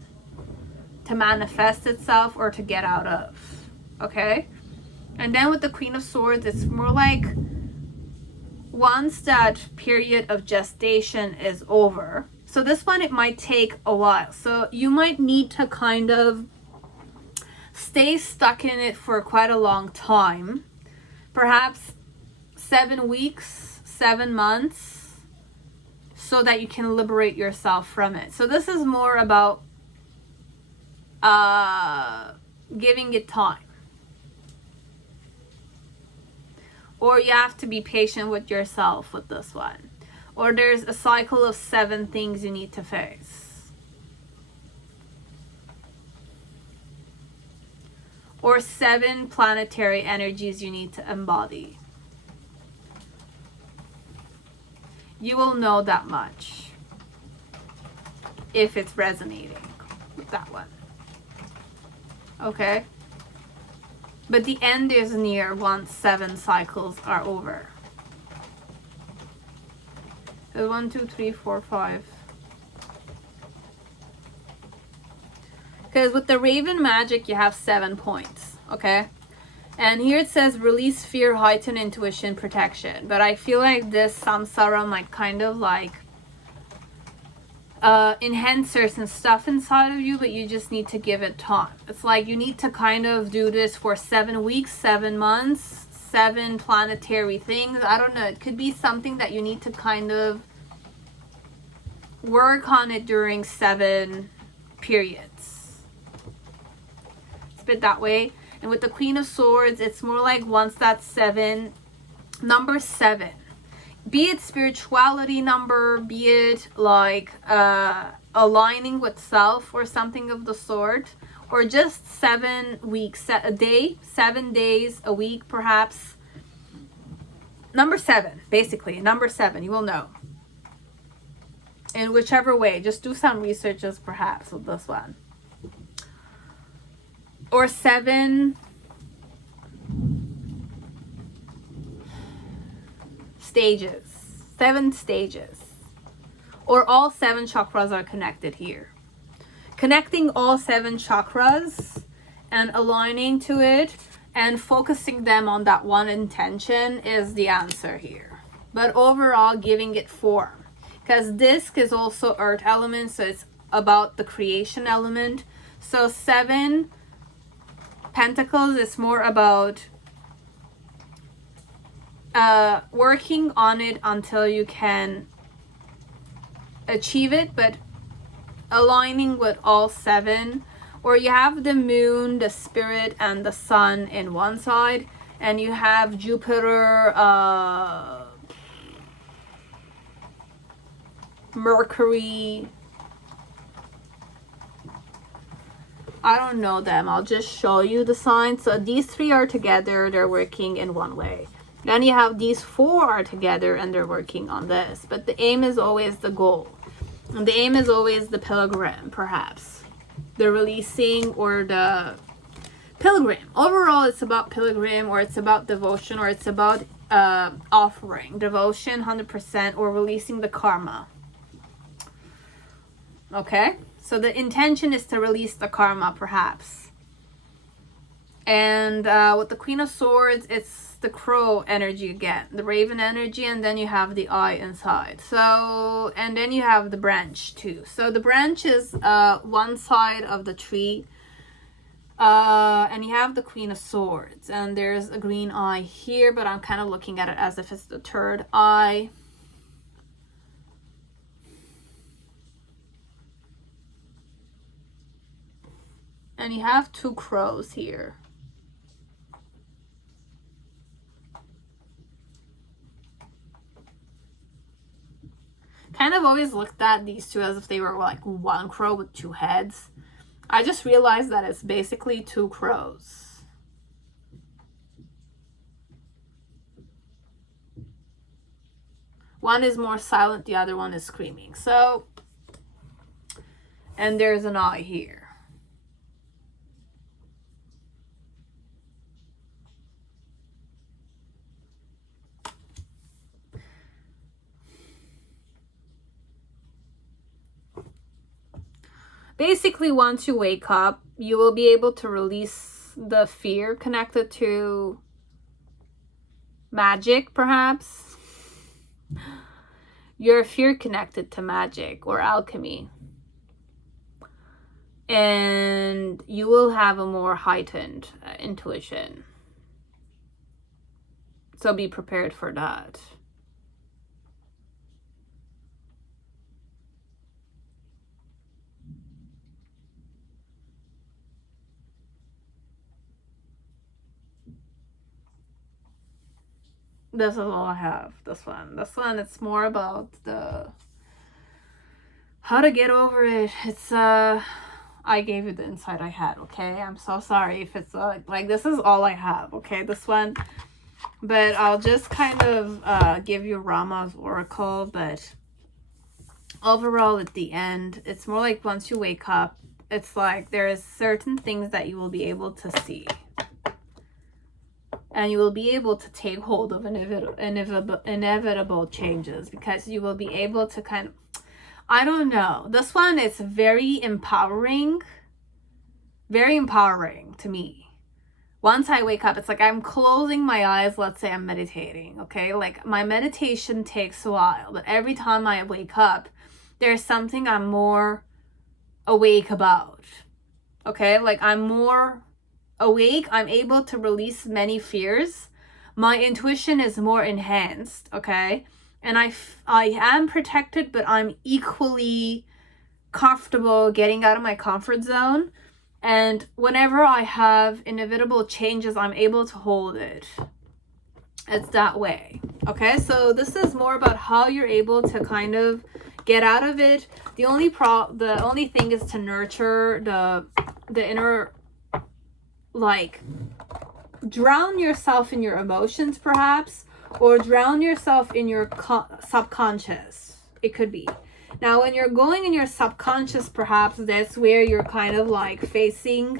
to manifest itself or to get out of, okay? And then with the Queen of Swords, it's more like once that period of gestation is over. So this one, it might take a while. So you might need to kind of stay stuck in it for quite a long time. Perhaps 7 weeks, 7 months, so that you can liberate yourself from it. So this is more about giving it time. Or you have to be patient with yourself with this one. Or there's a cycle of 7 things you need to face. Or 7 planetary energies you need to embody. You will know that much if it's resonating with that one. Okay? But the end is near once 7 cycles are over. So 1, 2, 3, 4, 5. Because with the Raven magic, you have 7 points. Okay? And here it says release fear, heighten intuition, protection. But I feel like this samsara might kind of like enhance certain stuff inside of you, but you just need to give it time. It's like you need to kind of do this for 7 weeks, 7 months, 7 planetary things. I don't know. It could be something that you need to kind of work on it during 7 periods. It's a bit that way. And with the Queen of Swords, it's more like once that's 7, number 7. be it spirituality number, be it like aligning with self or something of the sort, or just 7 weeks a day, 7 days a week perhaps. Number 7, basically, number 7, you will know. In whichever way, just do some researches perhaps with this one. Or 7 stages. 7 stages. Or all 7 chakras are connected here. Connecting all 7 chakras and aligning to it and focusing them on that one intention is the answer here. But overall, giving it form. Because disc is also earth element, so it's about the creation element. So 7 pentacles is more about working on it until you can achieve it, but aligning with all 7. Or you have the moon, the spirit, and the sun in one side, and you have Jupiter, Mercury. I don't know them. I'll just show you the signs. So these 3 are together. They're working in one way. Then you have these 4 are together and they're working on this. But the aim is always the goal. And the aim is always the pilgrim, perhaps. The releasing or the pilgrim. Overall, it's about pilgrim, or it's about devotion, or it's about offering. Devotion, 100%, or releasing the karma. Okay? So the intention is to release the karma, perhaps. And with the Queen of Swords, it's the crow energy again, the raven energy, and then you have the eye inside. So, and then you have the branch too. So the branch is one side of the tree, and you have the Queen of Swords, and there's a green eye here, but I'm kind of looking at it as if it's the third eye. And you have 2 crows here. Kind of always looked at these 2 as if they were like one crow with 2 heads. I just realized that it's basically 2 crows. One is more silent, the other one is screaming. So, and there's an eye here. Basically, once you wake up, you will be able to release the fear connected to magic, perhaps. Your fear connected to magic or alchemy. And you will have a more heightened intuition. So be prepared for that. This is all I have. This one, it's more about the how to get over it. It's I gave you the insight I had, okay? I'm so sorry if it's like this is all I have, okay? This one, but I'll just kind of give you Rama's oracle. But overall, at the end, it's more like once you wake up, it's like there is certain things that you will be able to see. And you will be able to take hold of inevitable changes, because you will be able to kind of, I don't know. This one is very empowering to me. Once I wake up, it's like I'm closing my eyes. Let's say I'm meditating, okay? Like my meditation takes a while, but every time I wake up, there's something I'm more awake about, okay? Like I'm more awake, I'm able to release many fears. My intuition is more enhanced, okay? And I am protected, but I'm equally comfortable getting out of my comfort zone. And whenever I have inevitable changes, I'm able to hold it. It's that way. Okay, so this is more about how you're able to kind of get out of it. The only thing is to nurture the inner, like, drown yourself in your emotions perhaps, or drown yourself in your subconscious. It could be. Now, when you're going in your subconscious, perhaps that's where you're kind of like facing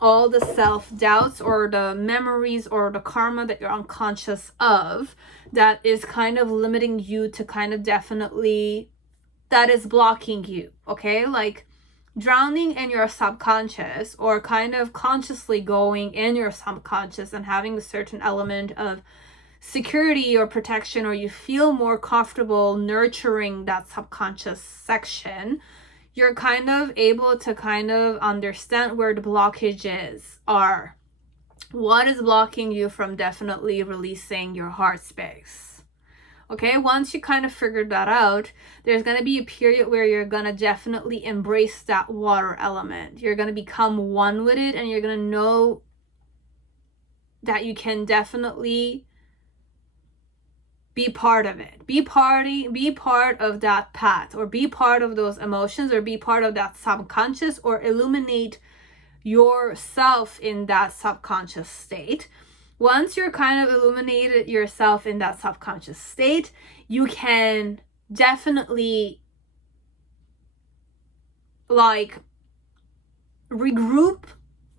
all the self-doubts or the memories or the karma that you're unconscious of, that is kind of limiting you to kind of definitely, that is blocking you, okay? Like drowning in your subconscious, or kind of consciously going in your subconscious and having a certain element of security or protection, or you feel more comfortable nurturing that subconscious section, you're kind of able to kind of understand where the blockages are. What is blocking you from definitely releasing your heart space? Okay, once you kind of figured that out, there's going to be a period where you're going to definitely embrace that water element. You're going to become one with it, and you're going to know that you can definitely be part of it. Be part of that path, or be part of those emotions, or be part of that subconscious, or illuminate yourself in that subconscious state. Once you're kind of illuminated yourself in that subconscious state, you can definitely like regroup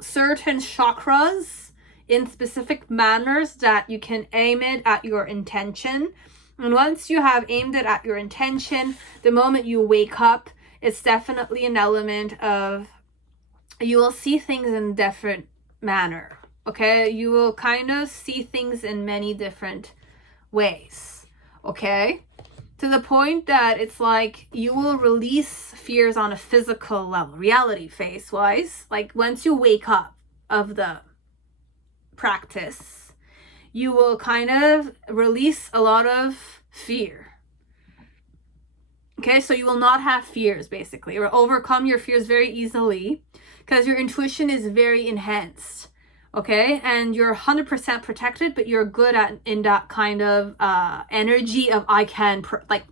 certain chakras in specific manners that you can aim it at your intention. And once you have aimed it at your intention, the moment you wake up, it's definitely an element of, you will see things in a different manner. Okay, you will kind of see things in many different ways. Okay, to the point that it's like you will release fears on a physical level, reality face wise. Like once you wake up of the practice, you will kind of release a lot of fear. Okay, so you will not have fears basically, or overcome your fears very easily, because your intuition is very enhanced. Okay, and you're 100% protected, but you're good at in that kind of energy of I can like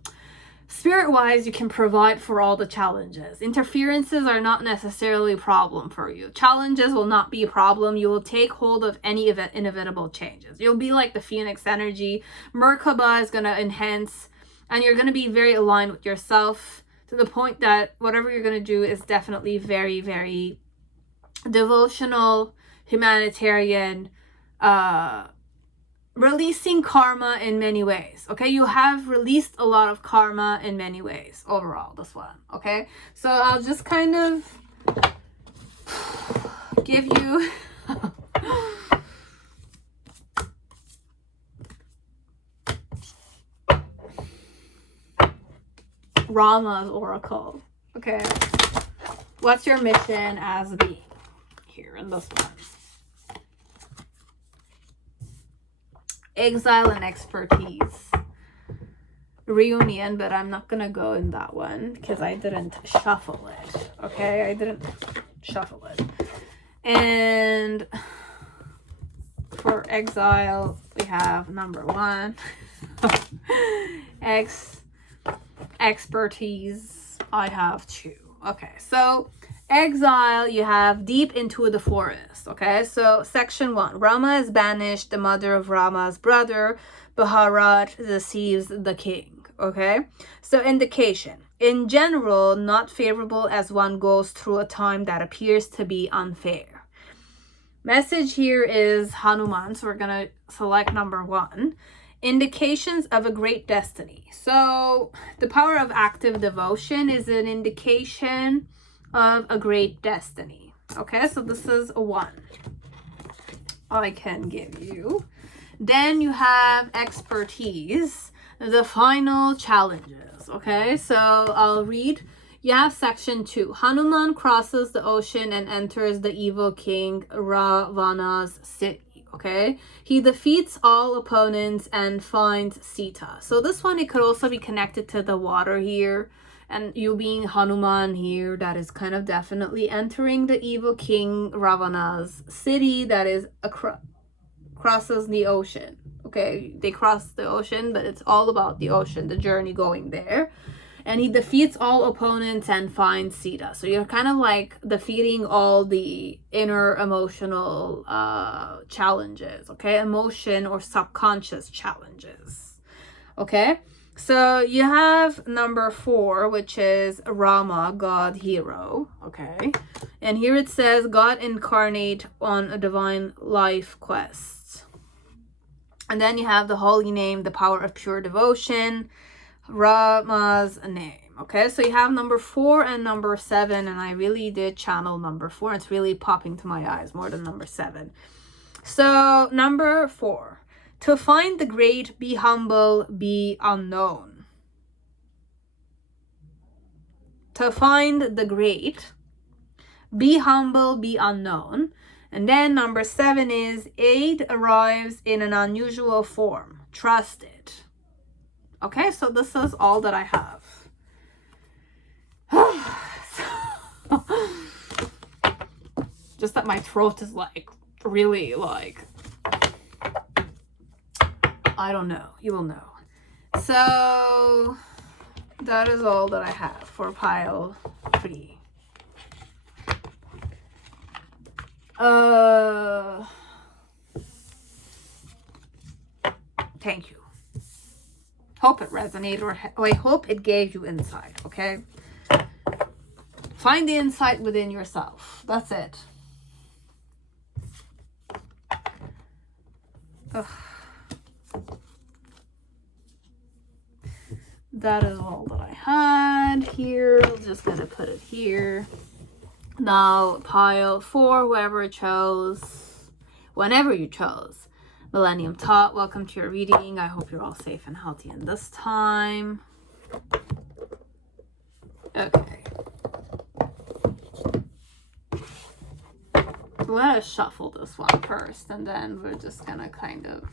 spirit wise, you can provide for all the challenges. Interferences are not necessarily a problem for you. Challenges will not be a problem. You will take hold of any inevitable changes. You'll be like the Phoenix energy. Merkaba is going to enhance, and you're going to be very aligned with yourself, to the point that whatever you're going to do is definitely very, very devotional, humanitarian, releasing karma in many ways. Okay, you have released a lot of karma in many ways overall, this one. Okay, so I'll just kind of give you Rama's oracle. Okay, what's your mission as a being here in this one? Exile and expertise. Reunion, but I'm not gonna go in that one because I didn't shuffle it. Okay, I didn't shuffle it. And for exile, we have number 1. Expertise, I have 2. Okay, so exile, you have deep into the forest. Okay, so section 1, Rama is banished. The mother of Rama's brother Bharat deceives the king. Okay, so indication, in general, not favorable as one goes through a time that appears to be unfair. Message here is Hanuman, so we're gonna select number 1. Indications of a great destiny. So the power of active devotion is an indication of a great destiny. Okay, so this is a 1 I can give you. Then you have expertise, the final challenges. Okay, so I'll read. You have section 2. Hanuman crosses the ocean and enters the evil king Ravana's city. Okay, he defeats all opponents and finds Sita. So this one, it could also be connected to the water here, and you being Hanuman here, that is kind of definitely entering the evil king Ravana's city that is crosses the ocean. Okay, they cross the ocean, but it's all about the ocean, the journey going there. And he defeats all opponents and finds Sita. So you're kind of like defeating all the inner emotional challenges, okay? Emotion or subconscious challenges, okay? So you have number 4, which is Rama, God hero, okay? And here it says, God incarnate on a divine life quest. And then you have the holy name, the power of pure devotion, Rama's name. Okay, so you have number 4 and number 7, and I really did channel number 4. It's really popping to my eyes more than number 7. So number 4, to find the great, be humble, be unknown. To find the great, be humble, be unknown. And then number 7 is aid arrives in an unusual form. Trust it. Okay, so this is all that I have. Just that my throat is like really like, I don't know. You will know. So that is all that I have for pile 3. Thank you. Hope it resonated, or I hope it gave you insight, okay? Find the insight within yourself. That's it. Ugh. That is all that I had here. I'm just gonna put it here. Now, pile 4, whoever chose, whenever you chose. Millennium Thoth, welcome to your reading. I hope you're all safe and healthy in this time. Okay. Let us shuffle this one first, and then we're just gonna kind of...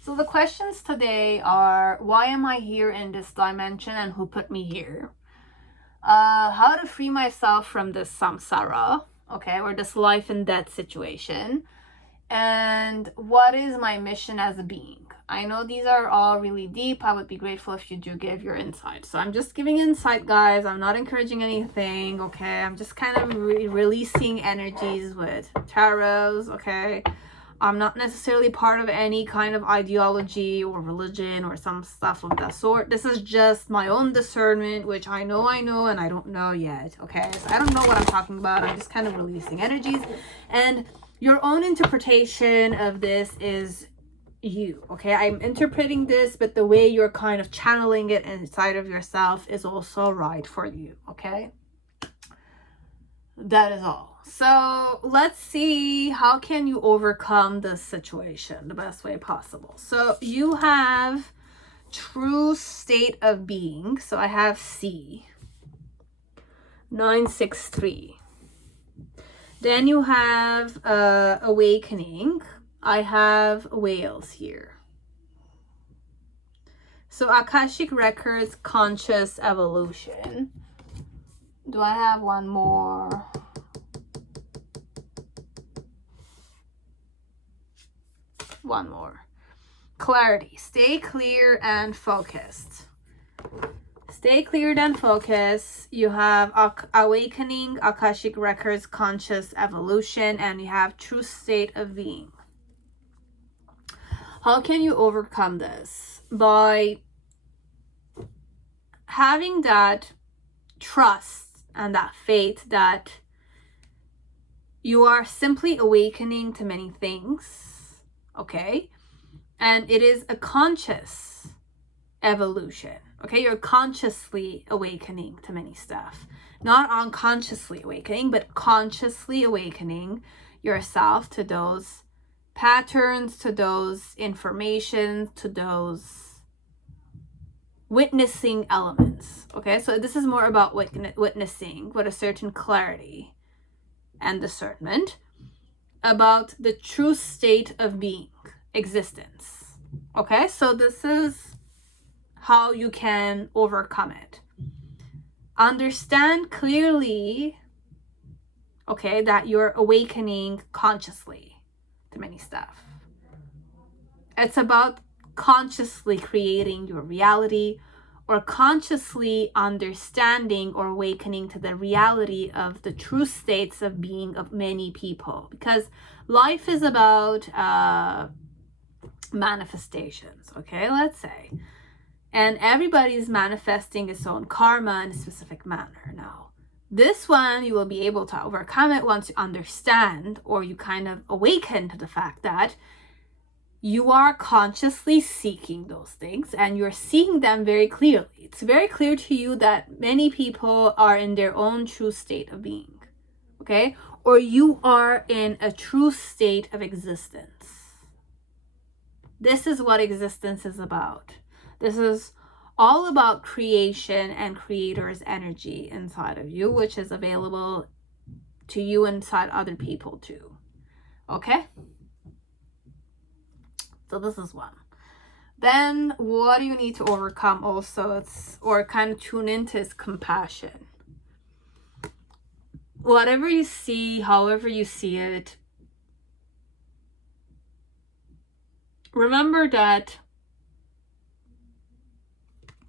So the questions today are, why am I here in this dimension and who put me here? How to free myself from this samsara, okay, or this life and death situation, and what is my mission as a being. I know these are all really deep. I would be grateful if you do give your insight. So I'm just giving insight, guys. I'm not encouraging anything, okay? I'm just kind of releasing energies with tarots, okay? I'm not necessarily part of any kind of ideology or religion or some stuff of that sort. This is just my own discernment, which I know and I don't know yet, okay? So I don't know what I'm talking about. I'm just kind of releasing energies. And your own interpretation of this is you, okay? I'm interpreting this, but the way you're kind of channeling it inside of yourself is also right for you, okay? That is all. So let's see, how can you overcome this situation the best way possible? So you have true state of being. So I have C, 963. Then you have awakening. I have whales here. So Akashic Records, conscious evolution. Do I have one more? One more. Clarity. Stay clear and focused. Stay cleared and focused. You have awakening, Akashic Records, conscious evolution, and you have true state of being. How can you overcome this? By having that trust and that faith that you are simply awakening to many things. Okay, and it is a conscious evolution. Okay, you're consciously awakening to many stuff, not unconsciously awakening, but consciously awakening yourself to those patterns, to those information, to those witnessing elements. Okay, so this is more about witnessing with a certain clarity and discernment about the true state of being, existence. Okay, so this is how you can overcome it. understand clearly, okay, that you're awakening consciously to many stuff. It's about consciously creating your reality, or consciously understanding or awakening to the reality of the true states of being of many people. Because life is about manifestations, okay, let's say. And everybody's manifesting its own karma in a specific manner. Now, this one, you will be able to overcome it once you understand, or you kind of awaken to the fact that you are consciously seeking those things and you're seeing them very clearly. It's very clear to you that many people are in their own true state of being, okay? Or you are in a true state of existence. This is what existence is about. This is all about creation and creator's energy inside of you, which is available to you inside other people too, okay? So this is one. Then what do you need to overcome also, or kind of tune into, is compassion. Whatever you see, however you see it, remember that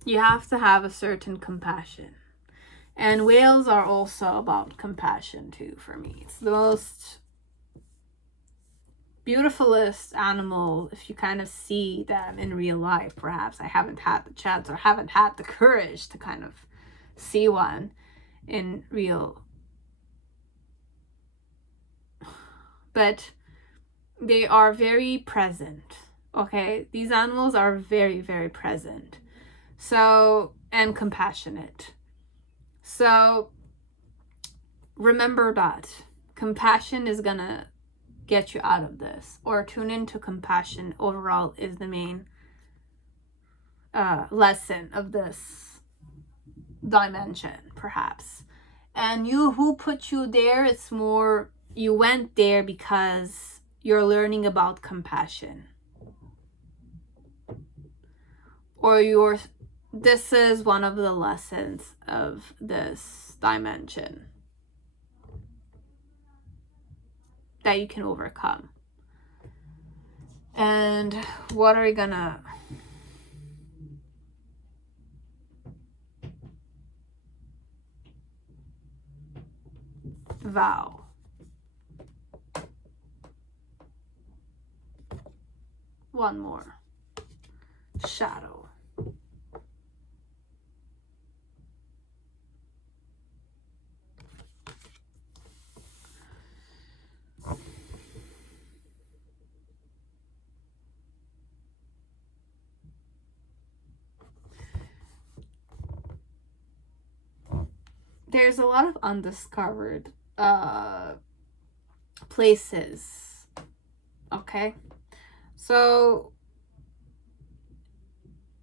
you have to have a certain compassion. And whales are also about compassion too, for me. It's the most beautifulest animal if you kind of see them in real life. Perhaps I haven't had the chance or haven't had the courage to kind of see one in real, but they are very present, okay? These animals are very, very present, so, and compassionate. So remember that compassion is gonna get you out of this, or tune into compassion overall is the main lesson of this dimension, perhaps. And you, who put you there, it's more you went there because you're learning about compassion, or this is one of the lessons of this dimension that you can overcome. And what are you gonna vow? One more. Shadow. There's a lot of undiscovered places, okay? So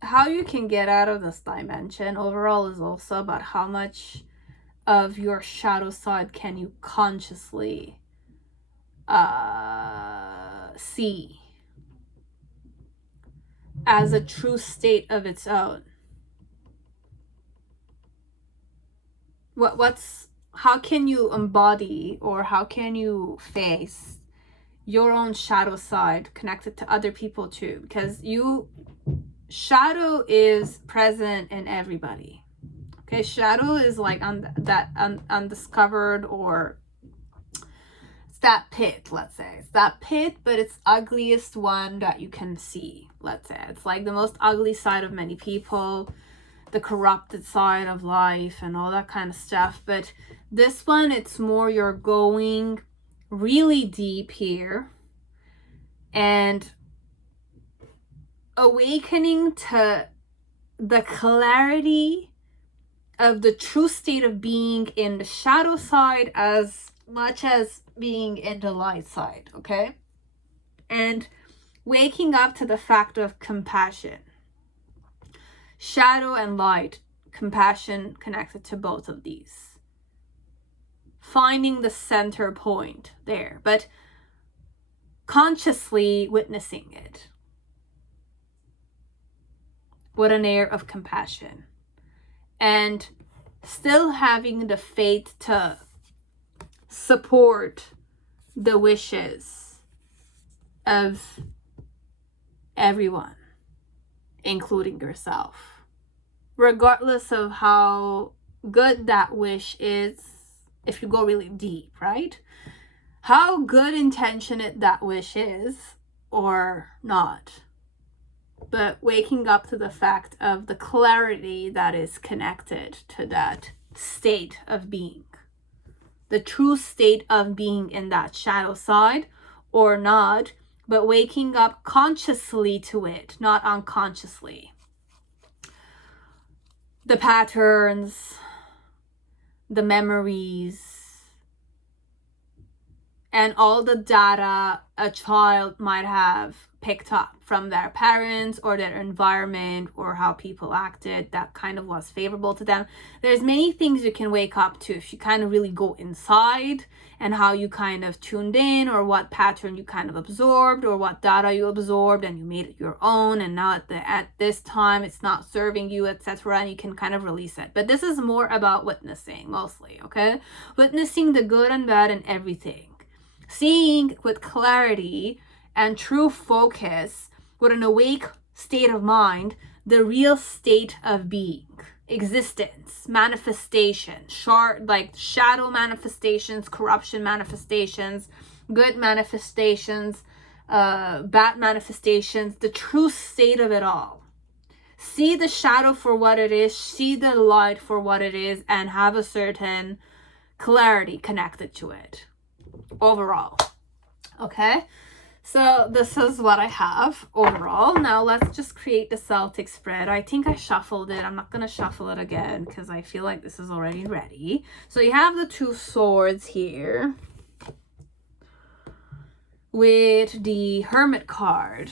how you can get out of this dimension overall is also about how much of your shadow side can you consciously see as a true state of its own. How can you embody, or how can you face your own shadow side connected to other people too? Because shadow is present in everybody, okay? Shadow is like undiscovered, or it's that pit, let's say. It's that pit, but it's ugliest one that you can see, let's say. It's like the most ugly side of many people, the corrupted side of life and all that kind of stuff. But this one, it's more you're going really deep here and awakening to the clarity of the true state of being in the shadow side as much as being in the light side, okay? And waking up to the fact of compassion. Shadow and light, compassion connected to both of these. Finding the center point there, but consciously witnessing it with an air of compassion. And still having the faith to support the wishes of everyone, including yourself, regardless of how good that wish is. If you go really deep, right? How good intentioned that wish is or not. But waking up to the fact of the clarity that is connected to that state of being. The true state of being in that shadow side or not, but waking up consciously to it, not unconsciously. The patterns, the memories, and all the data a child might have picked up from their parents or their environment or how people acted that kind of was favorable to them. There's many things you can wake up to if you kind of really go inside, and how you kind of tuned in, or what pattern you kind of absorbed, or what data you absorbed and you made it your own, and now at this time it's not serving you, etc., and you can kind of release it. But this is more about witnessing mostly, okay? Witnessing the good and bad in everything. Seeing with clarity and true focus, with an awake state of mind, the real state of being, existence, manifestation, shadow manifestations, corruption manifestations, good manifestations, bad manifestations, the true state of it all. See the shadow for what it is, see the light for what it is, and have a certain clarity connected to it overall. Okay, so this is what I have overall. Now let's just create the Celtic spread. I think I shuffled it. I'm not going to shuffle it again because I feel like this is already ready. So you have the 2 swords here with the Hermit card.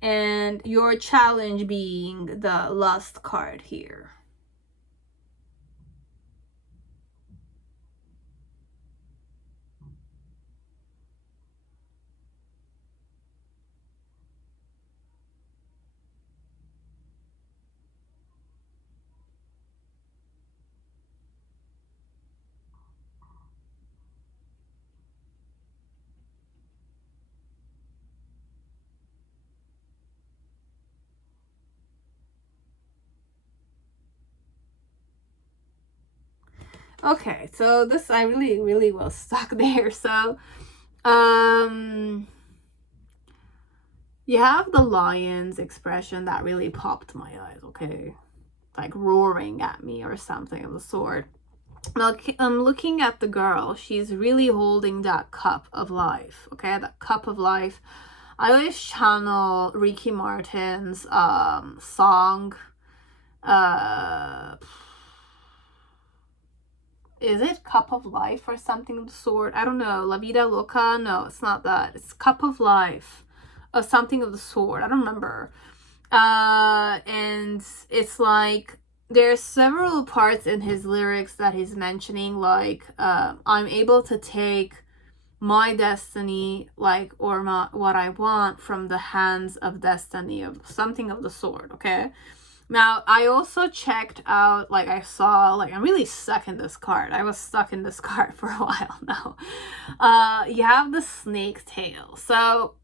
And your challenge being the Lust card here. Okay, so this, I really was stuck there. So you have the lion's expression that really popped my eyes, okay? Like roaring at me or something of the sort. Now I'm looking at the girl. She's really holding that cup of life, okay? That cup of life. I always channel Ricky Martin's song. Is it Cup of Life or something of the sort? I don't know. La Vida Loca? No, it's not that. It's Cup of Life or something of the sort. I don't remember. And it's like there's several parts in his lyrics that he's mentioning, like I'm able to take my destiny, like, or what I want from the hands of destiny, of something of the sort, okay? Now, I also checked out, like, I saw, like, I'm really stuck in this card. I was stuck in this card for a while now. You have the snake tail. So,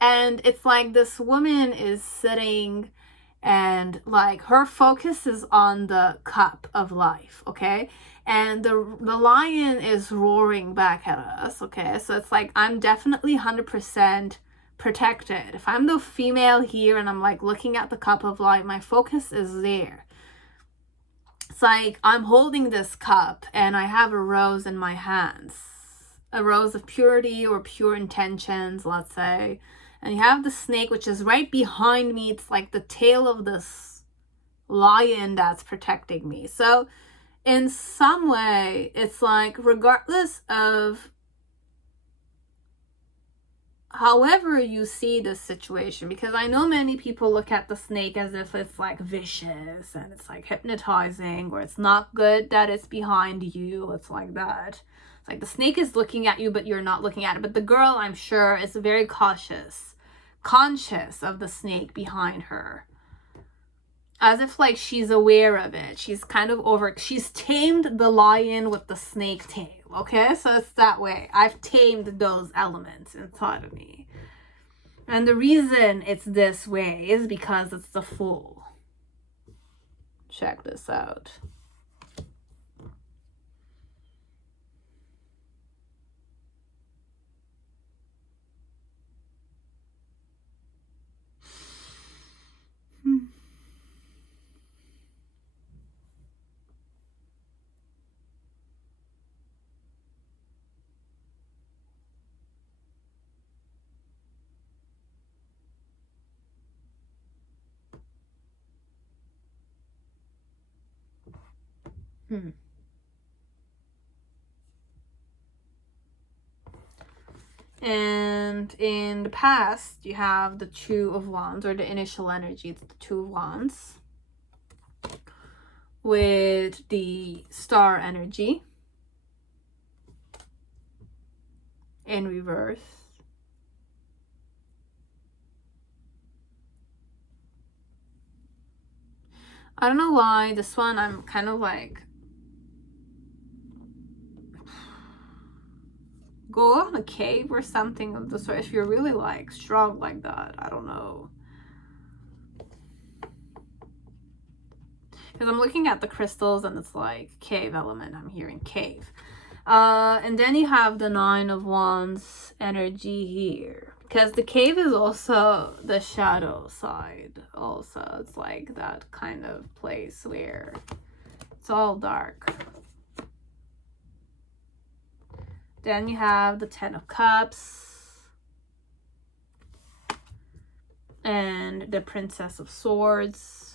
and it's like this woman is sitting and, like, her focus is on the cup of life, okay? And the lion is roaring back at us, okay? So it's like, I'm definitely 100% protected. If I'm the female here and I'm like looking at the cup of life, my focus is there. It's like I'm holding this cup and I have a rose in my hands, a rose of purity or pure intentions, let's say. And you have the snake, which is right behind me. It's like the tail of this lion that's protecting me. So in some way, it's like regardless of however you see this situation, because I know many people look at the snake as if it's like vicious and it's like hypnotizing, or it's not good that it's behind you. It's like that. It's like the snake is looking at you, but you're not looking at it. But the girl, I'm sure, is very cautious conscious of the snake behind her. As if like she's aware of it. She's kind of she's tamed the lion with the snake tail. Okay, so it's that way. I've tamed those elements inside of me. And the reason it's this way is because it's the Fool. Check this out. And in the past, you have the Two of Wands, or the initial energy. It's the Two of Wands with the Star energy in reverse. I don't know why this one I'm kind of like, go on a cave or something of the sort if you're really like strong like that. I don't know. Because I'm looking at the crystals and it's like cave element. I'm hearing cave. And then you have the Nine of Wands energy here. Because the cave is also the shadow side. Also, it's like that kind of place where it's all dark. Then you have the Ten of Cups and the Princess of Swords.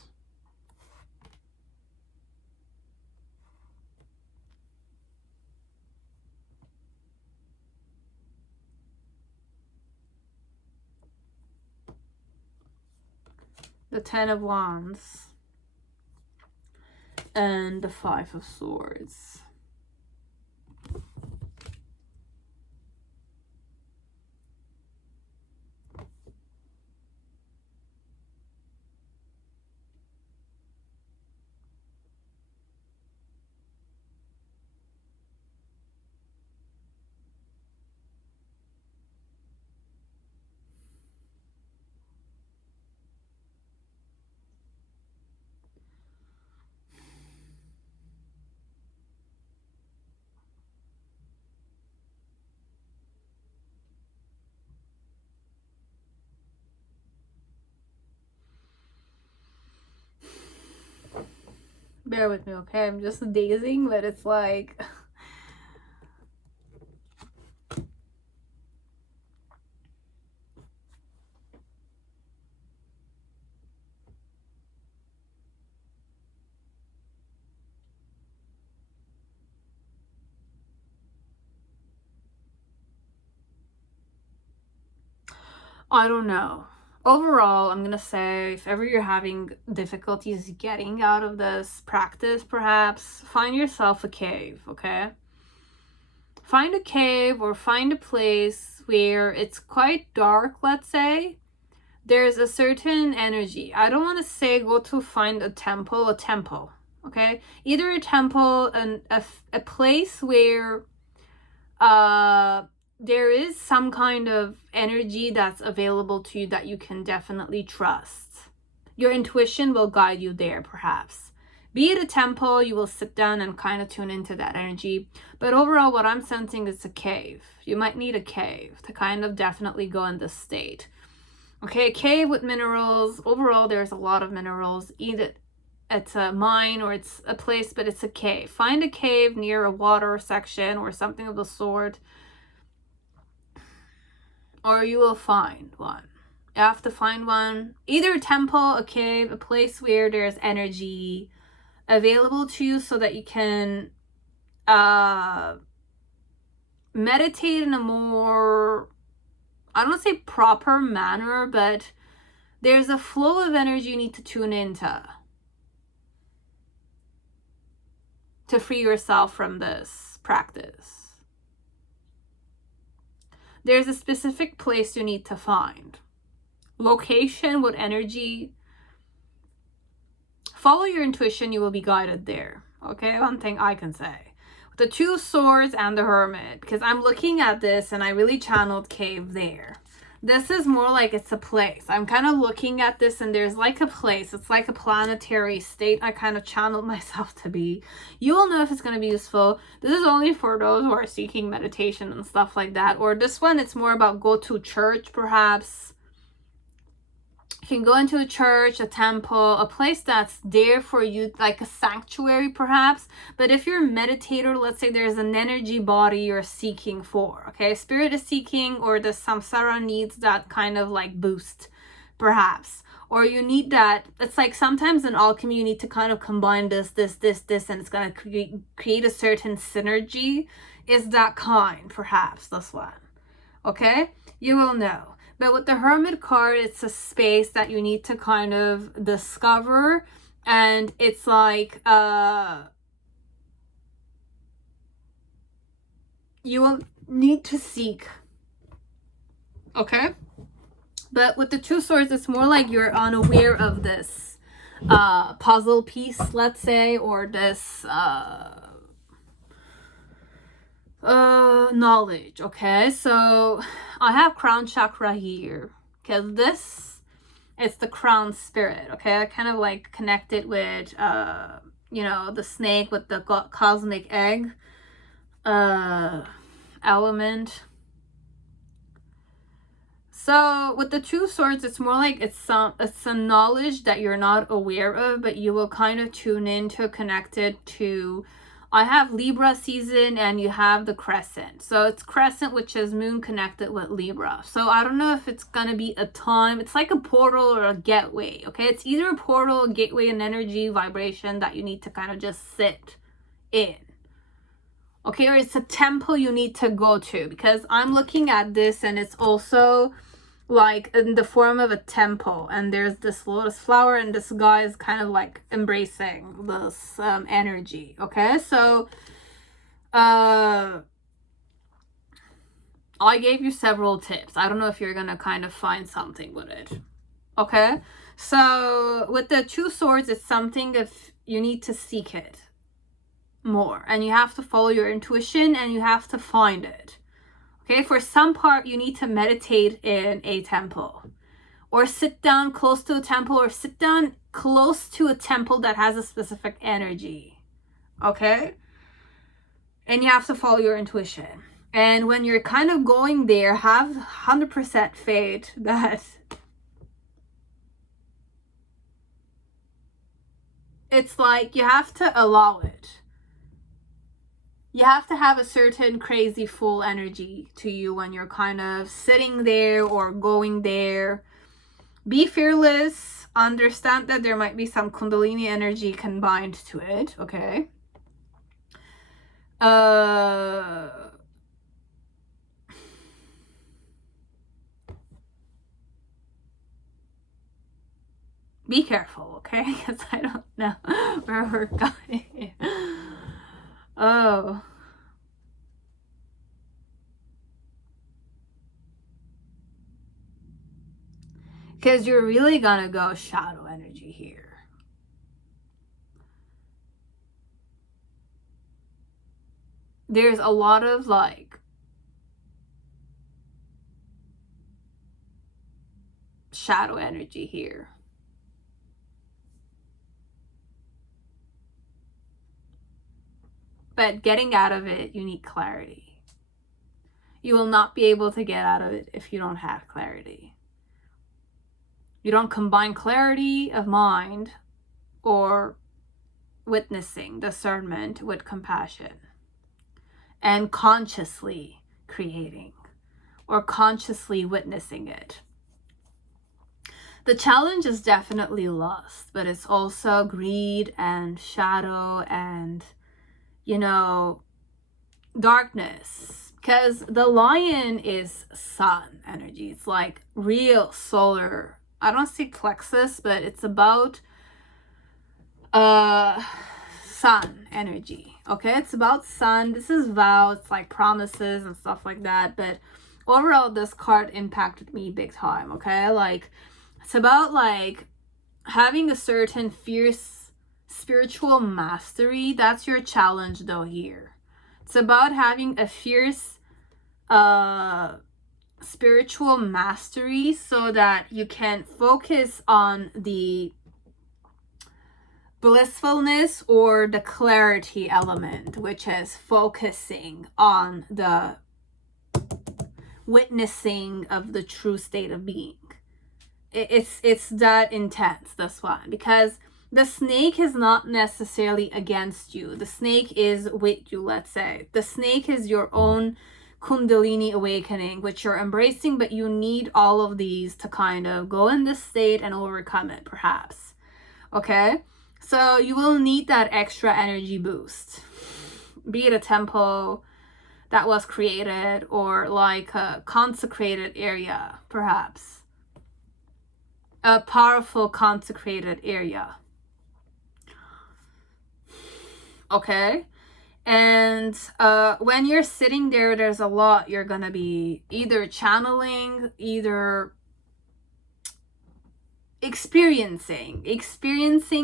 The Ten of Wands and the Five of Swords. Bear with me, okay? I'm just dazing, but it's like... I don't know. Overall, I'm gonna say if ever you're having difficulties getting out of this practice, perhaps find yourself a cave, okay? Find a cave or find a place where it's quite dark, let's say. There's a certain energy. I don't want to say go to find a temple, okay? Either a temple and a place where there is some kind of energy that's available to you that you can definitely trust. Your intuition will guide you there, perhaps. Be it a temple, you will sit down and kind of tune into that energy. But overall, what I'm sensing is a cave. You might need a cave to kind of definitely go in this state. Okay, a cave with minerals. Overall, there's a lot of minerals. Either it's a mine or it's a place, but it's a cave. Find a cave near a water section or something of the sort. Or you will find one. You have to find one. Either a temple, a cave, a place where there's energy available to you so that you can meditate in a more, I don't want to say proper manner, but there's a flow of energy you need to tune into to free yourself from this practice. There's a specific place you need to find. location, what energy. Follow your intuition, you will be guided there. Okay, one thing I can say. The Two Swords and the Hermit, because I'm looking at this and I really channeled cave there. This is more like it's a place. I'm kind of looking at this and there's like a place. It's like a planetary state I kind of channeled myself to be. You will know if it's going to be useful. This is only for those who are seeking meditation and stuff like that. Or this one, it's more about go to church perhaps. You can go into a church, a temple, a place that's there for you, like a sanctuary perhaps. But if you're a meditator, let's say there's an energy body you're seeking for, okay? Spirit is seeking, or the samsara needs that kind of like boost perhaps. Or you need that, it's like sometimes in alchemy you need to kind of combine this, and it's going to create a certain synergy. Is that kind, perhaps, this one, okay? You will know. But with the Hermit card, it's a space that you need to kind of discover. And it's like, you will need to seek. Okay? But with the Two Swords, it's more like you're unaware of this puzzle piece, let's say, or this knowledge. Okay, so I have crown chakra here because this is the crown spirit. Okay, I kind of like connected with you know, the snake with the cosmic egg element. So with the Two Swords, it's more like it's a knowledge that you're not aware of, but you will kind of tune into, connected to. I have Libra season and you have the crescent. So it's crescent, which is moon connected with Libra. So I don't know if it's going to be a time. It's like a portal or a gateway. Okay, it's either a portal, a gateway, an energy vibration that you need to kind of just sit in. Okay, or it's a temple you need to go to, because I'm looking at this and it's also like in the form of a temple, and there's this lotus flower and this guy is kind of like embracing this energy. Okay, so I gave you several tips. I don't know if you're gonna kind of find something with it. Okay, so with the Two Swords, it's something if you need to seek it more, and you have to follow your intuition and you have to find it. Okay, for some part, you need to meditate in a temple, or sit down close to a temple, or sit down close to a temple that has a specific energy. Okay, and you have to follow your intuition. And when you're kind of going there, have 100% faith that it's like you have to allow it. You have to have a certain crazy full energy to you when you're kind of sitting there or going there. Be fearless. Understand that there might be some Kundalini energy combined to it. Okay. Be careful, okay? Because I don't know where we're going. Oh. Because you're really gonna go shadow energy here. There's a lot of like shadow energy here. But getting out of it, you need clarity. You will not be able to get out of it if you don't have clarity. You don't combine clarity of mind or witnessing, discernment, with compassion and consciously creating or consciously witnessing it. The challenge is definitely lust, but it's also greed and shadow and, you know, darkness. Because the lion is sun energy. It's like real solar. I don't see plexus, but it's about sun energy. Okay, it's about sun. This is vow. It's like promises and stuff like that. But overall, this card impacted me big time, okay? Like, it's about, like, having a certain fierce spiritual mastery. That's your challenge, though, here. It's about having a fierce spiritual mastery so that you can focus on the blissfulness or the clarity element, which is focusing on the witnessing of the true state of being. It's that intense, this one, because the snake is not necessarily against you. The snake is with you, let's say. The snake is your own Kundalini awakening, which you're embracing, but you need all of these to kind of go in this state and overcome it, perhaps. Okay? So you will need that extra energy boost. Be it a temple that was created or like a consecrated area, perhaps. A powerful consecrated area. Okay? And when you're sitting there, there's a lot you're gonna be either channeling, either experiencing,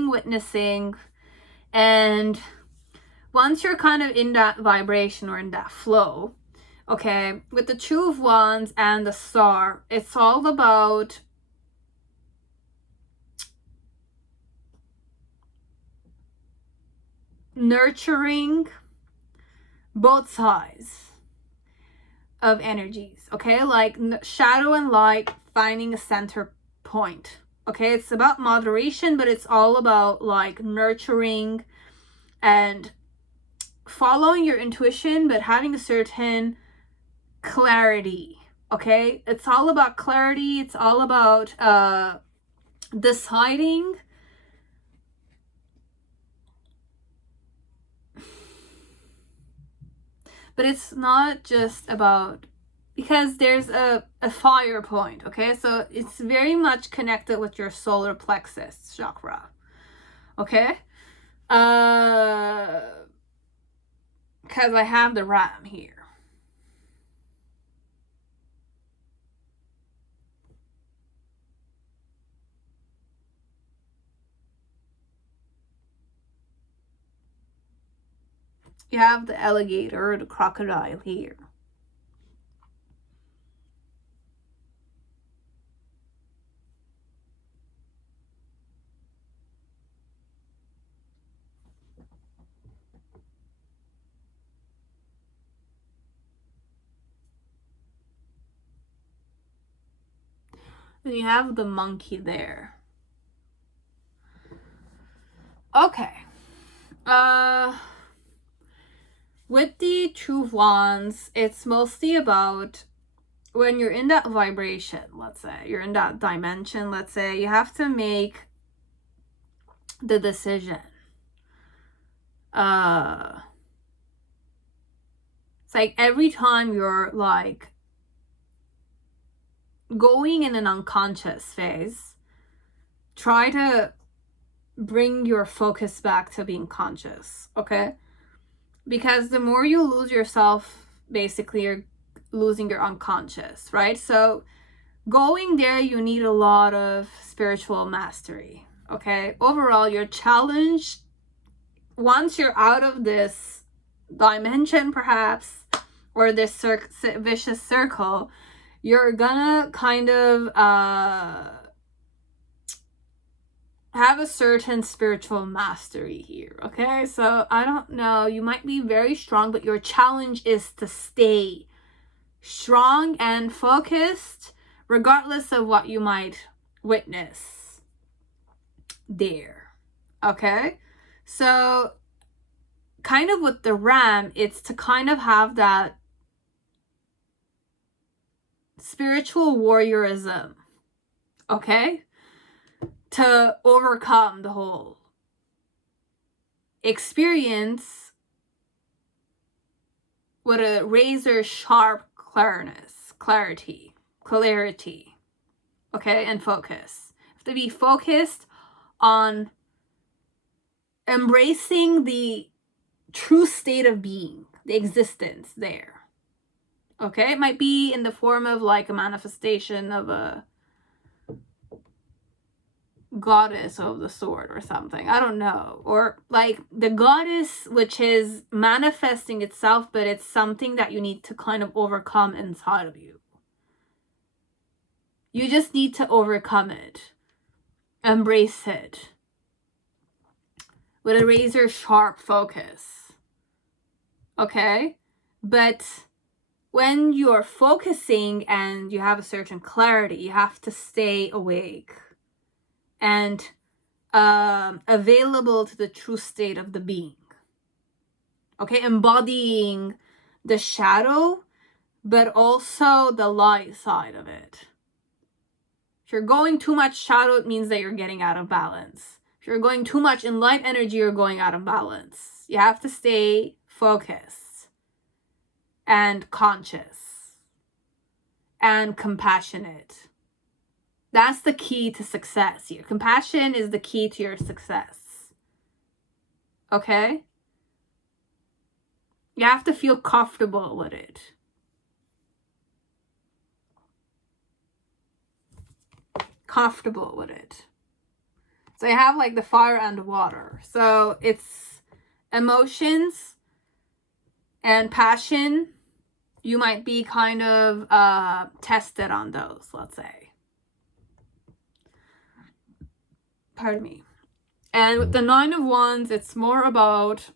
witnessing. And once you're kind of in that vibration or in that flow, okay, with the Two of Wands and the Star, it's all about nurturing both sides of energies, okay? Like shadow and light, finding a center point, okay? It's about moderation, but it's all about like nurturing and following your intuition, but having a certain clarity, okay? It's all about clarity. It's all about deciding but it's not just about, because there's a fire point, okay? So it's very much connected with your solar plexus chakra, okay? Because I have the ram here. You have the alligator or the crocodile here. And you have the monkey there. Okay. With the Two of Wands, it's mostly about when you're in that vibration, let's say, you're in that dimension, let's say, you have to make the decision. It's like every time you're like going in an unconscious phase, try to bring your focus back to being conscious, okay? Because the more you lose yourself, basically you're losing your unconscious, right? So going there, you need a lot of spiritual mastery, okay? Overall, your challenge, once you're out of this dimension, perhaps, or this vicious circle, you're gonna kind of have a certain spiritual mastery here, okay? So I don't know, you might be very strong, but your challenge is to stay strong and focused regardless of what you might witness there, okay? So kind of with the ram, it's to kind of have that spiritual warriorism, okay? To overcome the whole experience with a razor sharp clarity, okay, and focus. You have to be focused on embracing the true state of being, the existence there, Okay, it might be in the form of like a manifestation of a goddess of the sword or something. I don't know. Or like the goddess which is manifesting itself, but it's something that you need to kind of overcome inside of you. You just need to overcome it. Embrace it. With a razor sharp focus. Okay? But when you're focusing and you have a certain clarity, you have to stay awake and available to the true state of the being. Okay, embodying the shadow, but also the light side of it. If you're going too much shadow, it means that you're getting out of balance. If you're going too much in light energy, you're going out of balance. You have to stay focused and conscious and compassionate. That's the key to success here. Compassion is the key to your success. Okay? You have to feel comfortable with it. Comfortable with it. So you have like the fire and the water. So it's emotions and passion. You might be kind of tested on those, let's say. Pardon me. And with the 9 of Wands, it's more about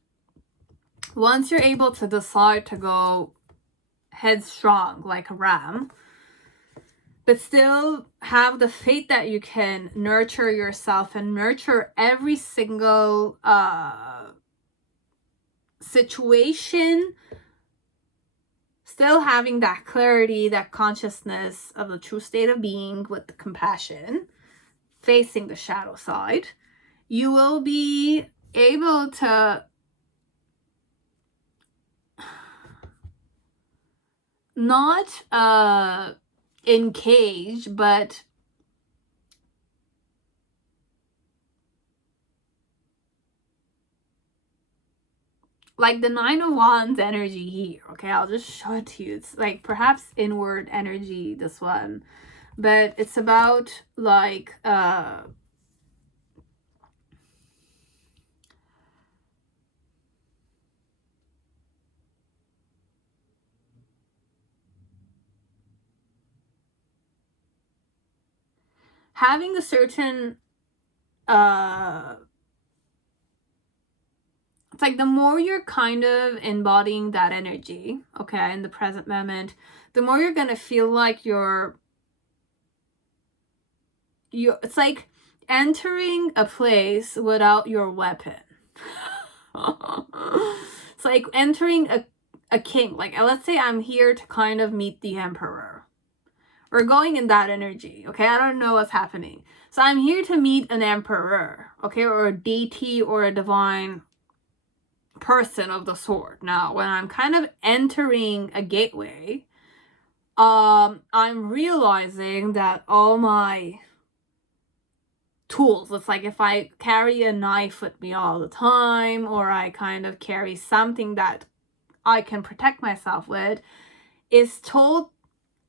once you're able to decide to go headstrong like a ram, but still have the faith that you can nurture yourself and nurture every single situation, still having that clarity, that consciousness of the true state of being with the compassion, facing the shadow side, you will be able to not engage, but like the 9 of Wands energy here. Okay, I'll just show it to you. It's like perhaps inward energy, this one, but it's about like having a certain it's like the more you're kind of embodying that energy, okay, in the present moment, the more you're gonna feel like it's like entering a place without your weapon. It's like entering a king. Like, let's say I'm here to kind of meet the emperor. We're going in that energy, okay? I don't know what's happening. So I'm here to meet an emperor, okay? Or a deity or a divine person of the sort. Now, when I'm kind of entering a gateway, I'm realizing that all my tools, it's like if I carry a knife with me all the time, or I kind of carry something that I can protect myself with, is told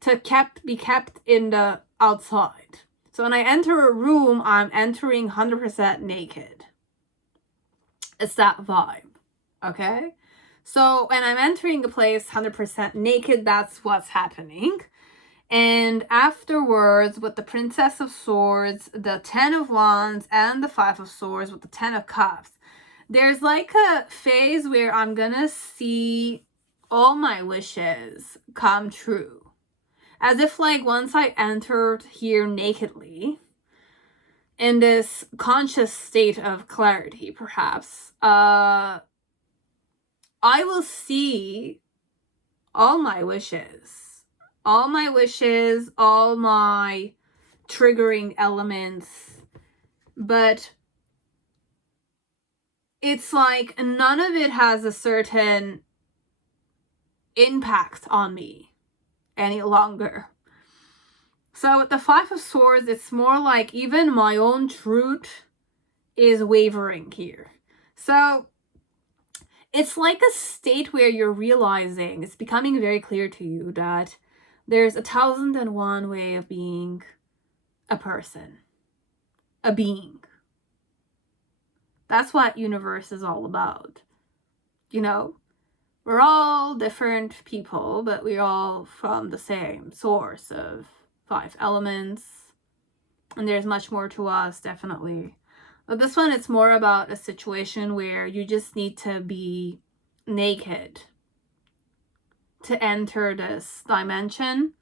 to be kept in the outside. So when I enter a room, I'm entering 100% naked. It's that vibe, okay? So when I'm entering a place 100% naked, that's what's happening. And afterwards, with the Princess of Swords, the 10 of Wands, and the 5 of Swords with the 10 of Cups, there's like a phase where I'm gonna see all my wishes come true. As if like once I entered here nakedly, in this conscious state of clarity, perhaps, I will see all my wishes. All my triggering elements, but it's like none of it has a certain impact on me any longer. So with the 5 of Swords, it's more like even my own truth is wavering here. So it's like a state where you're realizing, it's becoming very clear to you that there's 1,001 way of being a person, a being. That's what universe is all about. You know, we're all different people, but we're all from the same source of 5 elements. And there's much more to us, definitely. But this one, it's more about a situation where you just need to be naked to enter this dimension.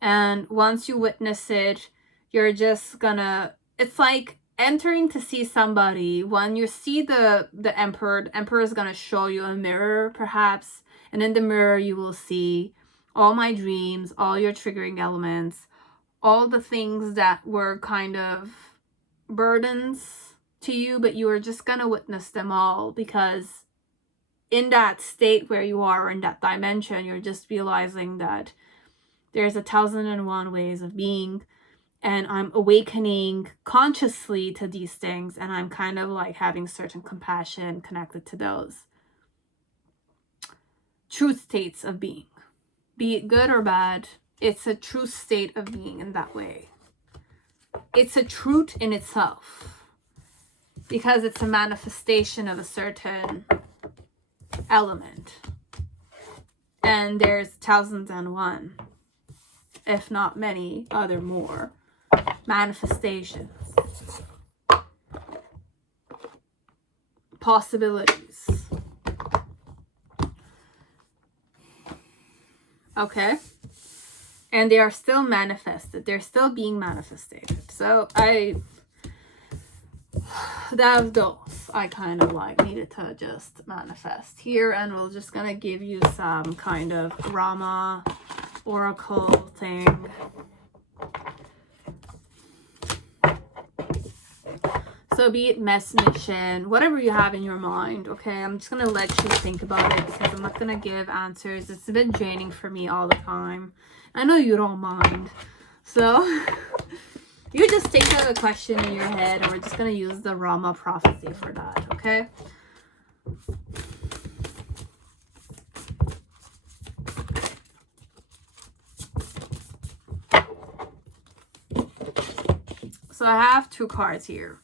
And once you witness it, you're just gonna, it's like entering to see somebody. When you see the emperor is gonna show you a mirror, perhaps, and in the mirror you will see all my dreams, all your triggering elements, all the things that were kind of burdens to you, but you are just gonna witness them all, because in that state where you are in that dimension, you're just realizing that there's 1,001 ways of being, and I'm awakening consciously to these things, and I'm kind of like having certain compassion connected to those truth states of being. Be it good or bad, it's a true state of being in that way. It's a truth in itself, because it's a manifestation of a certain element. And there's 1,001, if not many other more manifestations, possibilities. Okay? And they are still manifested. They're still being manifested. So those I kind of like needed to just manifest here, and we're just gonna give you some kind of Rama oracle thing. So be it mission, whatever you have in your mind, okay? I'm just going to let you think about it, because I'm not going to give answers. It's a bit draining for me all the time. I know you don't mind. So you just think of a question in your head, and we're just going to use the Rama prophecy for that, okay? So I have 2 cards here.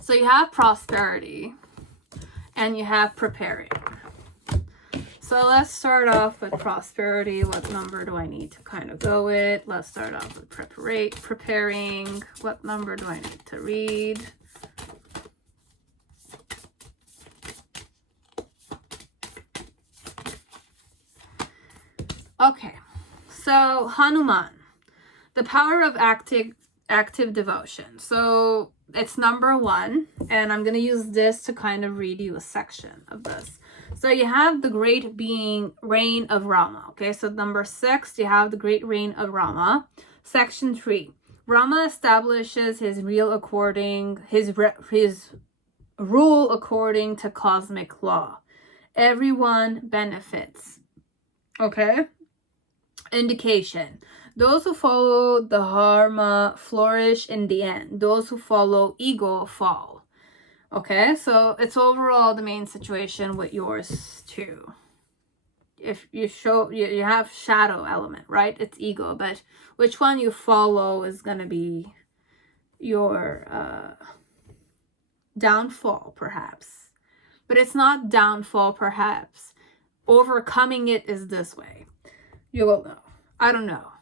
So you have prosperity and you have preparing. So let's start off with prosperity. What number do I need to kind of go with? Let's start off with preparing. What number do I need to read? Okay, so Hanuman, the power of active devotion. So it's number 1, and I'm going to use this to kind of read you a section of this. So you have the great being reign of Rama. Okay, so number 6, you have the great reign of Rama. Section 3, Rama establishes his rule according to cosmic law. Everyone benefits. Okay, indication. Those who follow the Dharma flourish in the end. Those who follow ego fall. Okay, so it's overall the main situation with yours too. If you you have shadow element, right? It's ego, but which one you follow is going to be your downfall, perhaps. But it's not downfall, perhaps. Overcoming it is this way. You will know. I don't know.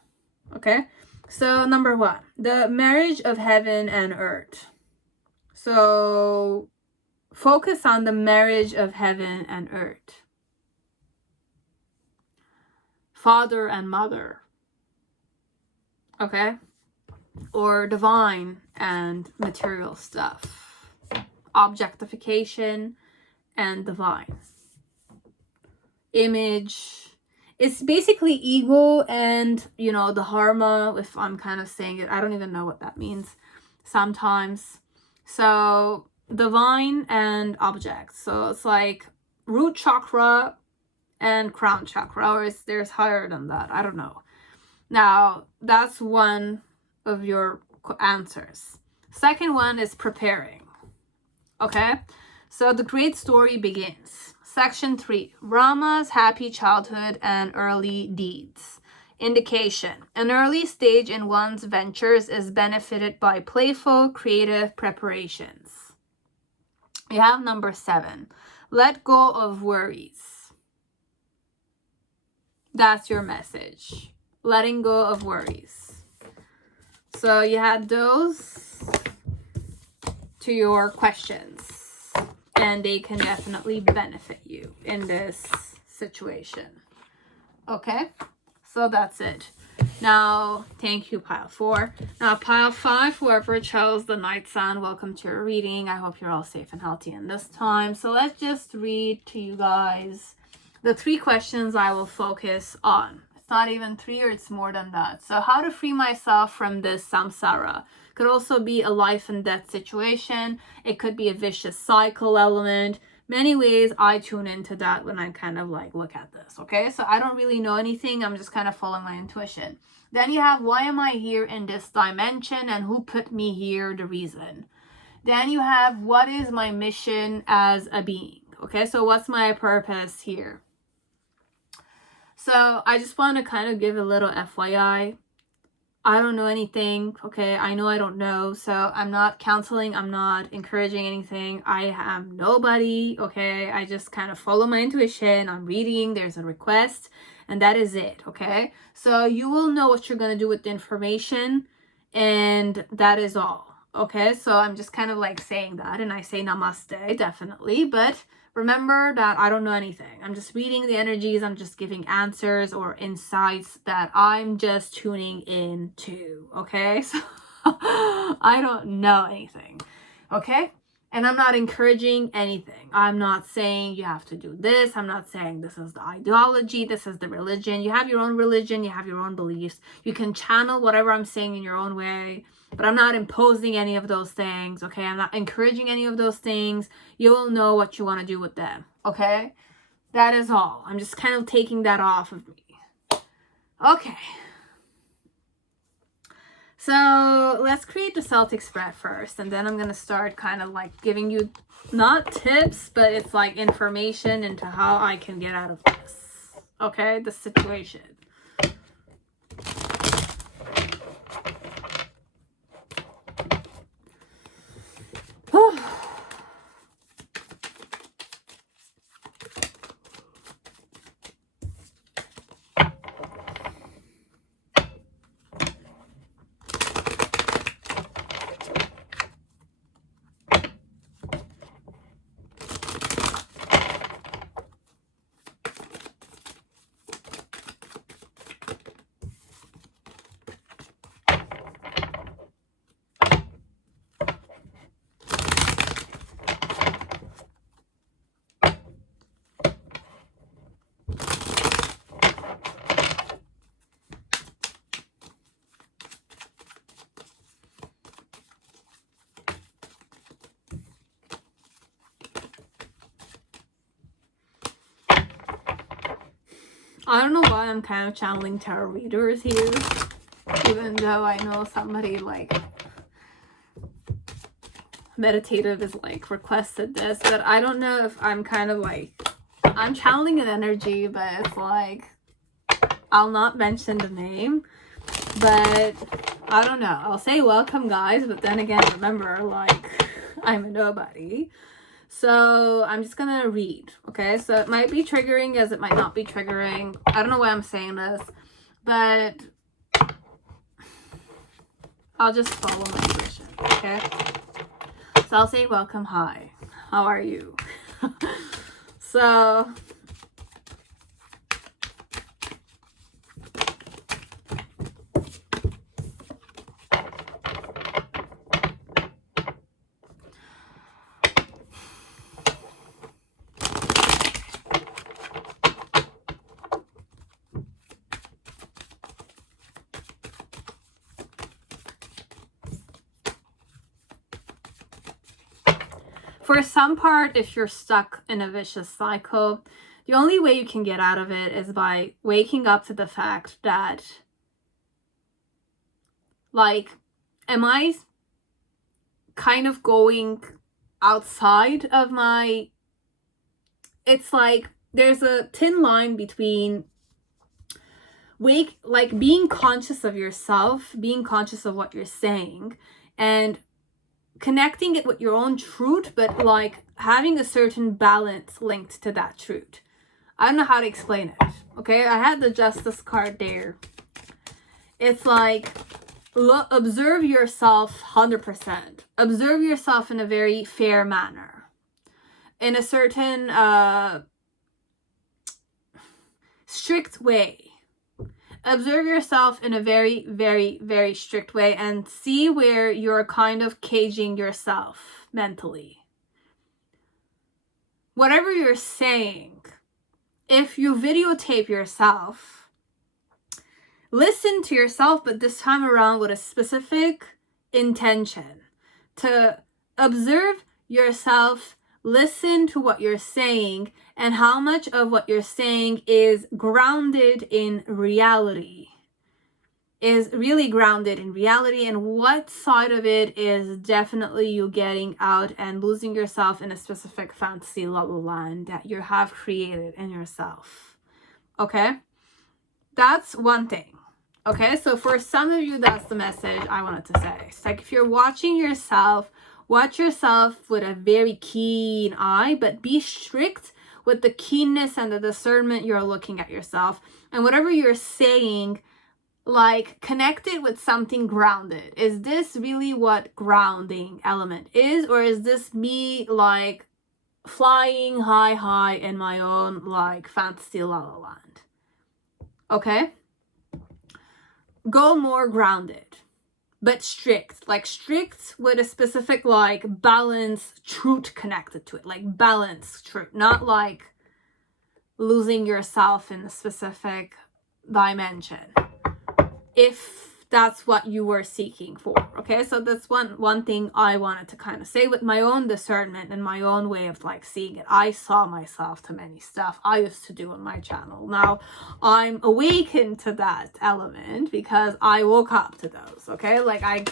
Okay, so number 1, the marriage of heaven and earth. So focus on the marriage of heaven and earth. Father and mother. Okay, or divine and material stuff. Objectification and divine. Image. It's basically ego and, you know, the dharma, if I'm kind of saying it. I don't even know what that means sometimes. So divine and objects. So it's like root chakra and crown chakra, or there's higher than that. I don't know. Now, that's one of your answers. Second one is preparing. Okay? So the great story begins. Section 3. Rama's happy childhood and early deeds. Indication. An early stage in one's ventures is benefited by playful, creative preparations. You have number 7. Let go of worries. That's your message. Letting go of worries. So you had those to your questions, and they can definitely benefit you in this situation. Okay, so that's it. Now, thank you, pile 4. Now, pile 5, whoever chose the Night Sun, welcome to your reading. I hope you're all safe and healthy in this time. So let's just read to you guys the 3 questions I will focus on. It's not even 3, or it's more than that. So how to free myself from this samsara. Could also be a life and death situation. It could be a vicious cycle element. Many ways I tune into that when I kind of like look at this, okay? So I don't really know anything. I'm just kind of following my intuition. Then you have, why am I here in this dimension and who put me here, the reason. Then you have, what is my mission as a being, okay? So what's my purpose here? So I just want to kind of give a little FYI. I don't know anything, okay? I know I don't know, so I'm not counseling, I'm not encouraging anything. I am nobody, okay? I just kind of follow my intuition. I'm reading, there's a request, and that is it, okay? So you will know what you're going to do with the information, and that is all, okay? So I'm just kind of like saying that, and I say namaste, definitely, but remember that I don't know anything. I'm just reading the energies. I'm just giving answers or insights that I'm just tuning in to, okay? So I don't know anything, okay? And I'm not encouraging anything. I'm not saying you have to do this. I'm not saying this is the ideology. This is the religion. You have your own religion. You have your own beliefs. You can channel whatever I'm saying in your own way. But I'm not imposing any of those things, okay? I'm not encouraging any of those things. You'll know what you want to do with them, okay? That is all. I'm just kind of taking that off of me. Okay. So let's create the Celtic spread first, and then I'm going to start kind of like giving you, not tips, but it's like information into how I can get out of this, okay? The situation. I don't know why I'm kind of channeling tarot readers here, even though I know somebody like meditative is like requested this, but I don't know if I'm kind of like, I'm channeling an energy, but it's like, I'll not mention the name, but I don't know. I'll say welcome, guys, but then again, remember, like, I'm a nobody. So I'm just gonna read, okay? So it might be triggering as it might not be triggering. I don't know why I'm saying this, but I'll just follow my intuition, okay? So I'll say welcome, hi, how are you? So for some part, if you're stuck in a vicious cycle, the only way you can get out of it is by waking up to the fact that, like, am I kind of going outside of my it's like there's a thin line between being conscious of yourself, being conscious of what you're saying, and connecting it with your own truth, but like having a certain balance linked to that truth. I don't know how to explain it. Okay, I had the Justice card there. It's like, observe yourself 100%. Observe yourself in a very fair manner, in a certain strict way. Observe yourself in a very, very, very strict way, and see where you're kind of caging yourself mentally. Whatever you're saying, if you videotape yourself, listen to yourself, but this time around with a specific intention to observe yourself, listen to what you're saying, and how much of what you're saying is grounded in reality, is really grounded in reality, and what side of it is definitely you getting out and losing yourself in a specific fantasy la la land that you have created in yourself. Okay, that's one thing. Okay, so for some of you, that's the message I wanted to say. It's like, if you're watching yourself, watch yourself with a very keen eye, but be strict with the keenness and the discernment you're looking at yourself. And whatever you're saying, like, connect it with something grounded. Is this really what grounding element is? Or is this me, like, flying high in my own, like, fantasy la la land? Okay? Go more grounded, but strict, like strict with a specific, like, balance, truth connected to it, like balanced truth, not like losing yourself in a specific dimension, if that's what you were seeking for. Okay, so that's one thing I wanted to kind of say with my own discernment and my own way of like seeing it. I saw myself to many stuff I used to do on my channel. Now I'm awakened to that element because I woke up to those. Okay, like I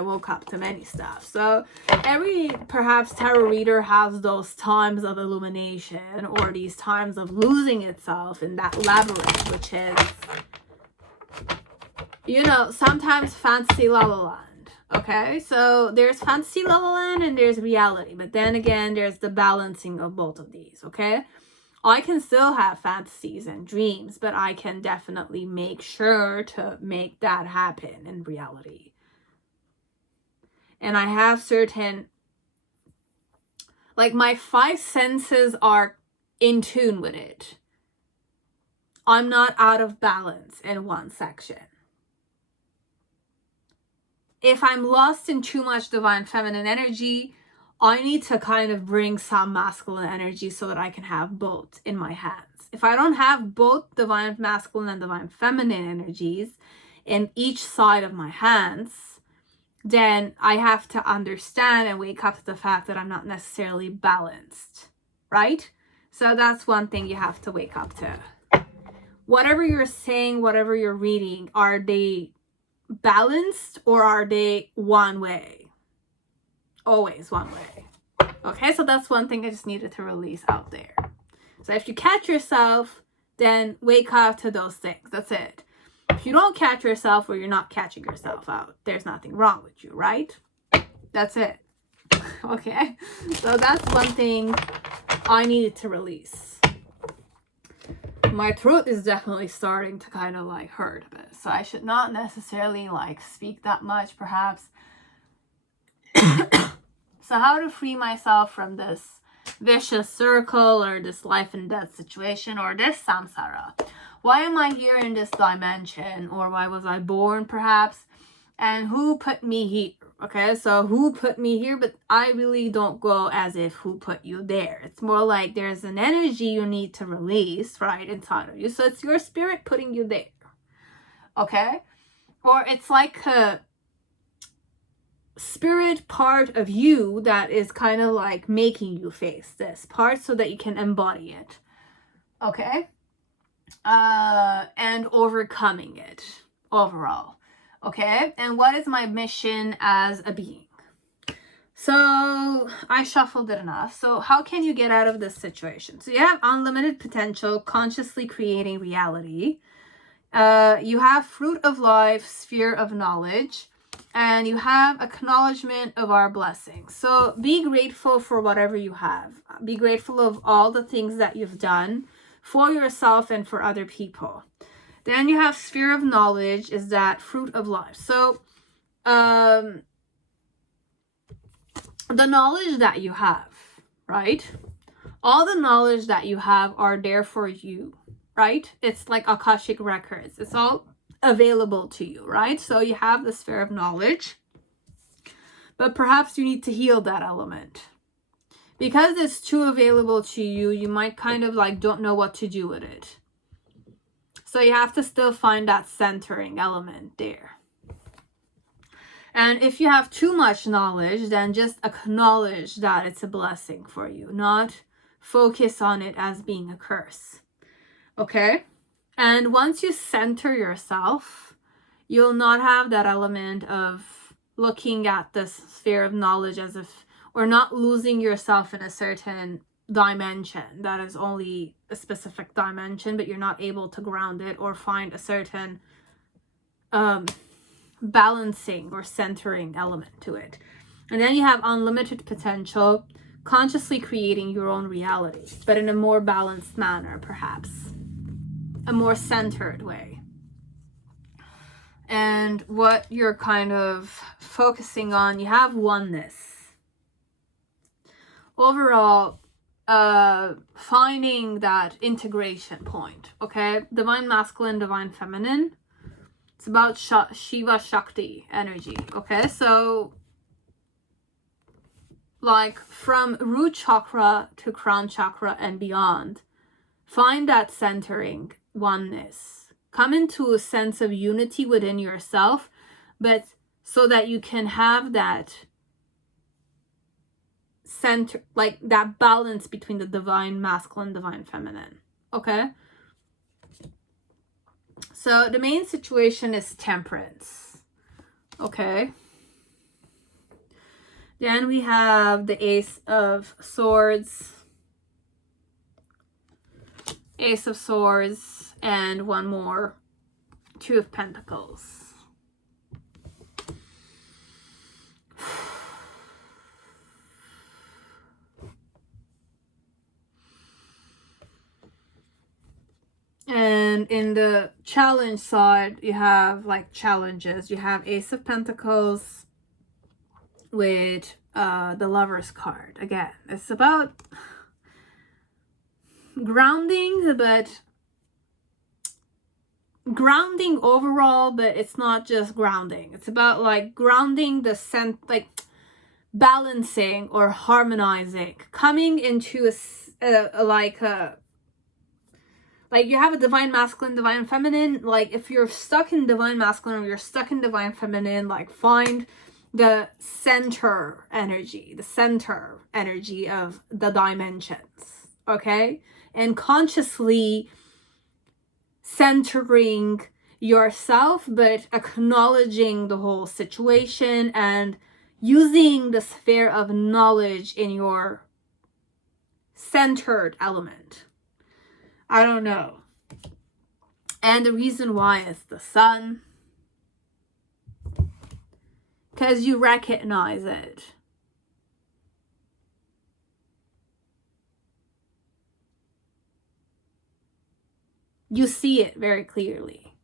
woke up to many stuff. So every perhaps tarot reader has those times of illumination, or these times of losing itself in that labyrinth, which is, you know, sometimes fantasy la la land. Okay, so there's fantasy la la land and there's reality, but then again there's the balancing of both of these. Okay, I can still have fantasies and dreams, but I can definitely make sure to make that happen in reality. And I have certain, like, my 5 senses are in tune with it. I'm not out of balance in one section. If I'm lost in too much divine feminine energy, I need to kind of bring some masculine energy so that I can have both in my hands. If I don't have both divine masculine and divine feminine energies in each side of my hands, then I have to understand and wake up to the fact that I'm not necessarily balanced, right? So that's one thing you have to wake up to. Whatever you're saying, whatever you're reading, are they balanced or are they one way? Always one way. Okay, so that's one thing I just needed to release out there. So if you catch yourself, then wake up to those things. That's it. If you don't catch yourself, or you're not catching yourself out, there's nothing wrong with you, right? That's it. Okay, so that's one thing I needed to release. My throat is definitely starting to kind of like hurt a bit, so I should not necessarily like speak that much perhaps. So how to free myself from this vicious circle, or this life and death situation, or this samsara? Why am I here in this dimension? Or why was I born perhaps? And who put me here? Okay, so who put me here? But I really don't go as if who put you there. It's more like there's an energy you need to release right inside of you. So it's your spirit putting you there. Okay? Or it's like a spirit part of you that is kind of like making you face this part so that you can embody it. Okay? And overcoming it overall. Okay, and what is my mission as a being? So I shuffled it enough. So how can you get out of this situation? So you have unlimited potential, consciously creating reality. You have fruit of life, sphere of knowledge, and you have acknowledgement of our blessings. So be grateful for whatever you have. Be grateful of all the things that you've done for yourself and for other people. Then you have sphere of knowledge, is that fruit of life. So the knowledge that you have, right? All the knowledge that you have are there for you, right? It's like Akashic records. It's all available to you, right? So you have the sphere of knowledge, but perhaps you need to heal that element. Because it's too available to you, you might kind of like don't know what to do with it. So you have to still find that centering element there. And if you have too much knowledge, then just acknowledge that it's a blessing for you, not focus on it as being a curse. Okay? And once you center yourself, you'll not have that element of looking at this sphere of knowledge as if, or not losing yourself in a certain dimension that is only a specific dimension, but you're not able to ground it or find a certain balancing or centering element to it. And then you have unlimited potential, consciously creating your own reality, but in a more balanced manner, perhaps a more centered way. And what you're kind of focusing on, you have oneness. Overall, finding that integration point, okay? Divine masculine, divine feminine. It's about Shiva Shakti energy, okay? So, like from root chakra to crown chakra and beyond, find that centering, oneness. Come into a sense of unity within yourself, but so that you can have that center, like that balance between the divine masculine, divine feminine, okay? So the main situation is temperance, okay? Then we have the Ace of Swords, and one more, Two of Pentacles. And in the challenge side, you have like challenges. You have Ace of Pentacles with the Lover's card. Again, it's about grounding, but grounding overall, but it's not just grounding. It's about like grounding the like balancing or harmonizing, coming into like you have a divine masculine, divine feminine. Like if you're stuck in divine masculine or you're stuck in divine feminine, like find the center energy of the dimensions, okay? And consciously centering yourself, but acknowledging the whole situation and using the sphere of knowledge in your centered element. I don't know. And the reason why is the Sun. Because you recognize it. You see it very clearly.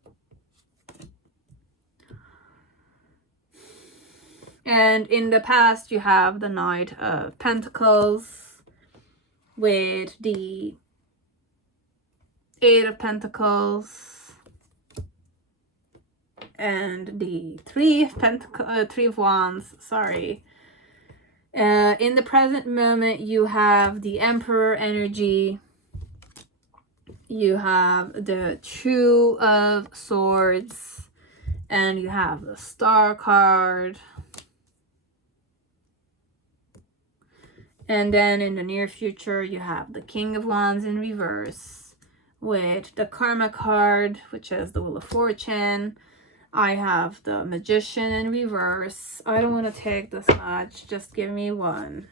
And in the past, you have the Knight of Pentacles with the Eight of Pentacles and the Three of Wands, sorry. In the present moment, you have the Emperor energy. You have the Two of Swords. And you have the Star card. And then in the near future, you have the King of Wands in reverse with the Karma card, which is the Wheel of Fortune. I have the Magician in reverse. I don't want to take this much. Just give me one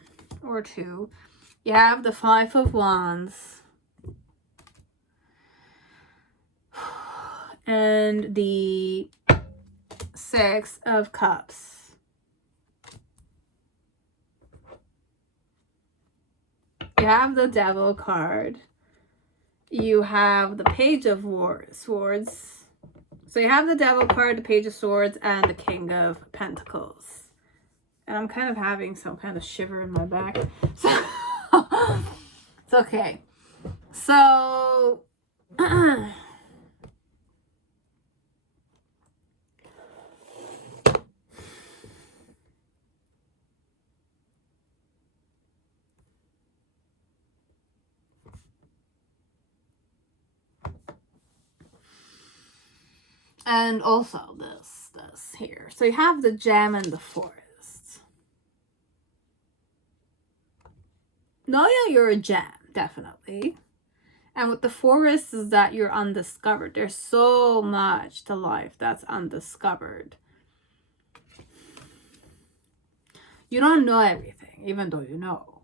or two. You have the Five of Wands. And the Six of Cups. You have the Devil card. You have the Page of Swords. So you have the Devil card, the Page of Swords, and the King of Pentacles. And I'm kind of having some kind of shiver in my back. So it's okay. So and also this here. So you have the Gem and the Forest. Know that you're a gem, definitely. And with the Forest is that you're undiscovered. There's so much to life that's undiscovered. You don't know everything, even though you know.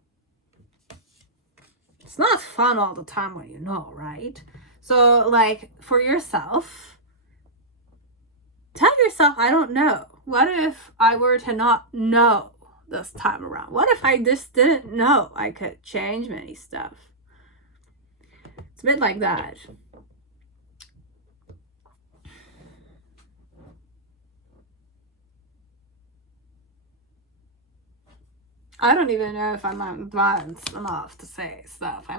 It's not fun all the time when you know, right? So, like, for yourself, tell yourself, I don't know. What if I were to not know this time around? What if I just didn't know I could change many stuff? It's a bit like that. I don't even know if I'm advanced enough to say stuff. I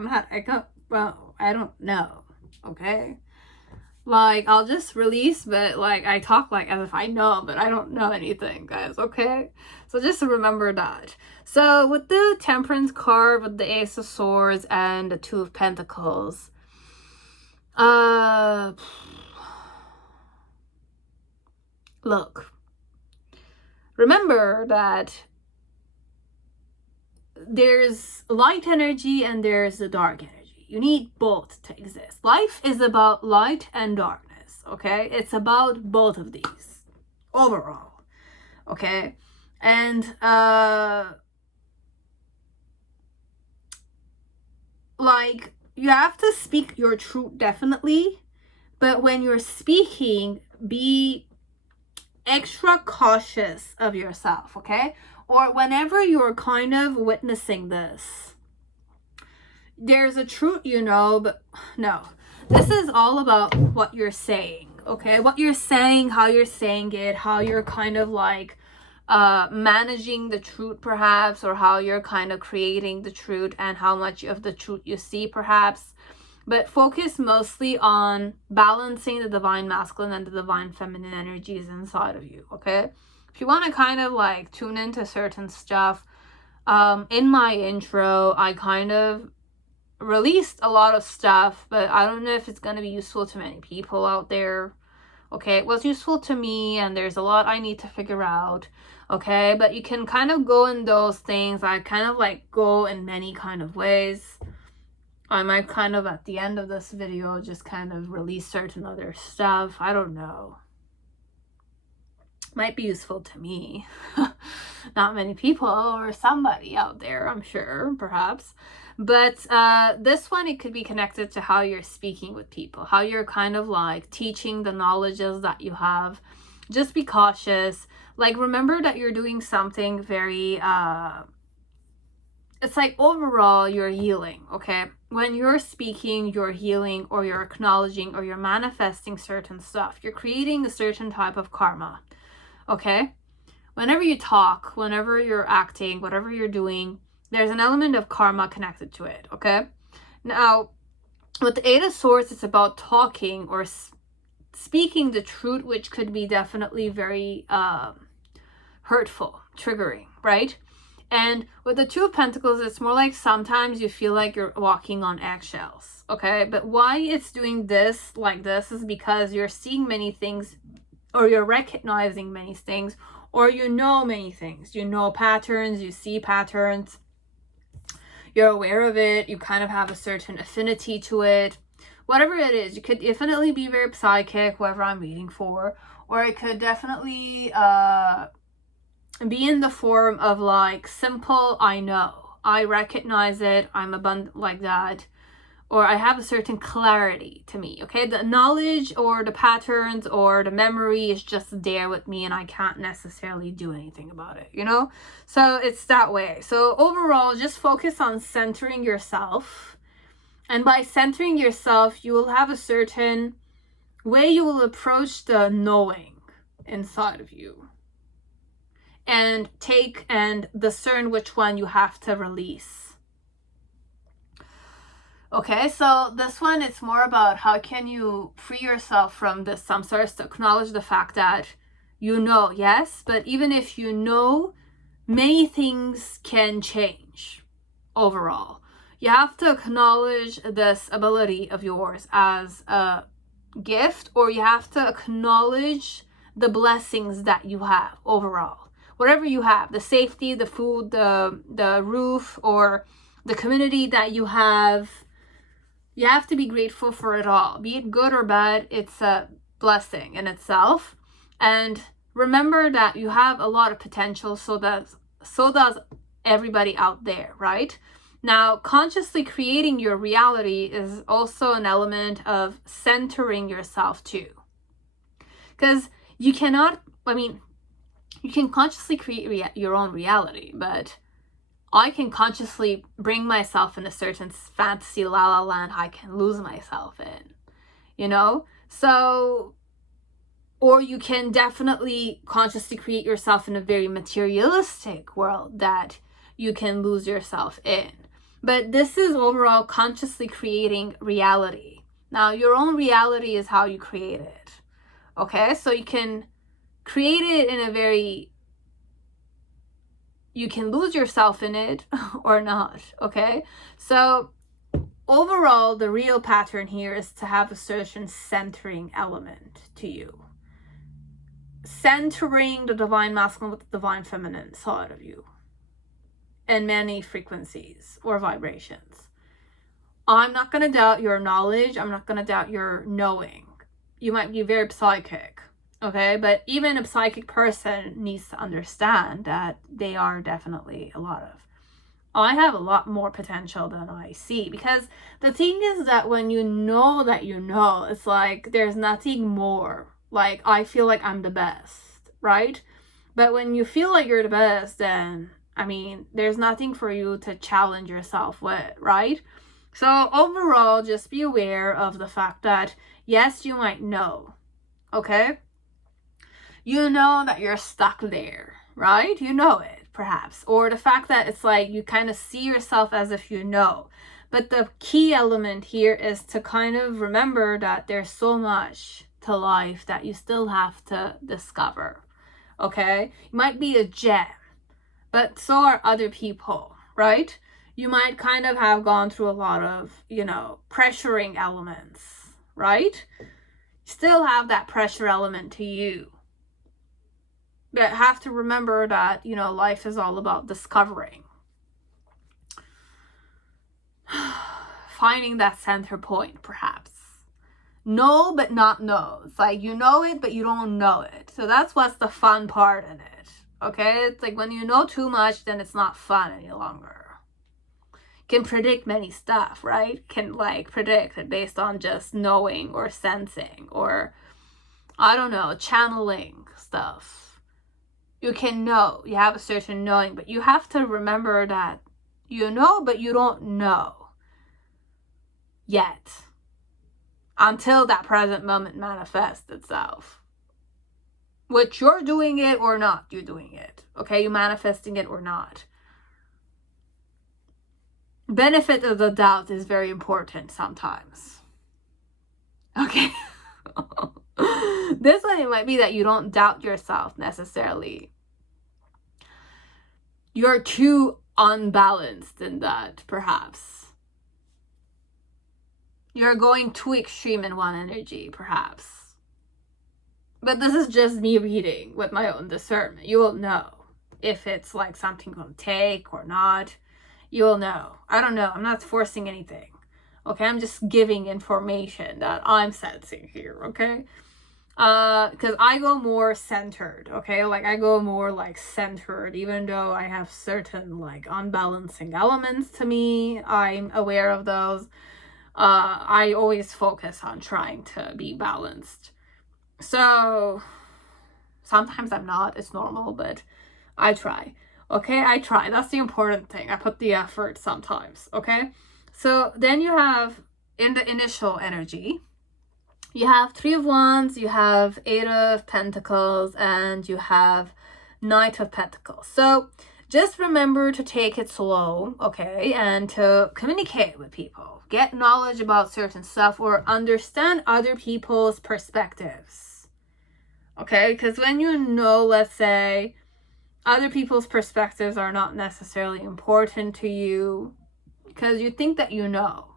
don't know. Okay? Like, I'll just release, but like, I talk like as if I know, but I don't know anything, guys, okay? So just remember that. So with the Temperance card, with the Ace of Swords and the Two of Pentacles, look, remember that there's light energy and there's the dark energy. You need both to exist. Life is about light and darkness, okay? It's about both of these overall, okay? And like, you have to speak your truth, definitely, but when you're speaking, be extra cautious of yourself, okay? Or whenever you're kind of witnessing this, there's a truth, you know, but no, this is all about what you're saying, okay? What you're saying, how you're saying it, how you're kind of like managing the truth perhaps, or how you're kind of creating the truth and how much of the truth you see perhaps. But focus mostly on balancing the divine masculine and the divine feminine energies inside of you, okay? If you want to kind of like tune into certain stuff, in my intro, I kind of released a lot of stuff, but I don't know if it's going to be useful to many people out there, okay? It was useful to me, and there's a lot I need to figure out, okay? But you can kind of go in those things. I kind of like go in many kind of ways. I might kind of at the end of this video just kind of release certain other stuff. I don't know. Might be useful to me. Not many people, or somebody out there, I'm sure, perhaps. But this one, it could be connected to how you're speaking with people, how you're kind of like teaching the knowledges that you have. Just be cautious. Like, remember that you're doing something very it's like overall you're healing, okay? When you're speaking, you're healing, or you're acknowledging, or you're manifesting certain stuff. You're creating a certain type of karma, okay? Whenever you talk, whenever you're acting, whatever you're doing, there's an element of karma connected to it, okay? Now, with the Eight of Swords, it's about talking or speaking the truth, which could be definitely very hurtful, triggering, right? And with the Two of Pentacles, it's more like sometimes you feel like you're walking on eggshells, okay? But why it's doing this like this is because you're seeing many things, or you're recognizing many things, or you know many things. You know patterns, you see patterns, you're aware of it, you kind of have a certain affinity to it. Whatever it is, you could definitely be very psychic, whoever I'm reading for, Or it could definitely be in the form of like simple, I know, I recognize it, I'm abundant like that, or I have a certain clarity to me, okay? The knowledge or the patterns or the memory is just there with me and I can't necessarily do anything about it, you know? So it's that way. So overall, just focus on centering yourself. And by centering yourself, you will have a certain way you will approach the knowing inside of you. And take and discern which one you have to release. Okay, so this one, it's more about how can you free yourself from this samsara, to acknowledge the fact that you know, yes, but even if you know, many things can change overall. You have to acknowledge this ability of yours as a gift, or you have to acknowledge the blessings that you have overall. Whatever you have, the safety, the food, the roof, or the community that you have to be grateful for it all. Be it good or bad, it's a blessing in itself. And remember that you have a lot of potential, so does everybody out there, right? Now, consciously creating your reality is also an element of centering yourself too. Because you cannot, you can consciously create your own reality, but I can consciously bring myself in a certain fantasy la la land I can lose myself in, you know? So, or you can definitely consciously create yourself in a very materialistic world that you can lose yourself in. But this is overall consciously creating reality. Now, your own reality is how you create it, okay? So you can create it in a very, you can lose yourself in it or not, okay? So overall, the real pattern here is to have a certain centering element to you. Centering the divine masculine with the divine feminine side of you in many frequencies or vibrations. I'm not going to doubt your knowledge. I'm not going to doubt your knowing. You might be very psychic, okay? But even a psychic person needs to understand that they are definitely I have a lot more potential than I see, because the thing is that when you know that you know, it's like there's nothing more. Like, I feel like I'm the best, right? But when you feel like you're the best, then, there's nothing for you to challenge yourself with, right? So overall, just be aware of the fact that, yes, you might know, okay? You know that you're stuck there, right? You know it, perhaps. Or the fact that it's like you kind of see yourself as if you know. But the key element here is to kind of remember that there's so much to life that you still have to discover, okay? You might be a gem, but so are other people, right? You might kind of have gone through a lot of, pressuring elements, right? You still have that pressure element to you. But have to remember that, life is all about discovering. Finding that center point, perhaps. Know, but not know. It's like you know it, but you don't know it. So that's what's the fun part in it, okay? It's like when you know too much, then it's not fun any longer. Can predict many stuff, right? Can predict it based on just knowing or sensing or, channeling stuff. You can know, you have a certain knowing, but you have to remember that you know, but you don't know yet until that present moment manifests itself. Which you're doing it or not, you're doing it. Okay, you're manifesting it or not. Benefit of the doubt is very important sometimes. Okay. This one, it might be that you don't doubt yourself necessarily. You're too unbalanced in that, perhaps. You're going too extreme in one energy, perhaps. But this is just me reading with my own discernment. You will know if it's like something going to take or not. You will know. I don't know. I'm not forcing anything. Okay, I'm just giving information that I'm sensing here, okay? Because I go more centered, okay? Like I go more like centered, even though I have certain like unbalancing elements to me. I'm aware of those. I always focus on trying to be balanced. So sometimes I'm not, it's normal, but I try. Okay, I try. That's the important thing. I put the effort sometimes, okay? So then you have in the initial energy, you have Three of Wands, you have Eight of Pentacles, and you have Knight of Pentacles. So just remember to take it slow, okay, and to communicate with people. Get knowledge about certain stuff or understand other people's perspectives, okay? Because when you know, let's say, other people's perspectives are not necessarily important to you because you think that you know.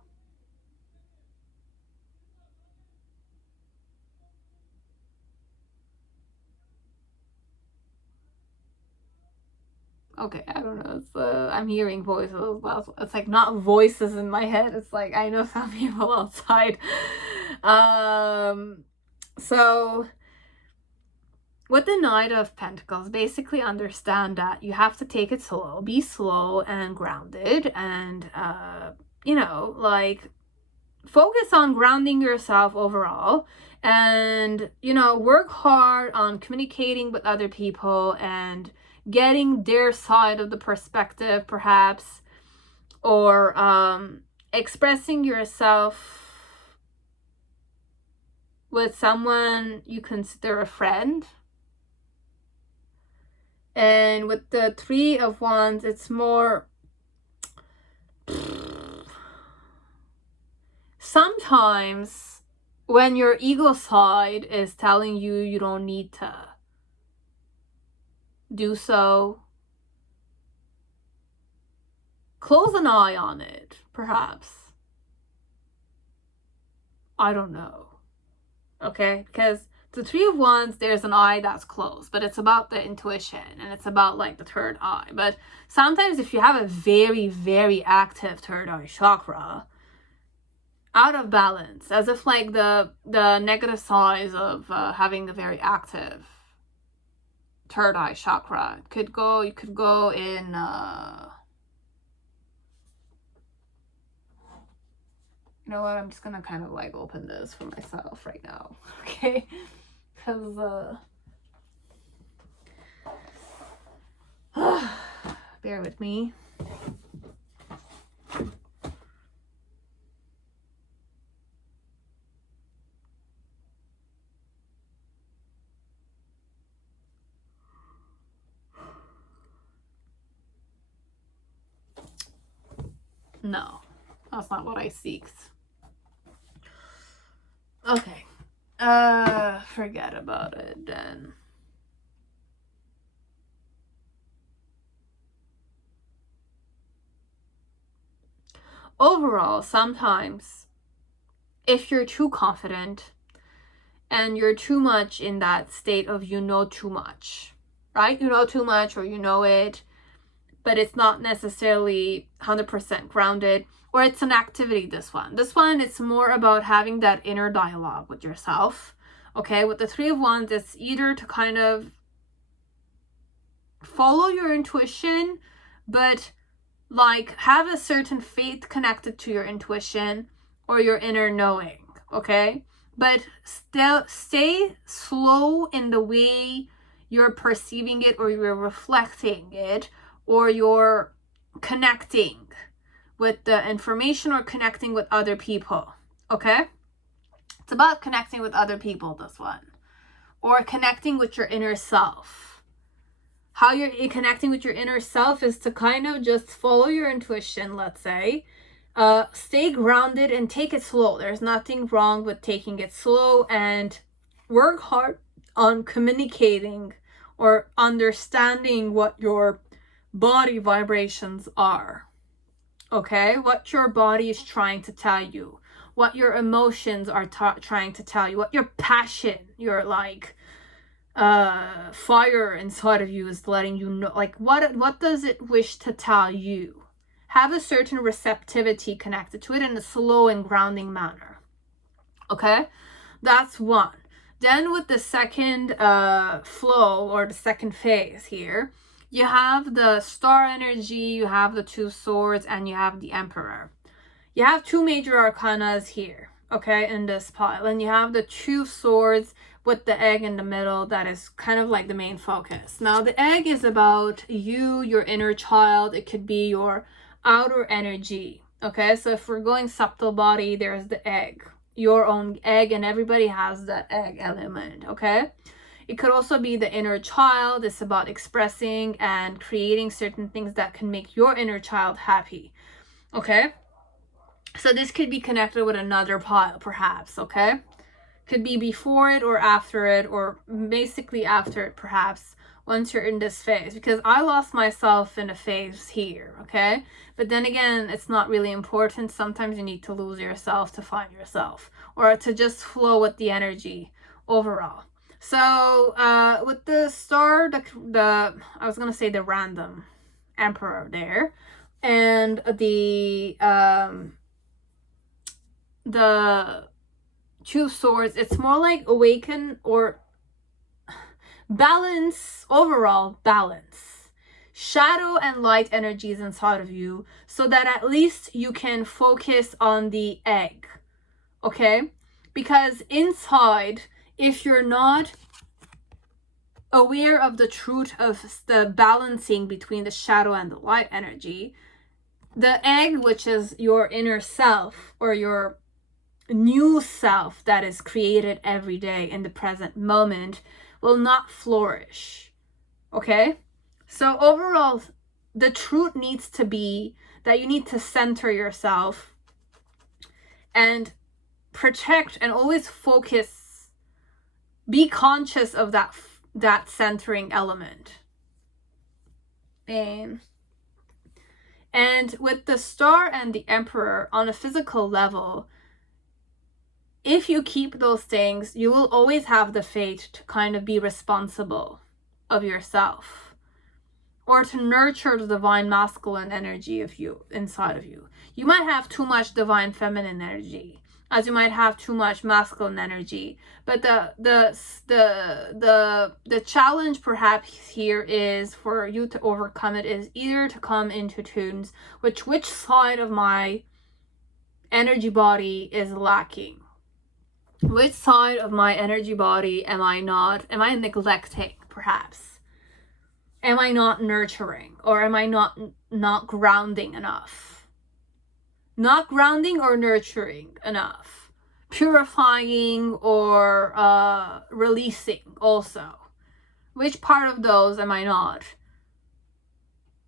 Okay, I don't know. It's I'm hearing voices. It's like not voices in my head. It's like I know some people outside. So with the Knight of Pentacles, basically understand that you have to take it slow, be slow and grounded, and you know, like focus on grounding yourself overall, and you know, work hard on communicating with other people and getting their side of the perspective, perhaps, or expressing yourself with someone you consider a friend. And with the Three of Wands, it's more sometimes when your ego side is telling you you don't need to do so, close an eye on it, perhaps. I don't know. Okay? Because the Three of Wands, there's an eye that's closed, but it's about the intuition and it's about like the third eye. But sometimes if you have a very, very active third eye chakra, out of balance, as if like the negative sides of having a very active third eye chakra could go, you could go in you know what, I'm just gonna kind of like open this for myself right now, okay? Because bear with me. No, that's not what I seeked. Okay. Forget about it then. Overall, sometimes if you're too confident and you're too much in that state of you know too much, right? You know too much or you know it, but it's not necessarily 100% grounded, or it's an activity. This one, it's more about having that inner dialogue with yourself, okay? With the Three of Wands, it's either to kind of follow your intuition, but like have a certain faith connected to your intuition or your inner knowing, okay? But still stay slow in the way you're perceiving it or you're reflecting it or you're connecting with the information or connecting with other people, okay? It's about connecting with other people, this one. Or connecting with your inner self. How you're connecting with your inner self is to kind of just follow your intuition, let's say. Stay grounded and take it slow. There's nothing wrong with taking it slow, and work hard on communicating or understanding what your body vibrations are, okay? What your body is trying to tell you, what your emotions are trying to tell you, what your passion, your like fire inside of you is letting you know, like what does it wish to tell you. Have a certain receptivity connected to it in a slow and grounding manner, okay? That's one. Then with the second flow, or the second phase here, you have the star energy, you have the two swords, and you have the emperor. You have two major arcanas here, okay, in this pile. And you have the two swords with the egg in the middle. That is kind of like the main focus. Now, the egg is about you, your inner child. It could be your outer energy, okay? So if we're going subtle body, there's the egg, your own egg, and everybody has that egg element, okay? It could also be the inner child. It's about expressing and creating certain things that can make your inner child happy, okay? So this could be connected with another pile, perhaps, okay? Could be before it or after it, or basically after it, perhaps, once you're in this phase. Because I lost myself in a phase here, okay? But then again, it's not really important. Sometimes you need to lose yourself to find yourself, or to just flow with the energy overall. So with the star, I was going to say the random emperor there, and the two swords, it's more like awaken or balance, overall balance, shadow and light energies inside of you, so that at least you can focus on the egg, okay? Because inside, if you're not aware of the truth of the balancing between the shadow and the light energy, the egg, which is your inner self, or your new self that is created every day in the present moment, will not flourish, okay? So overall, the truth needs to be that you need to center yourself and protect and always focus, be conscious of that centering element. And with the star and the emperor, on a physical level, if you keep those things, you will always have the fate to kind of be responsible of yourself, or to nurture the divine masculine energy of you inside of you. You might have too much divine feminine energy, as you might have too much masculine energy. But the challenge perhaps here is for you to overcome it, is either to come into tunes which side of my energy body is lacking. Which side of my energy body am I neglecting, perhaps? Am I not nurturing, or am I not grounding enough? Not grounding or nurturing enough. Purifying or releasing also. Which part of those am I not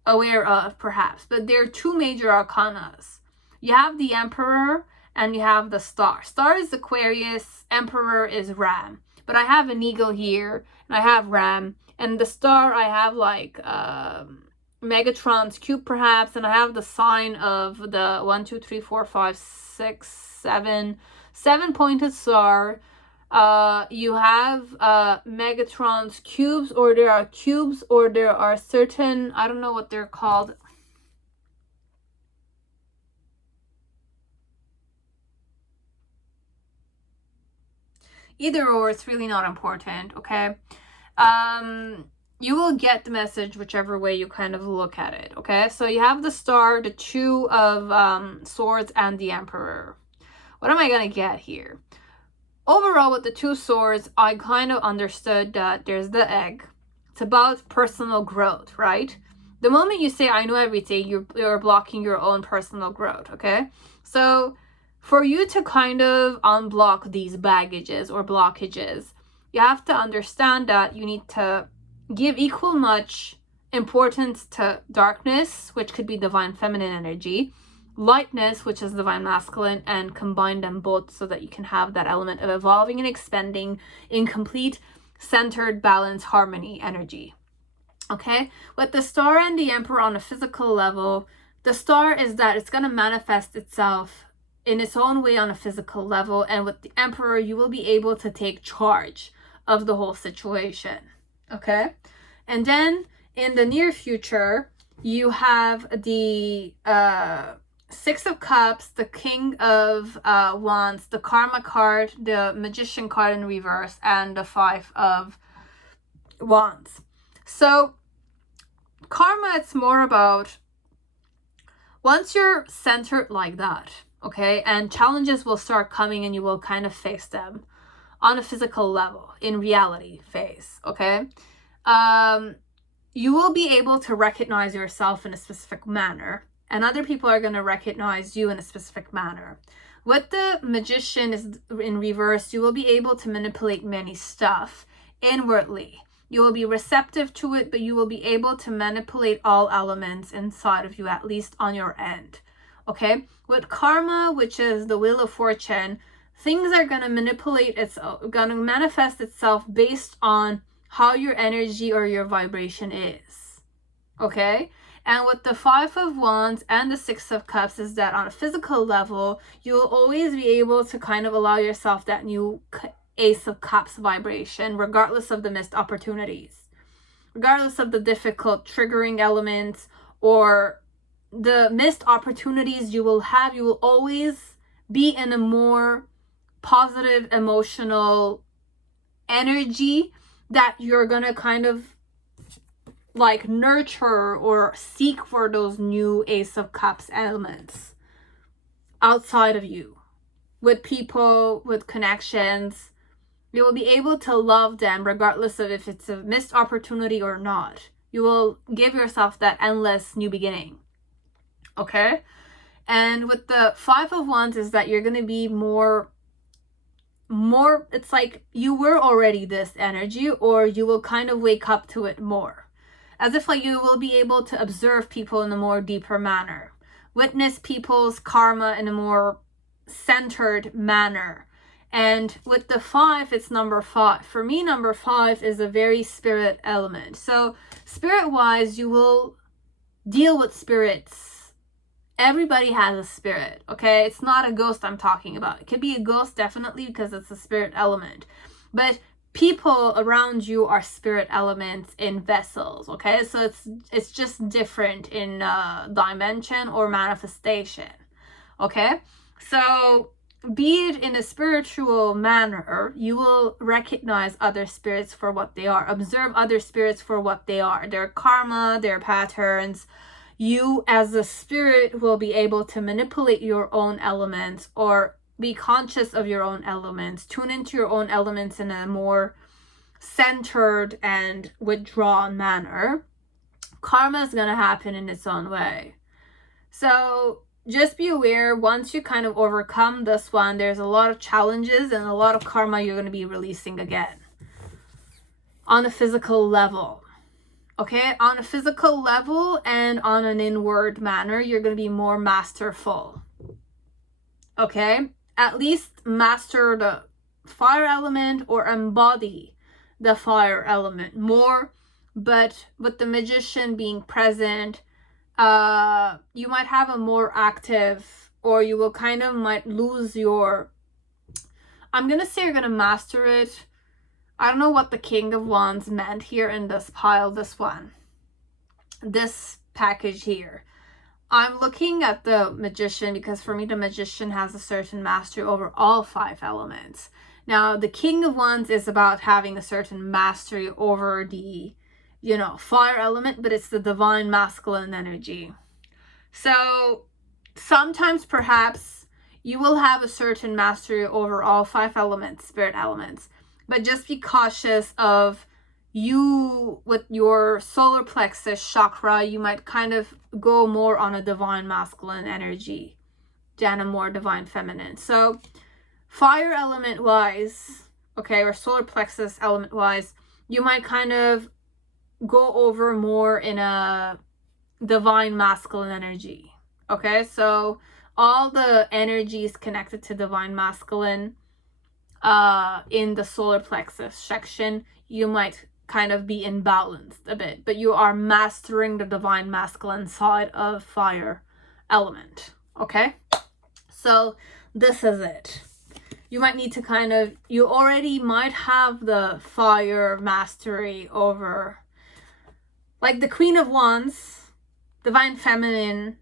aware of, perhaps? But there are two major arcanas. You have the emperor, and you have the star. Star is Aquarius, emperor is Ram. But I have an eagle here, and I have Ram. And the star, I have like Megatron's cube, perhaps. And I have the sign of the 1, 2, 3, 4, 5, 6, 7 pointed star. You have Megatron's cubes, or there are cubes, or there are certain, I don't know what they're called. Either or, it's really not important, okay? You will get the message whichever way you kind of look at it, okay? So you have the star, the two of swords, and the emperor. What am I gonna get here? Overall, with the two swords, I kind of understood that there's the egg. It's about personal growth, right? The moment you say, I know everything, you're blocking your own personal growth, okay? So for you to kind of unblock these baggages or blockages, you have to understand that you need to give equal much importance to darkness, which could be divine feminine energy, lightness, which is divine masculine, and combine them both so that you can have that element of evolving and expanding in complete, centered, balanced, harmony energy. Okay? With the star and the emperor on a physical level, the star is that it's going to manifest itself in its own way on a physical level, and with the emperor, you will be able to take charge of the whole situation. Okay? And then in the near future, you have the Six of Cups, the King of Wands, the Karma card, the Magician card in reverse, and the Five of Wands. So karma, it's more about once you're centered like that, okay, and challenges will start coming and you will kind of face them on a physical level, in reality phase, okay? You will be able to recognize yourself in a specific manner, and other people are going to recognize you in a specific manner. With the Magician is in reverse, you will be able to manipulate many stuff inwardly. You will be receptive to it, but you will be able to manipulate all elements inside of you, at least on your end, okay? With Karma, which is the Wheel of Fortune, things are going to going to manifest itself based on how your energy or your vibration is, okay? And with the Five of Wands and the Six of Cups is that on a physical level, you will always be able to kind of allow yourself that new Ace of Cups vibration, regardless of the missed opportunities, regardless of the difficult triggering elements or the missed opportunities you will have. You will always be in a more positive emotional energy that you're gonna kind of like nurture or seek for those new Ace of Cups elements outside of you, with people, with connections. You will be able to love them regardless of if it's a missed opportunity or not. You will give yourself that endless new beginning, okay? And with the Five of Wands is that you're going to be more, it's like you were already this energy, or you will kind of wake up to it more. As if like you will be able to observe people in a more deeper manner. Witness people's karma in a more centered manner. And with the Five, it's number 5. For me, number 5 is a very spirit element. So spirit-wise, you will deal with spirits. Everybody has a spirit, okay? It's not a ghost I'm talking about. It could be a ghost, definitely, because it's a spirit element. But people around you are spirit elements in vessels, okay? So it's just different in dimension or manifestation, okay? So be it in a spiritual manner, you will recognize other spirits for what they are. Observe other spirits for what they are. Their karma, their patterns. You as a spirit will be able to manipulate your own elements or be conscious of your own elements. Tune into your own elements in a more centered and withdrawn manner. Karma is going to happen in its own way. So just be aware, once you kind of overcome this one, there's a lot of challenges and a lot of karma you're going to be releasing again on a physical level. Okay, on a physical level and on an inward manner, you're going to be more masterful. Okay, at least master the fire element or embody the fire element more. But with the Magician being present, you might have a more active, or you will kind of might lose your, I'm going to say you're going to master it. I don't know what the King of Wands meant here in this pile, this one. This package here. I'm looking at the Magician because for me the Magician has a certain mastery over all 5 elements. Now the King of Wands is about having a certain mastery over the, fire element, but it's the divine masculine energy. So sometimes perhaps you will have a certain mastery over all 5 elements, spirit elements. But just be cautious of you with your solar plexus chakra. You might kind of go more on a divine masculine energy than a more divine feminine. So fire element wise, okay, or solar plexus element wise, you might kind of go over more in a divine masculine energy. Okay, so all the energies connected to divine masculine in the solar plexus section, you might kind of be imbalanced a bit, but you are mastering the divine masculine side of fire element. Okay, so this is it. You might need to you already might have the fire mastery over, like the Queen of Wands, divine feminine,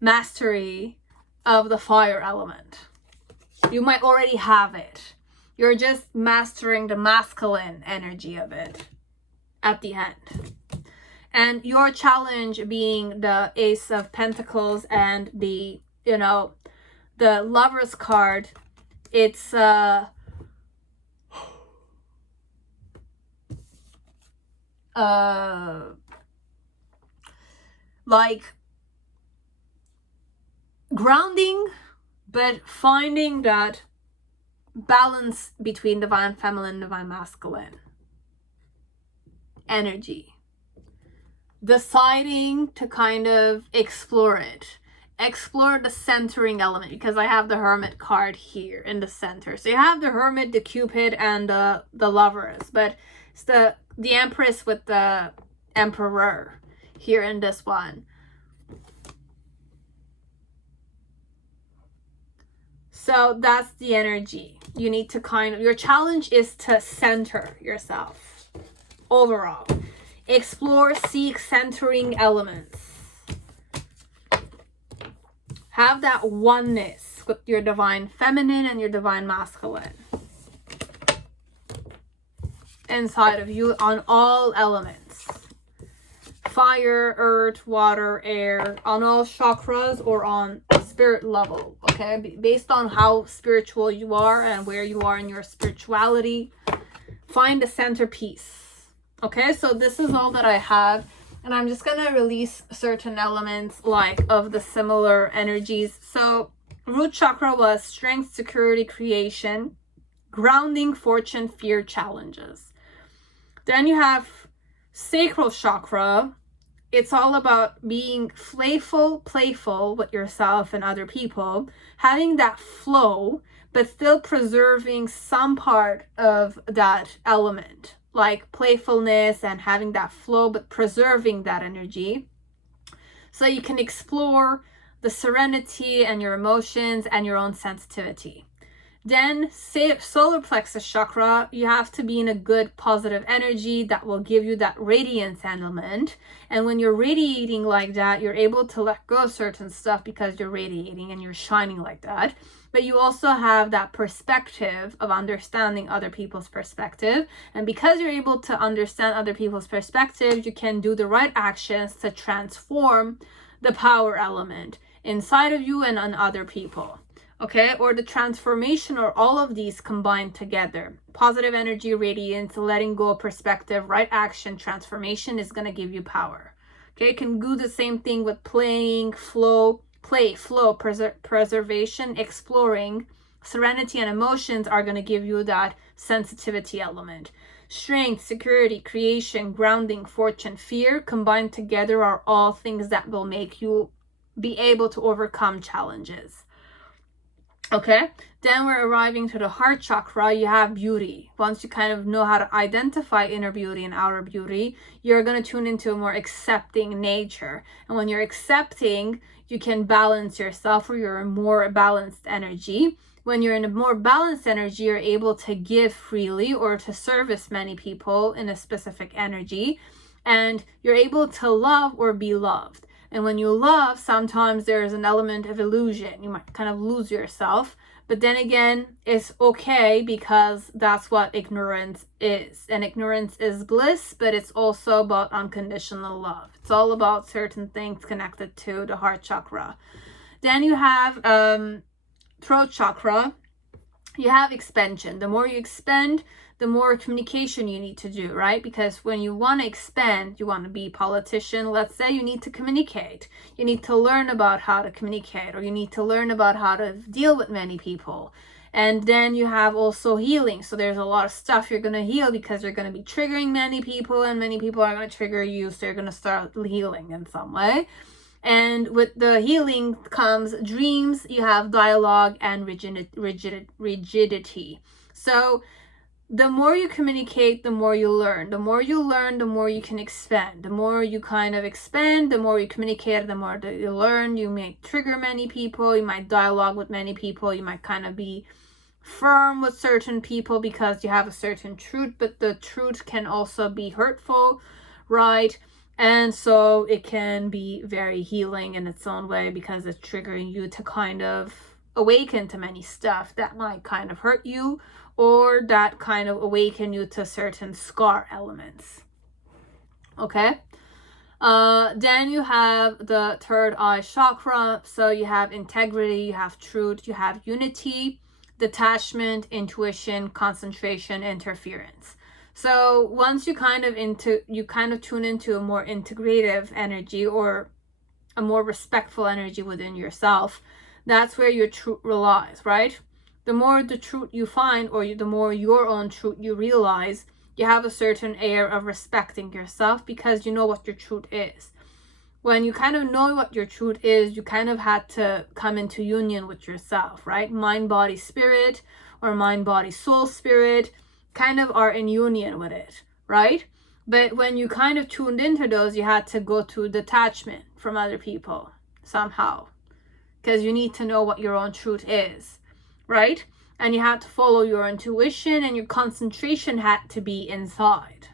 mastery of the fire element. You might already have it. You're just mastering the masculine energy of it at the end. And your challenge being the Ace of Pentacles and the, you know, the Lover's card, it's like grounding, but finding that balance between divine feminine and divine masculine energy. Deciding to kind of explore it. Explore the centering element, because I have the Hermit card here in the center. So you have the Hermit, the Cupid, and the Lovers, but it's the Empress with the Emperor here in this one. So that's the energy. You need to kind of, your challenge is to center yourself overall. Explore, seek centering elements. Have that oneness with your divine feminine and your divine masculine inside of you on all elements. Fire, earth, water, air, on all chakras or on spirit level, okay? Based on how spiritual you are and where you are in your spirituality, find the centerpiece, okay? So this is all that I have, and I'm just gonna release certain elements like of the similar energies. So root chakra was strength, security, creation, grounding, fortune, fear, challenges. Then you have sacral chakra. It's all about being playful with yourself and other people, having that flow, but still preserving some part of that element, like playfulness and having that flow, but preserving that energy. So you can explore the serenity and your emotions and your own sensitivity. Then solar plexus chakra, you have to be in a good positive energy that will give you that radiance element. And when you're radiating like that, you're able to let go of certain stuff because you're radiating and you're shining like that. But you also have that perspective of understanding other people's perspective. And because you're able to understand other people's perspective, you can do the right actions to transform the power element inside of you and on other people. Okay, or the transformation, or all of these combined together. Positive energy, radiance, letting go of perspective, right action, transformation is going to give you power. Okay, you can do the same thing with playing, flow, preservation, exploring. Serenity and emotions are going to give you that sensitivity element. Strength, security, creation, grounding, fortune, fear combined together are all things that will make you be able to overcome challenges. Okay, then we're arriving to the heart chakra. You have beauty. Once you kind of know how to identify inner beauty and outer beauty, you're going to tune into a more accepting nature. And when you're accepting, you can balance yourself, or you're a more balanced energy. When you're in a more balanced energy, you're able to give freely or to service many people in a specific energy. And you're able to love or be loved. And when you love, sometimes there's an element of illusion. You might kind of lose yourself. But then again, it's okay, because that's what ignorance is. And ignorance is bliss, but it's also about unconditional love. It's all about certain things connected to the heart chakra. Then you have throat chakra. You have expansion. The more you expand, the more communication you need to do, right? Because when you want to expand, you want to be a politician, let's say, you need to communicate. You need to learn about how to communicate, or you need to learn about how to deal with many people. And then you have also healing. So there's a lot of stuff you're going to heal, because you're going to be triggering many people, and many people are going to trigger you. So you're going to start healing in some way. And with the healing comes dreams. You have dialogue and rigidity. So the more you communicate, the more you learn. The more you learn, the more you can expand. The more you kind of expand, the more you communicate, the more that you learn. You may trigger many people. You might dialogue with many people. You might kind of be firm with certain people because you have a certain truth, but the truth can also be hurtful, right? And so it can be very healing in its own way, because it's triggering you to kind of awaken to many stuff that might kind of hurt you, or that kind of awaken you to certain scar elements. Okay. Then you have the third eye chakra. So you have integrity, you have truth, you have unity, detachment, intuition, concentration, interference. So once you kind of tune into a more integrative energy, or a more respectful energy within yourself, that's where your truth relies, right? The more the truth you find, or the more your own truth you realize, you have a certain air of respecting yourself, because you know what your truth is. When you kind of know what your truth is, you kind of had to come into union with yourself, right? Mind, body, spirit, or mind, body, soul, spirit, kind of are in union with it, right? But when you kind of tuned into those, you had to go to detachment from other people somehow, because you need to know what your own truth is, right? And you had to follow your intuition, and your concentration had to be inside.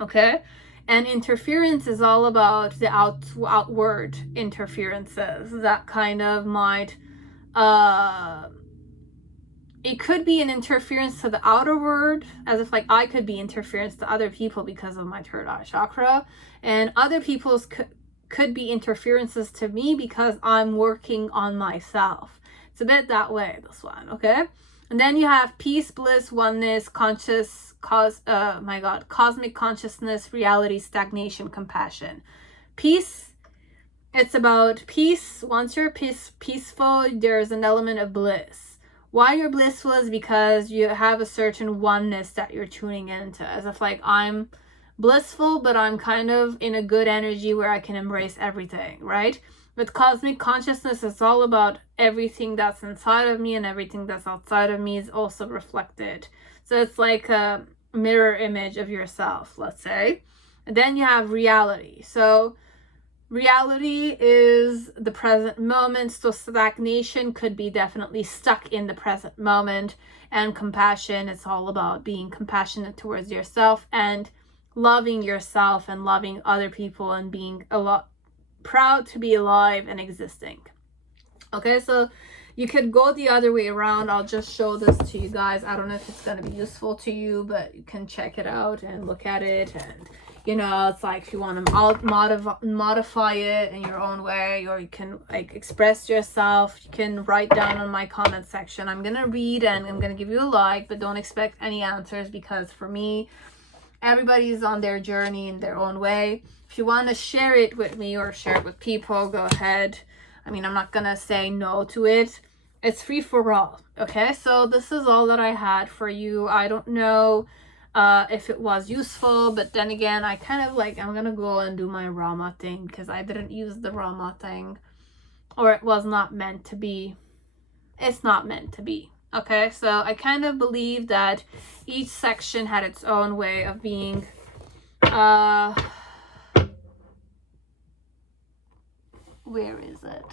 Okay? And interference is all about the outward interferences that kind of might, it could be an interference to the outer world, as if like I could be interference to other people because of my third eye chakra, and other people's could be interferences to me because I'm working on myself. It's a bit that way, this one, okay? And then you have peace, bliss, oneness, cosmic consciousness, reality, stagnation, compassion. Peace, it's about peace. Once you're peaceful, there's an element of bliss. Why you're blissful is because you have a certain oneness that you're tuning into, as if like I'm blissful, but I'm kind of in a good energy where I can embrace everything, right? With cosmic consciousness, it's all about everything that's inside of me, and everything that's outside of me is also reflected. So it's like a mirror image of yourself, let's say. And then you have reality. So reality is the present moment. So stagnation could be definitely stuck in the present moment. And compassion, it's all about being compassionate towards yourself, and loving yourself and loving other people, and being a lot proud to be alive and existing. Okay, so you could go the other way around. I'll just show this to you guys. I don't know if it's going to be useful to you, but you can check it out and look at it. And you know, it's like if you want to modify it in your own way, or you can like express yourself, you can write down on my comment section. I'm going to read and I'm going to give you a like, but don't expect any answers, because for me, everybody's on their journey in their own way. If you want to share it with me or share it with people, go ahead. I mean, I'm not going to say no to it. It's free for all. Okay, so this is all that I had for you. I don't know if it was useful, but then again, I kind of like, I'm going to go and do my Rama thing, because I didn't use the Rama thing, or it was not meant to be. It's not meant to be. Okay, so I kind of believe that each section had its own way of being where is it?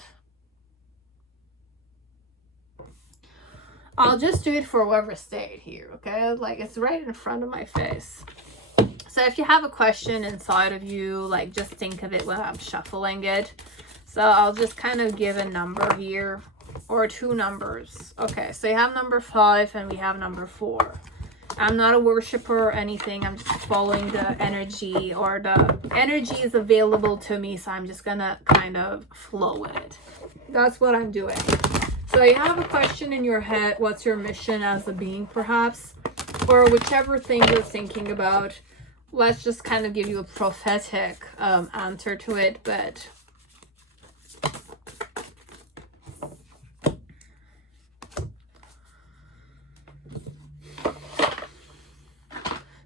I'll just do it for whoever stayed here, okay? Like, it's right in front of my face. So if you have a question inside of you, like, just think of it when I'm shuffling it. So I'll just kind of give a number here, or two numbers. Okay, so you have number 5 and we have number 4. I'm not a worshiper or anything. I'm just following the energy, or the energy is available to me, so I'm just gonna kind of flow with it. That's what I'm doing. So you have a question in your head. What's your mission as a being, perhaps? Or whichever thing you're thinking about. Let's just kind of give you a prophetic answer to it, but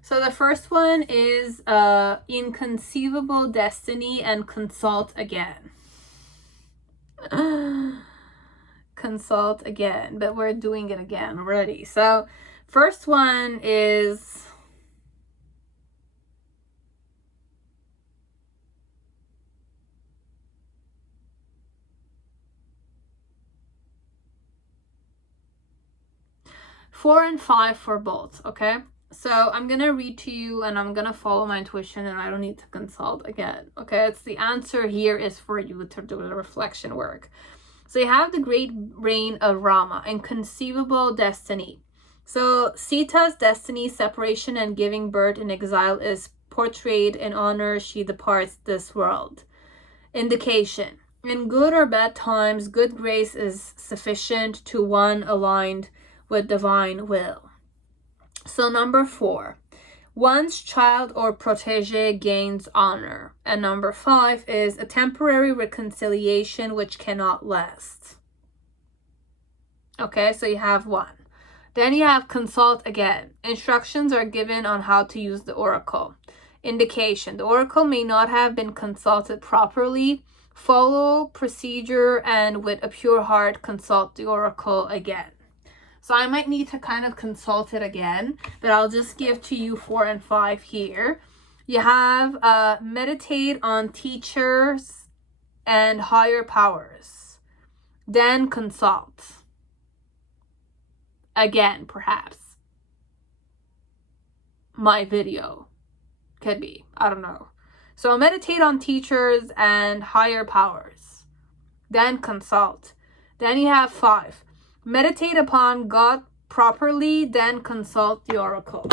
so the first one is inconceivable destiny and consult again. Consult again, but we're doing it again already. So first one is four and 5 for both. Okay, So I'm going to read to you and I'm going to follow my intuition and I don't need to consult again. Okay, it's the answer here is for you to do the reflection work. So you have the great reign of Rama, inconceivable destiny. So Sita's destiny, separation and giving birth in exile is portrayed in honor she departs this world. Indication. In good or bad times, good grace is sufficient to one aligned with divine will. So number 4, one's child or protege gains honor. And number 5 is a temporary reconciliation which cannot last. Okay, so you have 1. Then you have consult again. Instructions are given on how to use the oracle. Indication. The oracle may not have been consulted properly. Follow procedure and with a pure heart consult the oracle again. So I might need to kind of consult it again, but I'll just give to you 4 and 5 here. You have meditate on teachers and higher powers. Then consult. Again, perhaps. My video. Could be. I don't know. So meditate on teachers and higher powers. Then consult. Then you have 5. Meditate upon God properly, then consult the oracle.